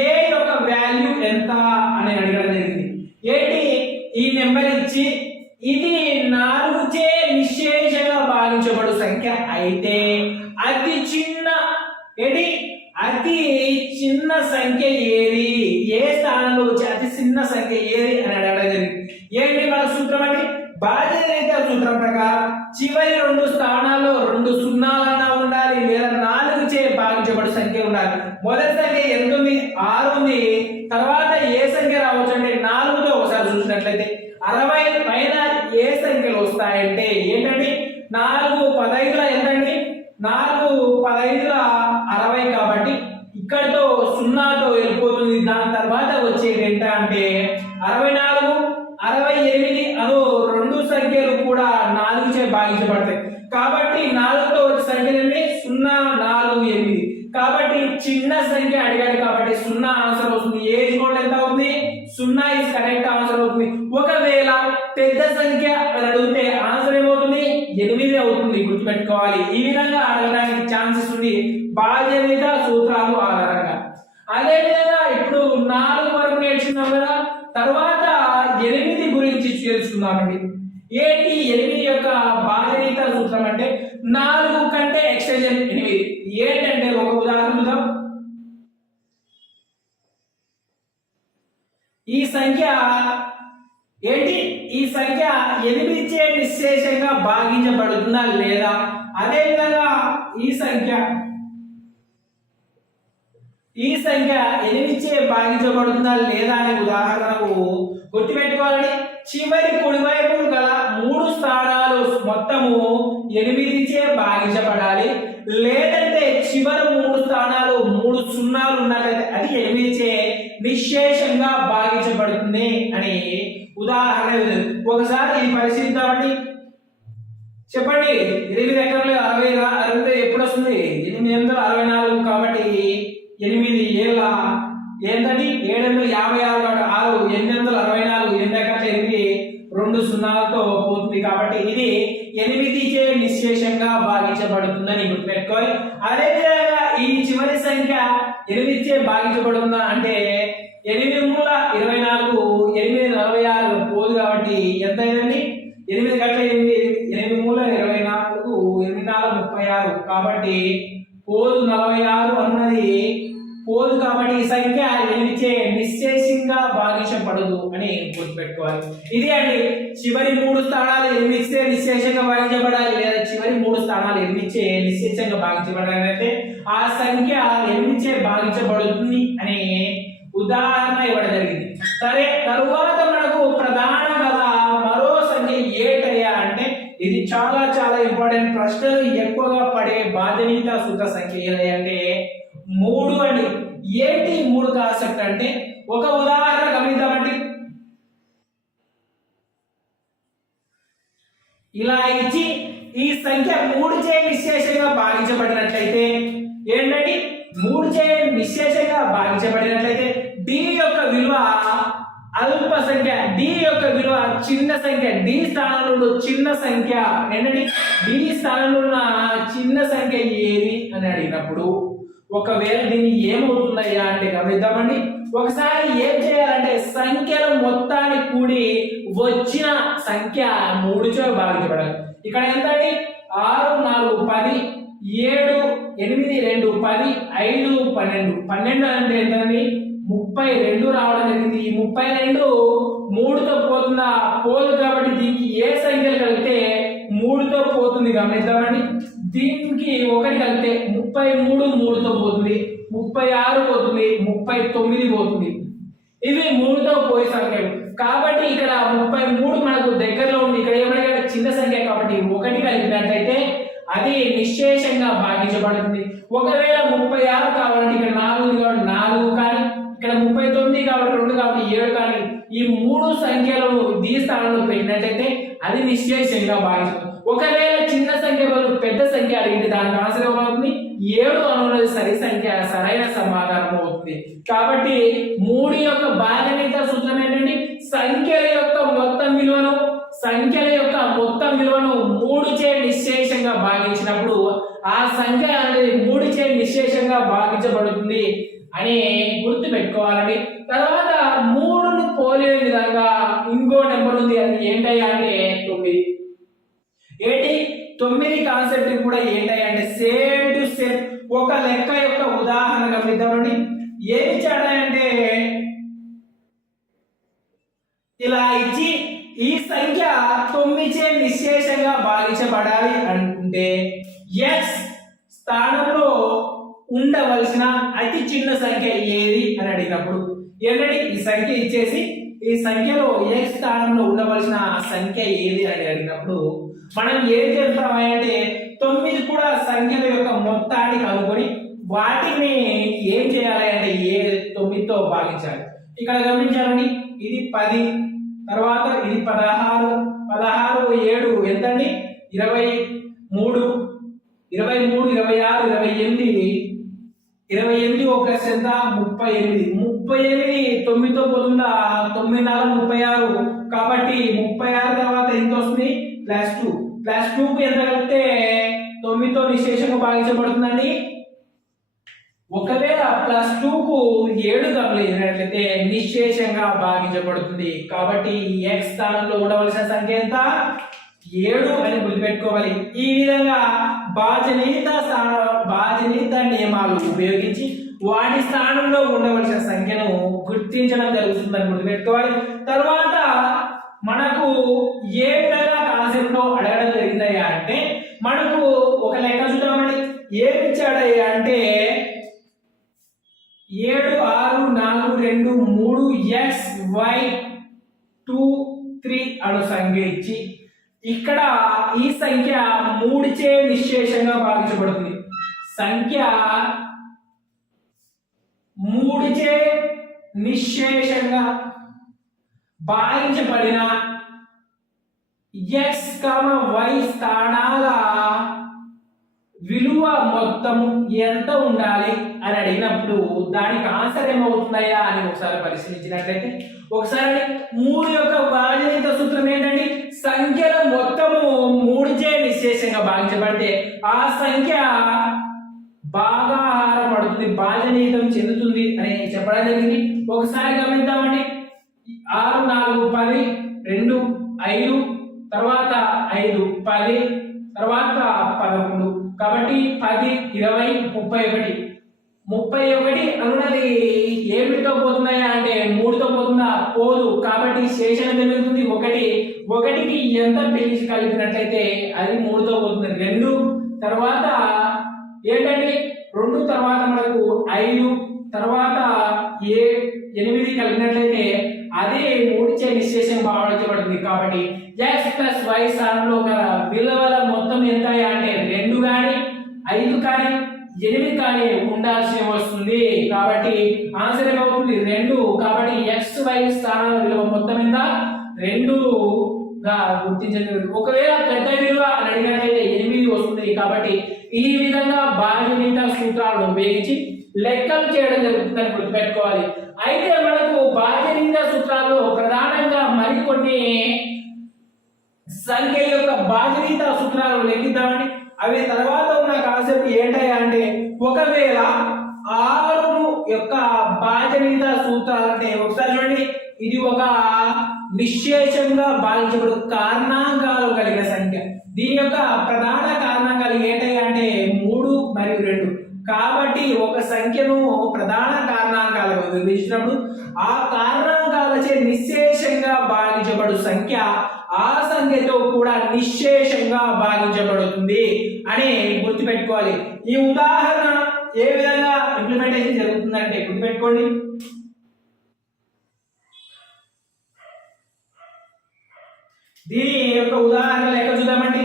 ఏ యొక్క వాల్యూ ఎంత అని అడగడం జరిగింది. ఏంటి ఈ నెంబర్ ఇచ్చి ఇది 4 చే నిశ్శేషంగా భాగించబడు సంఖ్య అయితే అతి చిన్న సంఖ్య ఏది, ఏ స్థానంలో వచ్చే అతి చిన్న సంఖ్య ఏది అని అడగడం జరిగింది. ఏంటి మన సూత్రం అంటే బాధ్యత సూత్రం ప్రకారం చివరి 2 స్థానాల్లో 2 సున్నాలన్నా ఉండాలి లేదా 4 చే భాగించబడు సంఖ్య ఉండాలి. మొదటి సంఖ్య ఎంత ఉంది? 6 ఉంది. తర్వాత ఏ సంఖ్య రావచ్చు అంటే 4తో ఒకసారి చూసినట్లయితే 60 పైన ఏ సంఖ్యలు వస్తాయంటే ఏంటంటే 4 15 ఎంతండి? 4 15 60. కాబట్టి ఇక్కడతో 0తో వెళ్ళిపోతుంది. దాని తర్వాత వచ్చేది ఎంత అంటే 64 68 అను 2 సంఖ్యలు కూడా 4 చే భాగించబడతాయి. కాబట్టి 4తో వచ్చే సంఖ్యలన్నీ 0 4 8. కాబట్టి చిన్న సంఖ్య అడిగాడు కాబట్టి 0 ఆన్సర్ వస్తుంది. ఏ ఈక్వల్ ఎంత అవుతుంది? 0 ఇస్ కరెక్ట్ ఆన్సర్ అవుతుంది. ఒకవేళ పెద్ద సంఖ్య అని అడిగితే ఆన్సర్ ఏమవుతుంది? 8 అవుతుంది. గుర్తుపెట్టుకోవాలి. ఈ విధంగా అడగడానికి ఛాన్సెస్ ఉంది బాధ్యత సూత్రాలు ఆధారంగా. అదే విధంగా ఇప్పుడు 4 వరకు నేర్చుకున్నాం కదా. తర్వాత 8 గురించి తెలుసుకుందామండి. ఏంటి 8 యొక్క బాధ్యత సూత్రం అంటే 4 కంటే ఎక్స్టెన్షన్ 8. ఏంటంటే ఒక ఉదాహరణ చూద్దాం. ఈ సంఖ్య 8 చే నిశ్శేషంగా భాగించబడుతుందా లేదా, అదే విధంగా ఈ సంఖ్య 8 చే భాగించబడుతుందా లేదా అనే ఉదాహరణకు గుర్తుపెట్టుకోవాలని చివరి కుడివైపు గల 3 స్థానాలు మొత్తము 8 చే భాగించబడాలి. లేదంటే చివరి 3 స్థానాలు 3 సున్నాలు ఉన్నట్లయితే అది 8 చే నిశ్శేషంగా భాగించబడుతుంది అని ఉదాహరణ. ఒకసారి ఇది పరిశీలిద్దామండి. చెప్పండి 8 ఎకరాలు 60 ఎప్పుడు వస్తుంది? 864. కాబట్టి 8 ఏళ్ళ ఏంటండి 756 6 864 8 ఎకరాలు 8 2 సున్నాలతో పోతుంది. కాబట్టి ఇది 8 చే నిశ్శేషంగా భాగించబడుతుందని గుర్తుపెట్టుకోవాలి. అదే విధంగా ఈ చివరి సంఖ్య 8 చే భాగించబడుతుందా అంటే 8 మూల 24, 8 46 పోదు కాబట్టి ఎంత అయిందండి? 8 గట్ల 8 మూల 24, 8 4 36 కాబట్టి పోదు 46 అన్నది పోదు కాబట్టి ఈ సంఖ్య 8చే నిశ్శేషంగా భాగించబడదు అని గుర్తుపెట్టుకోవాలి. ఇది అండి చివరి 3 స్థానాలు 8చే నిశ్శేషంగా భాగించబడాలి లేదా చివరి 3 స్థానాలు 8చే నిశ్శేషంగా భాగించబడాలి అంటే ఆ సంఖ్య 8చే భాగించబడుతుంది అనే ఉదాహరణ ఇవ్వడం జరిగింది. సరే, తరువాత మనకు ప్రధాన గల మరో సంఖ్య ఏటయ్యా అంటే ఇది చాలా చాలా ఇంపార్టెంట్ ప్రశ్నలు ఎక్కువగా పడే బాధ్యత సూత్ర సంఖ్య ఏది అంటే 3 అండి. ఏంటి 3 కాన్సెప్ట్ అంటే ఒక ఉదాహరణ గమనిద్దామండి. ఇలా ఇచ్చి ఈ సంఖ్య 3చే నిశ్శేషంగా భాగించబడినట్లయితే ఏంటండి 3చే నిశ్శేషంగా భాగించబడినట్లయితే d యొక్క విలువ అల్ప సంఖ్య, d యొక్క విలువ చిన్న సంఖ్య, d స్థానంలో ఉన్న చిన్న సంఖ్య ఏంటండి d స్థానంలో ఉన్న చిన్న సంఖ్య ఏది అని అడిగినప్పుడు ఒకవేళ దీన్ని ఏమవుతుందయ్యా అంటే గమనిద్దామండి. ఒకసారి ఏం చేయాలంటే సంఖ్యల మొత్తాన్ని కూడి వచ్చిన సంఖ్య 3చే భాగించబడాలి. ఇక్కడ ఎంతండి 6 4 10, 7 8 2 10, 5 12, 12 అంటే ఎంతండి 32 రావడం జరిగింది. ఈ 32 3తో పోతుందా? పోదు కాబట్టి దీనికి ఏ సంఖ్యలు కలిగితే 3తో పోతుంది గమనిద్దామండి. దీనికి 1 కలిపితే 33 3తో పోతుంది, 36 పోతుంది, 39 పోతుంది. ఇవి 3తో పోయే సంఖ్యలు కాబట్టి ఇక్కడ 33 మనకు దగ్గరలో ఉంది. ఇక్కడ ఏమైనా చిన్న సంఖ్య కాబట్టి 1 కలిపినట్లయితే అది నిశ్శేషంగా భాగించబడుతుంది. ఒకవేళ 36 కావాలంటే ఇక్కడ 4 ఉంది కాబట్టి 4 కానీ ఇక్కడ 39 కాబట్టి 2 కాబట్టి 7 కానీ ఈ 3 సంఖ్యలను d స్థానంలో పెట్టినట్లయితే అది నిశ్శేషంగా భాగించబడుతుంది. ఒకవేళ చిన్న సంఖ్య బదులు పెద్ద సంఖ్య అడిగితే దానికి ఆన్సర్ ఏమవుతుంది? 7 అనున్నది సరైన సమాధానం అవుతుంది. కాబట్టి 3 యొక్క భాగనీత సూత్రం ఏంటంటే సంఖ్యల యొక్క మొత్తం విలువను 3చే నిశ్శేషంగా భాగించినప్పుడు ఆ సంఖ్య అనేది 3చే నిశ్శేషంగా భాగించబడుతుంది అని గుర్తు పెట్టుకోవాలండి. తర్వాత 3ను పోలే విధంగా ఇంకో నెంబర్ ఉంది. అది ఏంటయ్యా అంటే 9. ఏంటి 9 కాన్సెప్ట్ కూడా ఏంటయ్యా అంటే సేమ్ టు సేమ్ ఒక లెక్క యొక్క ఉదాహరణ గమనిద్దామండి. ఏమి ఇచ్చాడంటే ఇలా ఇచ్చి ఈ సంఖ్య 9చే నిశ్శేషంగా భాగించబడాలి అంటే x స్థానంలో ఉండవలసిన అతి చిన్న సంఖ్య ఏది అని అడిగినప్పుడు ఏంటంటే ఈ సంఖ్య ఇచ్చేసి ఈ సంఖ్యలో x స్థానంలో ఉండవలసిన సంఖ్య ఏది అని అడిగినప్పుడు మనం ఏం చేస్తామంటే 9 కూడా సంఖ్యల యొక్క మొత్తాన్ని కనుగొని వాటిని ఏం చేయాలి అంటే 9తో భాగించాలి. ఇక్కడ గమనించాలండి ఇది 10, తర్వాత ఇది 16, 7 ఎంతండి 23, 26, 28 ఒక ప్లస్ ఎంత 38 9తో పోతుందా 9 4 36 కాబట్టి 36 తర్వాత ఎంత వస్తుంది +2 కు ఎంత కలిపితే 9తో నిశ్శేషంగా భాగించబడుతుందండి. ఒకవేళ +2 కు 7 కలిపినట్లయితే నిశ్శేషంగా భాగించబడుతుంది. కాబట్టి x స్థానంలో ఉండవలసిన సంఖ్య ఎంత 7 అని గుర్తుపెట్టుకోవాలి. ఈ విధంగా భాజనీత నియమాలు ఉపయోగించి వాటి స్థానంలో ఉండవలసిన సంఖ్యను గుర్తించడం జరుగుతుందని గుర్తుపెట్టుకోవాలి. తర్వాత మనకు ఏ విధంగా కాన్సెప్ట్ లో అడగడం జరిగిందయ్యా అంటే మనకు ఒక లెక్క చూద్దామండి. ఏమి ఇచ్చాడయ్యా అంటే 7 6 4 2 3 x y 2 3 అను సంఖ్య ఇచ్చి ఇక్కడ ఈ సంఖ్య 3చే నిశ్శేషంగా భాగించబడుతుంది. సంఖ్య 3చే నిశ్శేషంగా భాగించబడిన x, y స్థానాల విలువ మొత్తం ఎంత ఉండాలి అని అడిగినప్పుడు దానికి ఆన్సర్ ఏమవుతుందయ్యా అని ఒకసారి పరిశీలించినట్లయితే ఒకసారి 3 యొక్క భాజనీత సూత్రం ఏంటండి సంఖ్యల మొత్తము 3చే నిశ్శేషంగా భాగించబడితే ఆ సంఖ్య భాగాహారం పడుతుంది భాజనీతం చెందుతుంది అని చెప్పడం జరిగింది. ఒకసారి గమనిద్దామండి. 6 4 10 2 5 తర్వాత 5 10 తర్వాత 11 కాబట్టి 10 20 31 31 అనున్నది ఏమిటితో పోతున్నాయా అంటే 3తో పోతుందా? పోదు. కాబట్టి శేషం ఎంత మిగులుతుంది? 1. 1కి ఎంత పిలిచి కలిపినట్లయితే అది 3తో పోతుంది. 2 తర్వాత ఏంటంటే 2 తర్వాత మనకు 5 తర్వాత 8 కలిపినట్లయితే అదే 3 చే నిశ్శేషం భావించబడుతుంది. కాబట్టి x ప్లస్ y స్థానంలో గల విలువల మొత్తం ఎంత అంటే 2 కానీ 5 కానీ 8 కానీ ఉండాల్సి వస్తుంది. కాబట్టి ఆన్సర్ ఏమవుతుంది? 2. కాబట్టి xy స్థానాల విలువ మొత్తం ఎంత? 2 గా గుర్తించండి. ఒకవేళ పెద్ద విలువ అని అడిగినట్లయితే 8 వస్తుంది. కాబట్టి ఈ విధంగా బీజగణిత సూత్రాలను ఉపయోగించి లెక్కలు చేయడం జరుగుతుందని గుర్తుపెట్టుకోవాలి. అయితే మనకు బీజగణిత సూత్రాల్లో ప్రధానంగా మరికొన్ని సంఖ్య యొక్క బీజగణిత సూత్రాలు లెక్కిద్దామండి. అవి తర్వాత ఉన్న కాన్సెప్ట్ ఏంటయ్యా అంటే ఒకవేళ 6 యొక్క బీజగణిత సూత్రాలు అంటే ఒకసారి చూడండి, ఇది ఒక నిశ్శేషంగా భావించబడు కారణాంకాలు కలిగిన సంఖ్య. దీని యొక్క ప్రధాన కారణాంకాలు ఏంటయ్యా అంటే 3 మరియు 2. కాబట్టి ఒక సంఖ్యను ప్రధాన కారణాంకాలుగా విభజించినప్పుడు ఆ కారణాంకాలచే నిశ్శేషంగా భాగించబడు సంఖ్య ఆ సంఖ్యతో కూడా నిశ్శేషంగా భాగించబడుతుంది అని గుర్తుపెట్టుకోవాలి. ఈ ఉదాహరణ ఏ విధంగా ఇంప్లిమెంటేషన్ జరుగుతుందంటే గుర్తుపెట్టుకోండి. దీని యొక్క ఉదాహరణ లెక్క చూద్దామండి.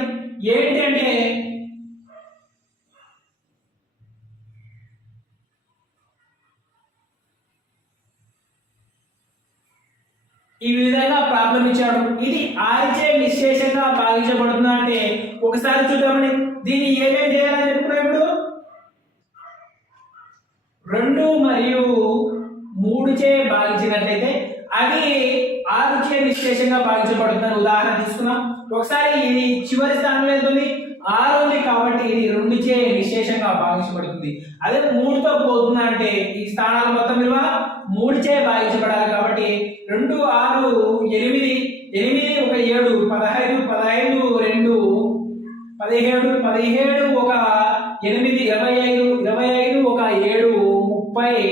ఏంటి అంటే ఈ విధంగా ప్రాబ్లం ఇచ్చాడు. ఇది ఆర్చే నిశ్శేషంగా భాగించబడుతుందా అంటే ఒకసారి చూద్దామండి. దీన్ని ఏమేమి చేయాలని చెప్పుకున్నాం ఇప్పుడు? 2 మరియు 3 చే భాగించినట్లయితే అది 6 చే నిశ్శేషంగా భాగించబడుతుందని ఉదాహరణ తీసుకున్నాం. ఒకసారి ఇది చివరి స్థానంలో ఎంత ఉంది? 6 ఉంది. కాబట్టి ఇది 2 చే నిశ్శేషంగా భాగించబడుతుంది. అదే 3తో పోతుందా అంటే ఈ స్థానాల మొత్తం విలువ 3 చే భాగించబడాలి. కాబట్టి 2 6 8 8 1 7 15 15 2 17 17 1 8 25 25 1 7 30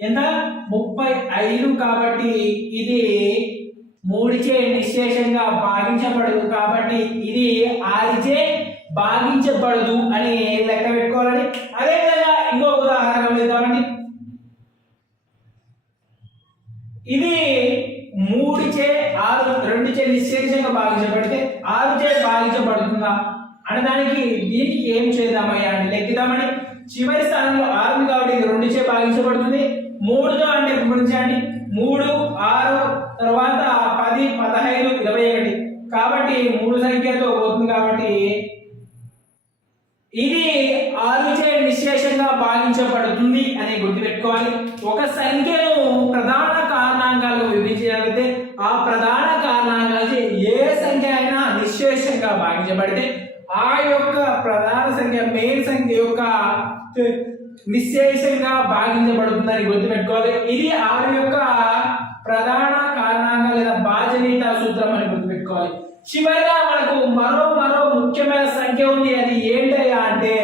ఎంత? 35. కాబట్టి ఇది 3 చే నిశ్శేషంగా భాగించబడదు. కాబట్టి ఇది 6 చే భాగించబడదు అని లెక్క పెట్టుకోవాలని. అదేవిధంగా ఇంకో ఉదాహరణ గమనిద్దామండి. ఇది 3 చే 6 2 చే నిశ్శేషంగా భాగించబడితే 6 చే భాగించబడుతుందా అనే దానికి దీనికి ఏం చేద్దామయ్యా అంటే లెక్కిద్దామని. చివరి స్థానంలో 6 కాబట్టి ఇది 2 చే భాగించబడుతుంది. 3తో అంటే గుణించండి. 3 6 తర్వాత 10 15 21 కాబట్టి 3 సంఖ్యతో పోతుంది. కాబట్టి ఇది 6 చే నిశ్శేషంగా భాగించబడుతుంది అని గుర్తుపెట్టుకోవాలి. ఒక సంఖ్యను ప్రధాన కారణాంకాలు విభజించినట్లయితే ఆ ప్రధాన కారణాంకాలు ఏ సంఖ్య అయినా నిశ్శేషంగా భాగించబడితే ఆ యొక్క ప్రధాన సంఖ్య మెయిన్ సంఖ్య యొక్క నిశ్శేషంగా భాగించబడుతుందని గుర్తుపెట్టుకోవాలి. ఇది 6 యొక్క ప్రధాన కారణాంకాలు లేదా బీజగణిత సూత్రం అని గుర్తుపెట్టుకోవాలి. చివరిగా మనకు మరో ముఖ్యమైన సంఖ్య ఉంది. అది ఏంటయ్యా అంటే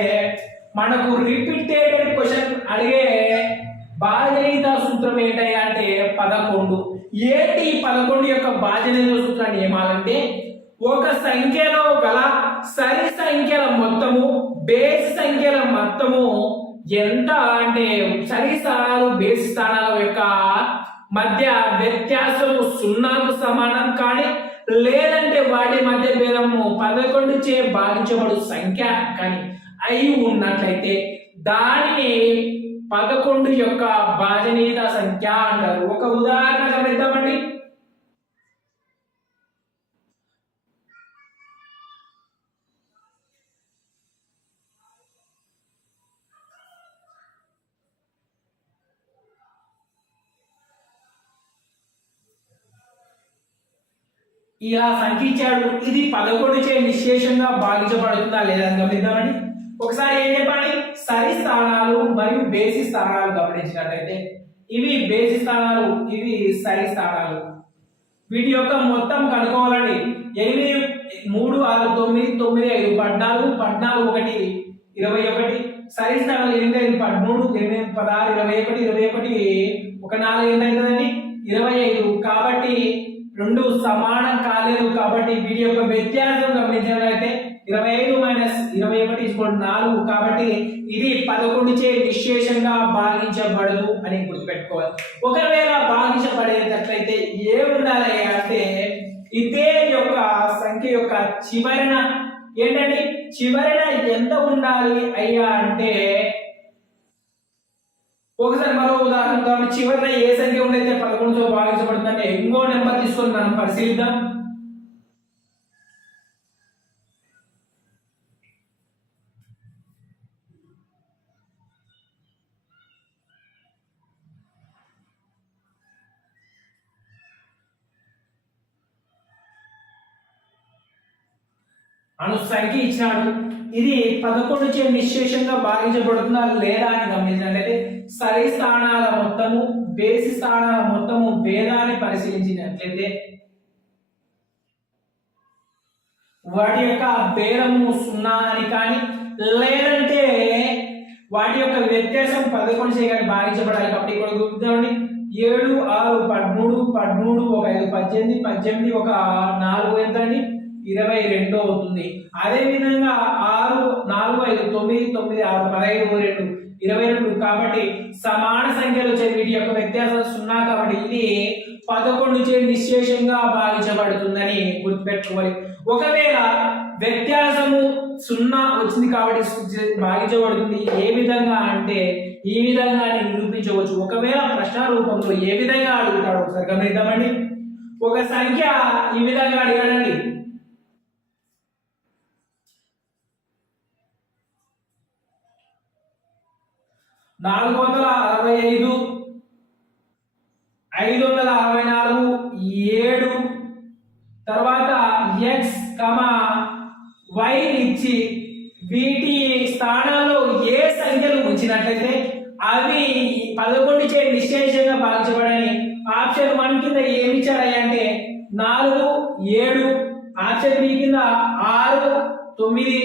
మనకు రిపీటెడ్ క్వశ్చన్ అడిగే బీజగణిత సూత్రం ఏంటయ్యా అంటే 11. ఏంటి 11 యొక్క బీజగణిత సూత్రాన్ని ఏమాలంటే ఒక సంఖ్యలో గల సరి సంఖ్యల మొత్తము బేస్ సంఖ్యల మొత్తము ఎంత అంటే సరి స్థానాలు బేస్ స్థానాల యొక్క మధ్య వ్యత్యాసము 0కు సమానం కానీ లేదంటే వాటి మధ్య భేదము 11 చే భాగించబడు సంఖ్య కానీ అయి ఉన్నట్లయితే దానిని 11 యొక్క బీజగణిత సంఖ్య అంటారు. ఒక ఉదాహరణ గమనిద్దామండి. ఇలా సంఖ్య ఇచ్చాడు. ఇది 11 చే నిశ్శేషంగా భాగించబడుతుందా లేదా గమనిద్దామండి. ఒకసారి ఏం చెప్పండి? సరి స్థానాలు మరియు బేసి స్థానాలు గమనించినట్లయితే ఇవి బేసి స్థానాలు, ఇవి సరి స్థానాలు. వీటి యొక్క మొత్తం కనుక్కోవాలండి. 8 3 6 9 9 5 14 14 1 21. సరి స్థానాలు 8 5 13 8 16 21 21 ఒక 4 ఎంత అవుతుందండి 25. కాబట్టి రెండు సమానం కాలేదు. కాబట్టి వీటి యొక్క వ్యత్యాసం గమనించినట్లయితే 25 - 21 4. కాబట్టి ఇది 11 చే నిశ్శేషంగా భాగించబడదు అని గుర్తుపెట్టుకోవాలి. ఒకవేళ భాగించబడేటట్లయితే ఏ ఉండాలి అంటే ఇదే యొక్క సంఖ్య యొక్క చివరన ఏంటంటే చివరన ఎంత ఉండాలి అయ్యా అంటే ఒకసారి మరో ఉదాహరణ చివరిన ఏ సంఖ్య ఉండైతే 11తో భాగించబడుతుందంటే ఇంకో నెంబర్ తీసుకొని మనం పరిశీలిద్దాం. అను సంఖ్య ఇచ్చినాడు. ఇది 11 చే నిశ్శేషంగా భాగించబడుతుందా లేదా అని గమనించినట్లయితే సరి స్థానాల మొత్తము బేసి స్థానాల మొత్తము భేదాన్ని పరిశీలించినట్లయితే వాటి యొక్క భేదము 0 అని కానీ లేదంటే వాటి యొక్క వ్యత్యాసం 11 చే కానీ భాగించబడాలి. కాబట్టి ఇక్కడ గుర్తుంచుకోండి 7 6 13 13 ఒక 5 18 18 ఒక 4 ఎంత అండి 22 అవుతుంది. అదే విధంగా 6 4 5 9 9 6 15 2 22. కాబట్టి సమాన సంఖ్యలు వచ్చే వీటి యొక్క వ్యత్యాసం 0. కాబట్టి ఇది 11 చే నిశ్శేషంగా భాగించబడుతుందని గుర్తుపెట్టుకోవాలి. ఒకవేళ వ్యత్యాసము 0 వచ్చింది కాబట్టి భాగించబడుతుంది. ఏ విధంగా అంటే ఈ విధంగా నిరూపించవచ్చు. ఒకవేళ ప్రశ్న రూపంలో ఏ విధంగా అడుగుతాడు ఒకసారి గమనిద్దామండి. ఒక సంఖ్య ఈ విధంగా అడిగాడండి. 465 564 7 తర్వాత x, y ఇచ్చి వీటి స్థానాల్లో ఏ సంఖ్యలు ఉంచినట్లయితే అవి 11 చే నిశ్శేషంగా భాగించబడని ఆప్షన్ 1 కింద ఏమి ఇచ్చారయ్యా అంటే 4 7, ఆప్షన్ బి కింద 6 9,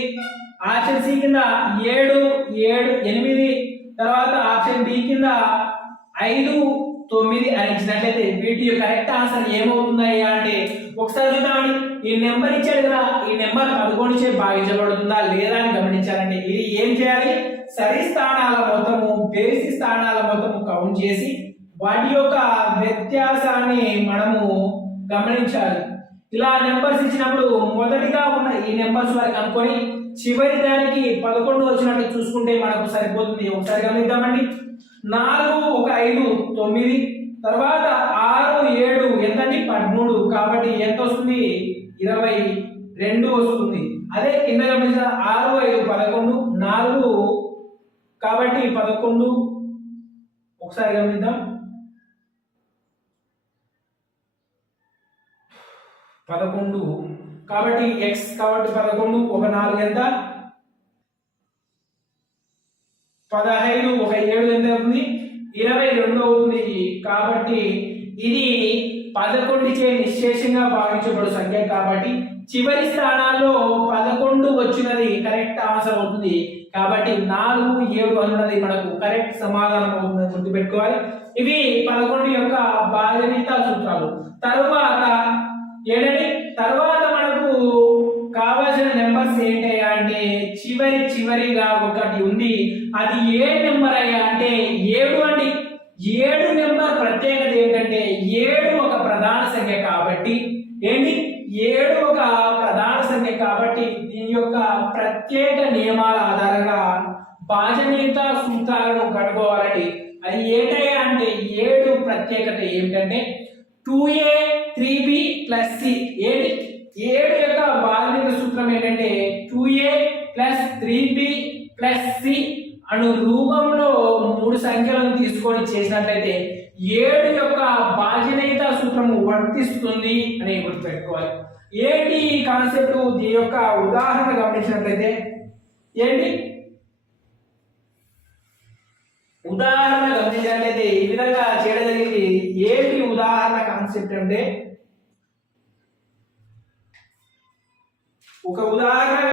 ఆప్షన్ సి కింద 7 8, తర్వాత ఆప్షన్ డి కింద 5 9 అని ఇచ్చినట్లయితే వీటి యొక్క కరెక్ట్ ఆన్సర్ ఏమవుతుందయ్యా అంటే ఒకసారి చూద్దామండి. ఈ నెంబర్ ఇచ్చాడు కదా, ఈ నెంబర్ 11 చే భాగించబడుతుందా లేదా అని గమనించాలండి. ఇది ఏం చేయాలి? సరి స్థానాల మొత్తము బేసి స్థానాల మొత్తము కౌంట్ చేసి వాటి యొక్క వ్యత్యాసాన్ని మనము గమనించాలి. ఇలా నెంబర్స్ ఇచ్చినప్పుడు మొదటిగా ఉన్న ఈ నెంబర్స్ వరకు అనుకొని చివరి దానికి 11 వచ్చినట్టు చూసుకుంటే మనకు సరిపోతుంది. ఒకసారి గమనిద్దామండి. 4 1 5 9, తర్వాత 6 7 ఎంతండి 13. కాబట్టి ఎంత వస్తుంది? 22 వస్తుంది. అదే కింద గమనించిన 6 5 11 4, కాబట్టి 11. ఒకసారి గమనిద్దాం. 11 కాబట్టి x కాబట్టి 11 ఒక 4 ఎంత 15 ఒక 7 ఎంత అవుతుంది 22 అవుతుంది. కాబట్టి ఇది 11 చే నిశ్శేషంగా భావించబడు సంఖ్య. కాబట్టి చివరి స్థానాల్లో 11 వచ్చినది కరెక్ట్ ఆన్సర్ అవుతుంది. కాబట్టి 4 7 అన్నది మనకు కరెక్ట్ సమాధానం అవుతుందని గుర్తుపెట్టుకోవాలి. ఇవి 11 యొక్క భాజనీయత సూత్రాలు. తర్వాత మనకు కావాల్సిన నెంబర్స్ ఏంటయ్యా అంటే చివరిగా ఒకటి ఉంది. అది ఏ నెంబర్ అయ్యా అంటే 7 అండి. 7 నెంబర్ ప్రత్యేకత ఏంటంటే 7 ఒక ప్రధాన సంఖ్య కాబట్టి 7 ఒక ప్రధాన సంఖ్య కాబట్టి దీని యొక్క ప్రత్యేక నియమాల ఆధారంగా భాజనీయత సూత్రాలను కనుగొనాలండి. అది ఏంటయ్యా అంటే 7 ప్రత్యేకత ఏమిటంటే 2a 3b + c. 7 యొక్క భాజనీయత సూత్రం ఏంటంటే 2a + 3b + c అను రూపంలో 3 సంఖ్యలను తీసుకొని చేసినట్లయితే 7 యొక్క భాజనీయత సూత్రము వర్తిస్తుంది అని గుర్తుపెట్టుకోవాలి. ఏంటి ఈ కాన్సెప్ట్? దీని యొక్క ఉదాహరణ గమనించినట్లయితే ఉదాహరణ గమనించినట్లయితే ఈ విధంగా ఉదాహరణ కాన్సెప్ట్ అంటే ఒక ఉదాహరణ